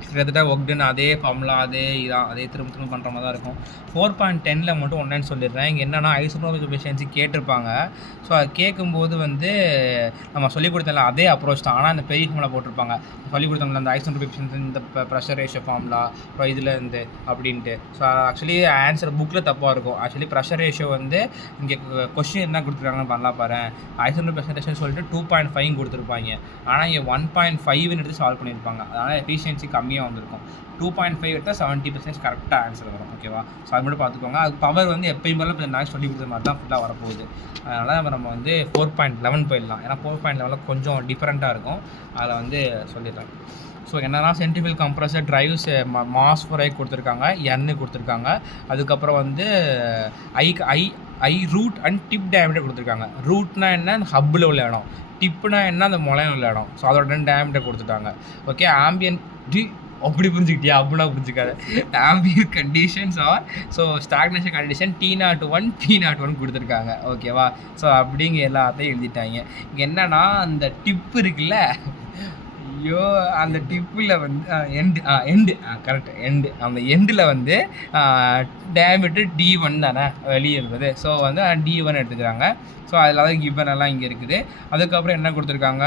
கிட்டத்தட்ட ஒக்டன் அதே ஃபார்முலா அதே திரும்ப பண்ணுற மாதிரி தான் இருக்கும். 4.10 மட்டும் ஒன்றுன்னு சொல்லிடுறேன். இங்கே என்னென்னா ஐசோட்ரோபிக் எஃபிஷியன்சி கேட்டிருப்பாங்க. ஸோ அது கேட்கும்போது வந்து நம்ம சொல்லிக் கொடுத்தல அதே அப்ரோச் தான், ஆனால் அந்த பெரிய ஃபார்முலா போட்டிருப்பாங்க. சொல்லிக் கொடுத்தோம்ல அந்த ஐசோட்ரோபிக் எஃபிஷியன்சி, இந்த ப்ரெஷர் ரேஷியோ ஃபார்முலா, அப்புறம் இதில் இருந்து அப்படின்ட்டு. ஸோ ஆக்சுவலி ஆன்சர் புக்கில் தப்பாக இருக்கும். ஆக்சுவலி ப்ரெஷர் ரேஷியோ வந்து இங்கே கொஸ்டின் என்ன கொடுத்துருக்காங்கன்னு பண்ணலாம் பாரு. ஐசோட்ரோபிக் ப்ரெஷர் ரேஷியோ சொல்லிட்டு 2.5 கொடுத்துருப்பாங்க. ஆனால் இங்கே 1.5 எடுத்து சால்வ் பண்ணியிருப்பாங்க. அதனால் எஃபிஷியன்சி கம்மியாக வந்திருக்கும். 2.5 எடுத்தால் 70% கரெக்டாக ஆன்சர் வரும். ஓகேவா, ஸோ அது மட்டும் பார்த்துக்கோங்க. அது பவர் வந்து எப்பயும் போல இப்போ நான் சொல்லி கொடுத்த மாதிரி தான் ஃபுல்லாக வரப்போகுது. அதனால் நம்ம வந்து 4.11 போயிடலாம். ஏன்னா 4.11 கொஞ்சம் டிஃப்ரெண்ட்டாக இருக்கும். அதில் வந்து சொல்லிடுறேன். ஸோ என்னன்னா centrifugal compressor drives mass for கொடுத்துருக்காங்க, என்னு கொடுத்துருக்காங்க. அதுக்கப்புறம் வந்து ஐ ரூட் அண்ட் டிப் டயமீட்டர் கொடுத்துருக்காங்க. ரூட்னா என்ன, ஹப்பில் உள்ள இடம். டிப்புனா என்ன, அந்த முளையம் உள்ள இடம். ஸோ அதோட 2 டயமீட்டர் கொடுத்துட்டாங்க. ஓகே, ஆம்பியன் அப்படி புரிஞ்சுக்கிட்டியா? அப்படின்னா புரிஞ்சுக்காத. Ambient conditions are so stagnation condition T01 T01 கொடுத்துருக்காங்க. ஓகேவா? ஸோ அப்படிங்க எல்லாத்தையும் எழுதிட்டாங்க. இங்கே என்னன்னா அந்த டிப்பு இருக்குல்ல, ஐயோ அந்த டிப்பில் வந்து எண்டு கரெக்ட் எண்டு, அந்த எண்டில் வந்து டேமீட்டர் D1 தானே வெளியே இருக்குது. ஸோ வந்து D1 எடுத்துக்கிறாங்க. ஸோ அதில் தான் கிவன் எல்லாம் இங்கே இருக்குது. அதுக்கப்புறம் என்ன கொடுத்துருக்காங்க,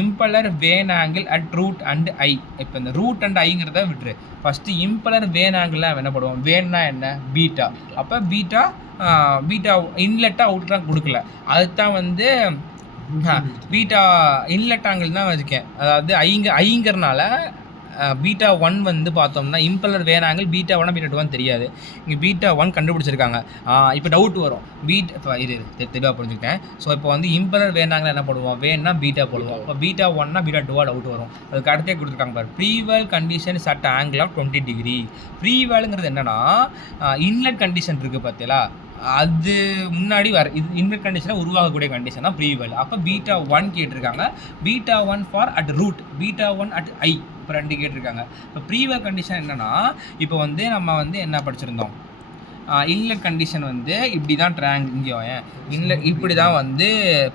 impeller vane angle at root and eye. இப்போ இந்த ரூட் அண்ட் ஐங்கிறத விட்டுரு. ஃபஸ்ட்டு இம்பலர் வேன் ஆங்கிள்லாம் என்ன பண்ணுவோம், வேன்னா என்ன, பீட்டா. அப்போ பீட்டா இன்லெட்டாக அவுட்லாம் கொடுக்கல, அதுதான் வந்து பீட்டா இன்லெட் ஆங்கிள் தான் வச்சுக்கேன். அதாவது ஐங்கிறனால பீட்டா 1 வந்து பார்த்தோம்னா impeller vane angle beta 1 beta 2 தெரியாது. இங்கே பீட்டா 1 கண்டுபிடிச்சிருக்காங்க. இப்போ டவுட் வரும், இப்போ இது தெளிவாக புரிஞ்சுக்கிட்டேன். ஸோ இப்போ வந்து இம்பலர் வேன் ஆங்கிள் என்ன போடுவோம், வேன்னா பீட்டா போடுவோம். இப்போ பீட்டா 1னா பீட்டா 2 டவுட் வரும். அதுக்கு அடுத்தே கொடுத்துருக்காங்க பாரு, prevail condition at angle of 20 degree. ப்ரீவேலுங்கிறது என்னன்னா இன்லெட் கண்டிஷன் இருக்குது பார்த்தீங்களா, அது முன்னாடி வர இது இன்லெட் கண்டிஷனாக உருவாகக்கூடிய கண்டிஷன் தான் ப்ரீவேல். அப்போ பீட்டா 1 கேட்டிருக்காங்க, beta 1 for at root, beta 1 at eye, இப்போ 2 கேட்டிருக்காங்க. இப்போ ப்ரீவேல் கண்டிஷன் என்னென்னா, இப்போ வந்து நம்ம வந்து என்ன படிச்சிருந்தோம், இன்லெட் கண்டிஷன் வந்து இப்படி தான் இங்கே இன்லெட் இப்படி தான் வந்து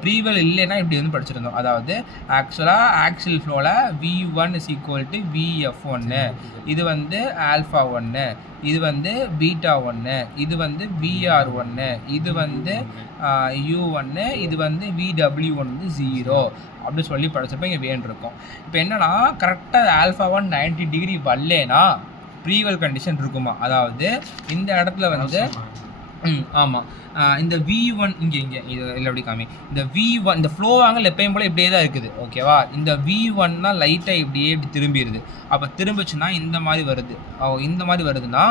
ப்ரீவேல் இல்லைன்னா இப்படி வந்து படிச்சிருந்தோம். அதாவது ஆக்சுவலாக ஆக்சில் ஃப்ளோவில் V1 = VF1, இது வந்து ஆல்ஃபா 1, இது வந்து பீட்டா 1, இது வந்து VR1, இது வந்து U1, இது வந்து VW1 வந்து 0 அப்படின்னு சொல்லி படிச்சப்போ இங்கே வேண்டியிருக்கும். இப்போ என்னன்னா கரெக்டாக ஆல்ஃபா 1 90 டிகிரி வரலேனா ப்ரீவேல் கண்டிஷன் இருக்குமா, அதாவது இந்த இடத்துல வந்து ஆமாம் இந்த V1 இங்கே இது இல்லை அப்படி காமி, இந்த V1 இந்த ஃப்ளோ ஆங்கிள் எப்பயும் போல் இப்படியே தான் இருக்குது. ஓகேவா? இந்த V1னா லைட்டாக இப்படியே இப்படி திரும்பிடுது. அப்போ திரும்பிச்சுன்னா இந்த மாதிரி வருது. இந்த மாதிரி வருதுன்னா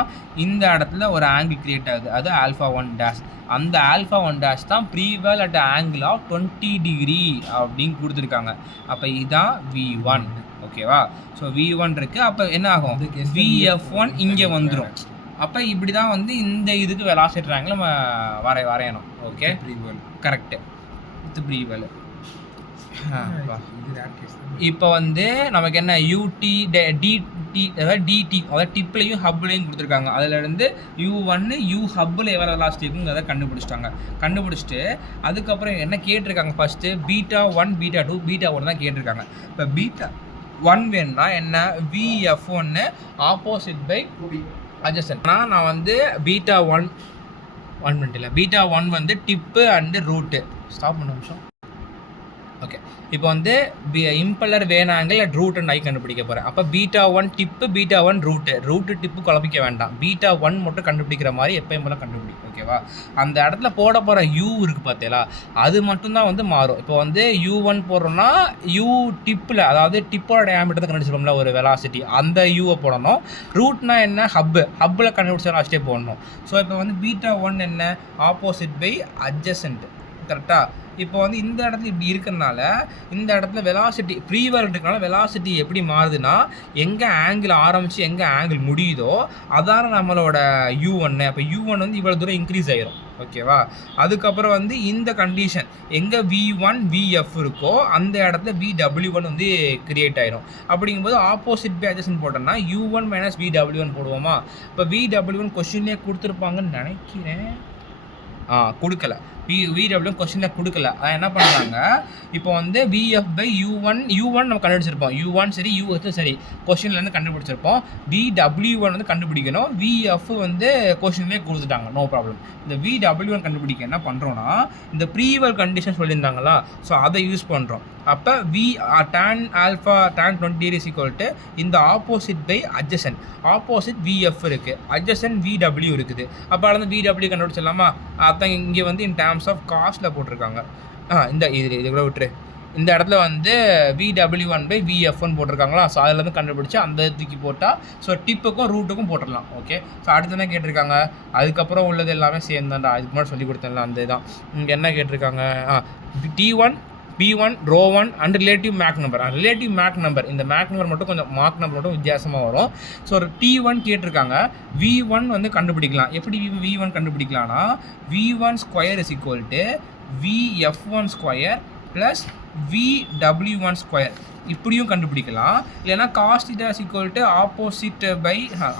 இந்த இடத்துல ஒரு ஆங்கிள் கிரியேட் ஆகுது, அது ஆல்ஃபா 1 அந்த ஆல்ஃபா 1 தான் ப்ரீவேல் அட் ஆங்கிள் ஆஃப் 20 டிகிரி அப்படின்னு கொடுத்துருக்காங்க. அப்போ இதுதான் V1. ஓகேவா? ஸோ V1 இருக்குது. அப்போ என்ன ஆகும், VF1 இங்கே வந்துடும். அப்போ இப்படி தான் வந்து இந்த இதுக்கு வெலாசிட்டி ஆங்கிள் நம்ம வரையணும். ஓகே, கரெக்டு, இது ப்ரீவேல். இப்போ வந்து நமக்கு என்ன UT DT, அதாவது DT, அதாவது டிப்லையும் ஹப்லையும் கொடுத்துருக்காங்க. அதிலேருந்து U1 U ஹப்பில் எவ்வளோ வெலாசிட்டி இருக்குங்கிறத கண்டுபிடிச்சிட்டு அதுக்கப்புறம் என்ன கேட்டிருக்காங்க, ஃபஸ்ட்டு பீட்டா 1 பீட்டா 2 பீட்டா 1 தான் கேட்டிருக்காங்க. இப்போ பீட்டா 1 வேணும்னா என்ன, VF1 ஆப்போசிட் பை அட்ஜசன்ட். ஆனால் நான் வந்து பீட்டா 1 பீட்டா 1 வந்து டிப்பு அண்டு ரூட்டு. ஸ்டாப் பண்ண நிமிஷம். ஓகே, இப்போ வந்து impeller vane angle at root and I கண்டுபிடிக்க போகிறேன். அப்போ beta 1 tip, beta 1 root tip குழப்பிக்க வேண்டாம். பீட்டா 1 மட்டும் கண்டுபிடிக்கிற மாதிரி எப்பயும் போல கண்டுபிடிக்கும். ஓகேவா? அந்த இடத்துல போட போகிற U இருக்குது பார்த்தீங்களா, அது மட்டும்தான் வந்து மாறும். இப்போ வந்து U1 போடுறோம்னா U டிப்பில், அதாவது டிப்போட டயாமீட்டர் தான் கண்டுபிடிச்சிடும்ல ஒரு வெலாசிட்டி, அந்த Uவை போடணும். ரூட்னா என்ன, ஹப்பில் கண்டுபிடிச்ச வெலாசிட்டியே போடணும். ஸோ இப்போ வந்து பீட்டா 1 என்ன, ஆப்போசிட் பை அட்ஜசன்ட். கரெக்டாக? இப்போ வந்து இந்த இடத்துல இப்படி இருக்கிறதுனால இந்த இடத்துல வெலாசிட்டி ப்ரீவேல் இருக்கிறனால வெலாசிட்டி எப்படி மாறுதுன்னா, எங்கே ஆங்கிள் ஆரம்பித்து எங்கே ஆங்கிள் முடியுதோ அதான நம்மளோட U1. அப்போ U1 வந்து இவ்வளோ தூரம் இன்க்ரீஸ் ஆகிரும். ஓகேவா? அதுக்கப்புறம் வந்து இந்த கண்டிஷன் எங்கே V1 VF இருக்கோ அந்த இடத்துல VW1 வந்து கிரியேட் ஆகிரும். அப்படிங்கும்போது ஆப்போசிட் பை அட்ஜசன்ட் போட்டோம்னா U1 - VW1 போடுவோமா. இப்போ VW1 கொஸ்டின்லேயே கொடுத்துருப்பாங்கன்னு நினைக்கிறேன். கொடுக்கல, VW கொஸ்டினில் கொடுக்கல. அதான் என்ன பண்ணுறாங்க, இப்போ வந்து VF/U1 நம்ம கண்டுபிடிச்சிருப்போம். U1 சரி, U சரி, கொஸ்டின்லேருந்து கண்டுபிடிச்சிருப்போம். VW1 வந்து கண்டுபிடிக்கணும். VF வந்து கொஸ்டின்லேயே கொடுத்துட்டாங்க, நோ ப்ராப்ளம். இந்த VW1 கண்டுபிடிக்க என்ன பண்ணுறோன்னா, இந்த ப்ரீவேல் கண்டிஷன் சொல்லியிருந்தாங்களா, ஸோ அதை யூஸ் பண்ணுறோம். அப்போ tan alpha tan 20 degree = இந்த opposite by adjacent. Opposite VF இருக்குது, அட்ஜசன்ட் VW இருக்குது. அப்போ வந்து VW கண்டுபிடிச்சிடலாமா. அதான் இங்கே வந்து இன் டேர்ம்ஸ் ஆஃப் காஸ்ட்டில் போட்டிருக்காங்க. இது கூட விட்டுரு. இந்த இடத்துல வந்து VW1/VF1 போட்டிருக்காங்களா, ஸோ அதில் வந்து கண்டுபிடிச்சி அந்த இதுக்கு போட்டால் ஸோ டிப்புக்கும் ரூட்டுக்கும் போட்டுடலாம். ஓகே, ஸோ அடுத்து என்ன கேட்டிருக்காங்க, அதுக்கப்புறம் உள்ளது எல்லாமே சேர்ந்தாண்டா, அதுக்கு முன்னாடி சொல்லி கொடுத்தேன்ல அந்த இதுதான். இங்கே என்ன கேட்டிருக்காங்க, T1 P1 ρ1 and relative mach number. இந்த மேக் நம்பர் மட்டும் கொஞ்சம் மார்க் நம்பர் மட்டும் வித்தியாசமாக வரும். ஸோ ஒரு T1 கேட்டிருக்காங்க. V1 வந்து கண்டுபிடிக்கலாம். எப்படி V1 கண்டுபிடிக்கலாம்னா, V1² = VF1² + VW1². இப்படியும் கண்டுபிடிக்கலாம். இல்லைன்னா cos theta is equal to opposite by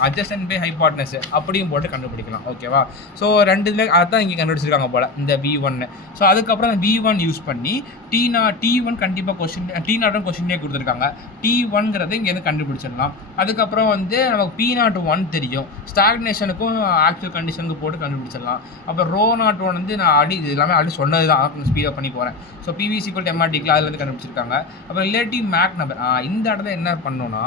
adjacent by hypotenuse அப்படியும் போட்டு கண்டுபிடிக்கலாம். ஓகேவா? ஸோ ரெண்டு இதில் அதான் இங்கே கண்டுபிடிச்சிருக்காங்க போல் இந்த V1. ஸோ அதுக்கப்புறம் அந்த V1 யூஸ் பண்ணி T1 கண்டிப்பாக T0 கொஸ்டின்லேயே கொடுத்துருக்காங்க. T1ங்கிறத இங்கேருந்து கண்டுபிடிச்சிடலாம். அதுக்கப்புறம் வந்து நமக்கு P01 தெரியும், ஸ்டாக்னேஷனுக்கும் ஆக்சுவல் கண்டிஷனுக்கு போட்டு கண்டுபிடிச்சிடலாம். அப்புறம் ρ01 வந்து நான் இது எல்லாமே ஆல்ரெடி சொன்னது தான், கொஞ்சம் ஸ்பீடாக பண்ணி போகிறேன். ஸோ PV = MRTக்கு அதில் வந்து கண்டுபிடிச்சிருக்காங்க. அப்புறம் ரிலேட்டிவ் மேக் நம்பர், இந்த இடத்துல என்ன பண்ணோன்னா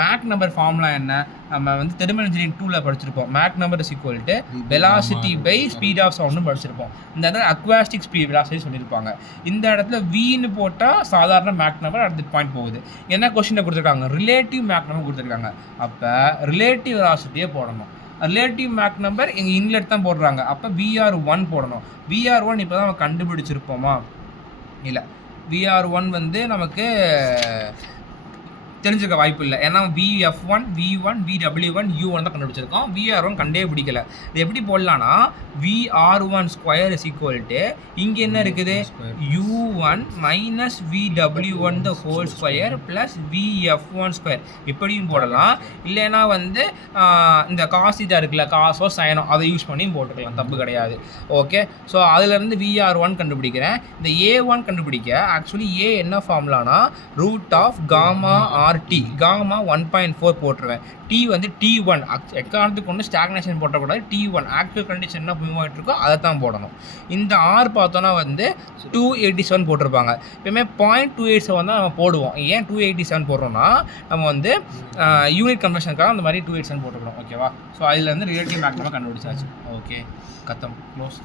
மேக் நம்பர் ஃபார்முலா என்ன, நம்ம வந்து தெர்மல் இன்ஜினியரிங் 2ல் படிச்சிருப்போம். Mach number is equal to velocity by speed of சவுண்ட்னு படிச்சிருப்போம். இந்த இடத்துல அக்வாஸ்டிக் ஸ்பீட் வெலாசிட்டி சொல்லியிருப்பாங்க. இந்த இடத்துல Vன்னு போட்டால் சாதாரண மேக் நம்பர் அடுத்த பாயிண்ட் போகுது. என்ன கொஸ்டினை கொடுத்துருக்காங்க, ரிலேட்டிவ் மேக் நம்பர் கொடுத்துருக்காங்க. அப்போ ரிலேட்டிவ் வெலாசிட்டியே போடணும். ரிலேட்டிவ் மேக் நம்பர் எங்கள் இன்லெட் தான் போடுறாங்க. அப்போ VR1 போடணும். VR1 இப்போ தான் நம்ம கண்டுபிடிச்சிருப்போமா? இல்லை, VR1 வந்து நமக்கு தெரிஞ்சுக்க வாய்ப்பு இல்லை. ஏன்னா VF1, V1, VW1, U1 தான் கண்டுபிடிச்சிருக்கோம். VR1 கண்டே பிடிக்கல. இது எப்படி போடலான்னா VR1² இஸ் ஈக்குவல் டு இங்கே என்ன இருக்குது, U1 minus VW1 the whole square plus VF1². இப்படியும் போடலாம். இல்லைன்னா வந்து இந்த காஸ் தீட்டா இருக்குல்ல, காசோ சைனோ அதை யூஸ் பண்ணியும் போட்டுக்கலாம், தப்பு கிடையாது. ஓகே, ஸோ அதுலேருந்து VR1 கண்டுபிடிக்கிறேன். இந்த A1 கண்டுபிடிக்க ஆக்சுவலி A என்ன ஃபார்முலானா √γ RT, காமா 1.4 போட்டுருவேன். T வந்து T1, எக்காரணத்துக்கு ஒன்று ஸ்டாக்னேஷன் போட்டக்கூடாது. T1 ஆக்சுவல் கண்டிஷன் என்ன மூவ் ஆகிட்டு இருக்கோ அதை தான் போடணும். இந்த R பார்த்தோன்னா வந்து 287 போட்டிருப்பாங்க. எப்பவுமே 0.287 தான் நம்ம போடுவோம். ஏன் 287 போடுறோம்னா நம்ம வந்து யூனிட் கன்வர்ஷனுக்காக அந்த மாதிரி 287 போட்டுக்கிறோம். ஓகேவா? ஸோ அதில் வந்து ரிலேட்டிவ் மேக் நம்ம கண்டுபிடிச்சாச்சு. ஓகே, கத்தம் க்ளோஸ்.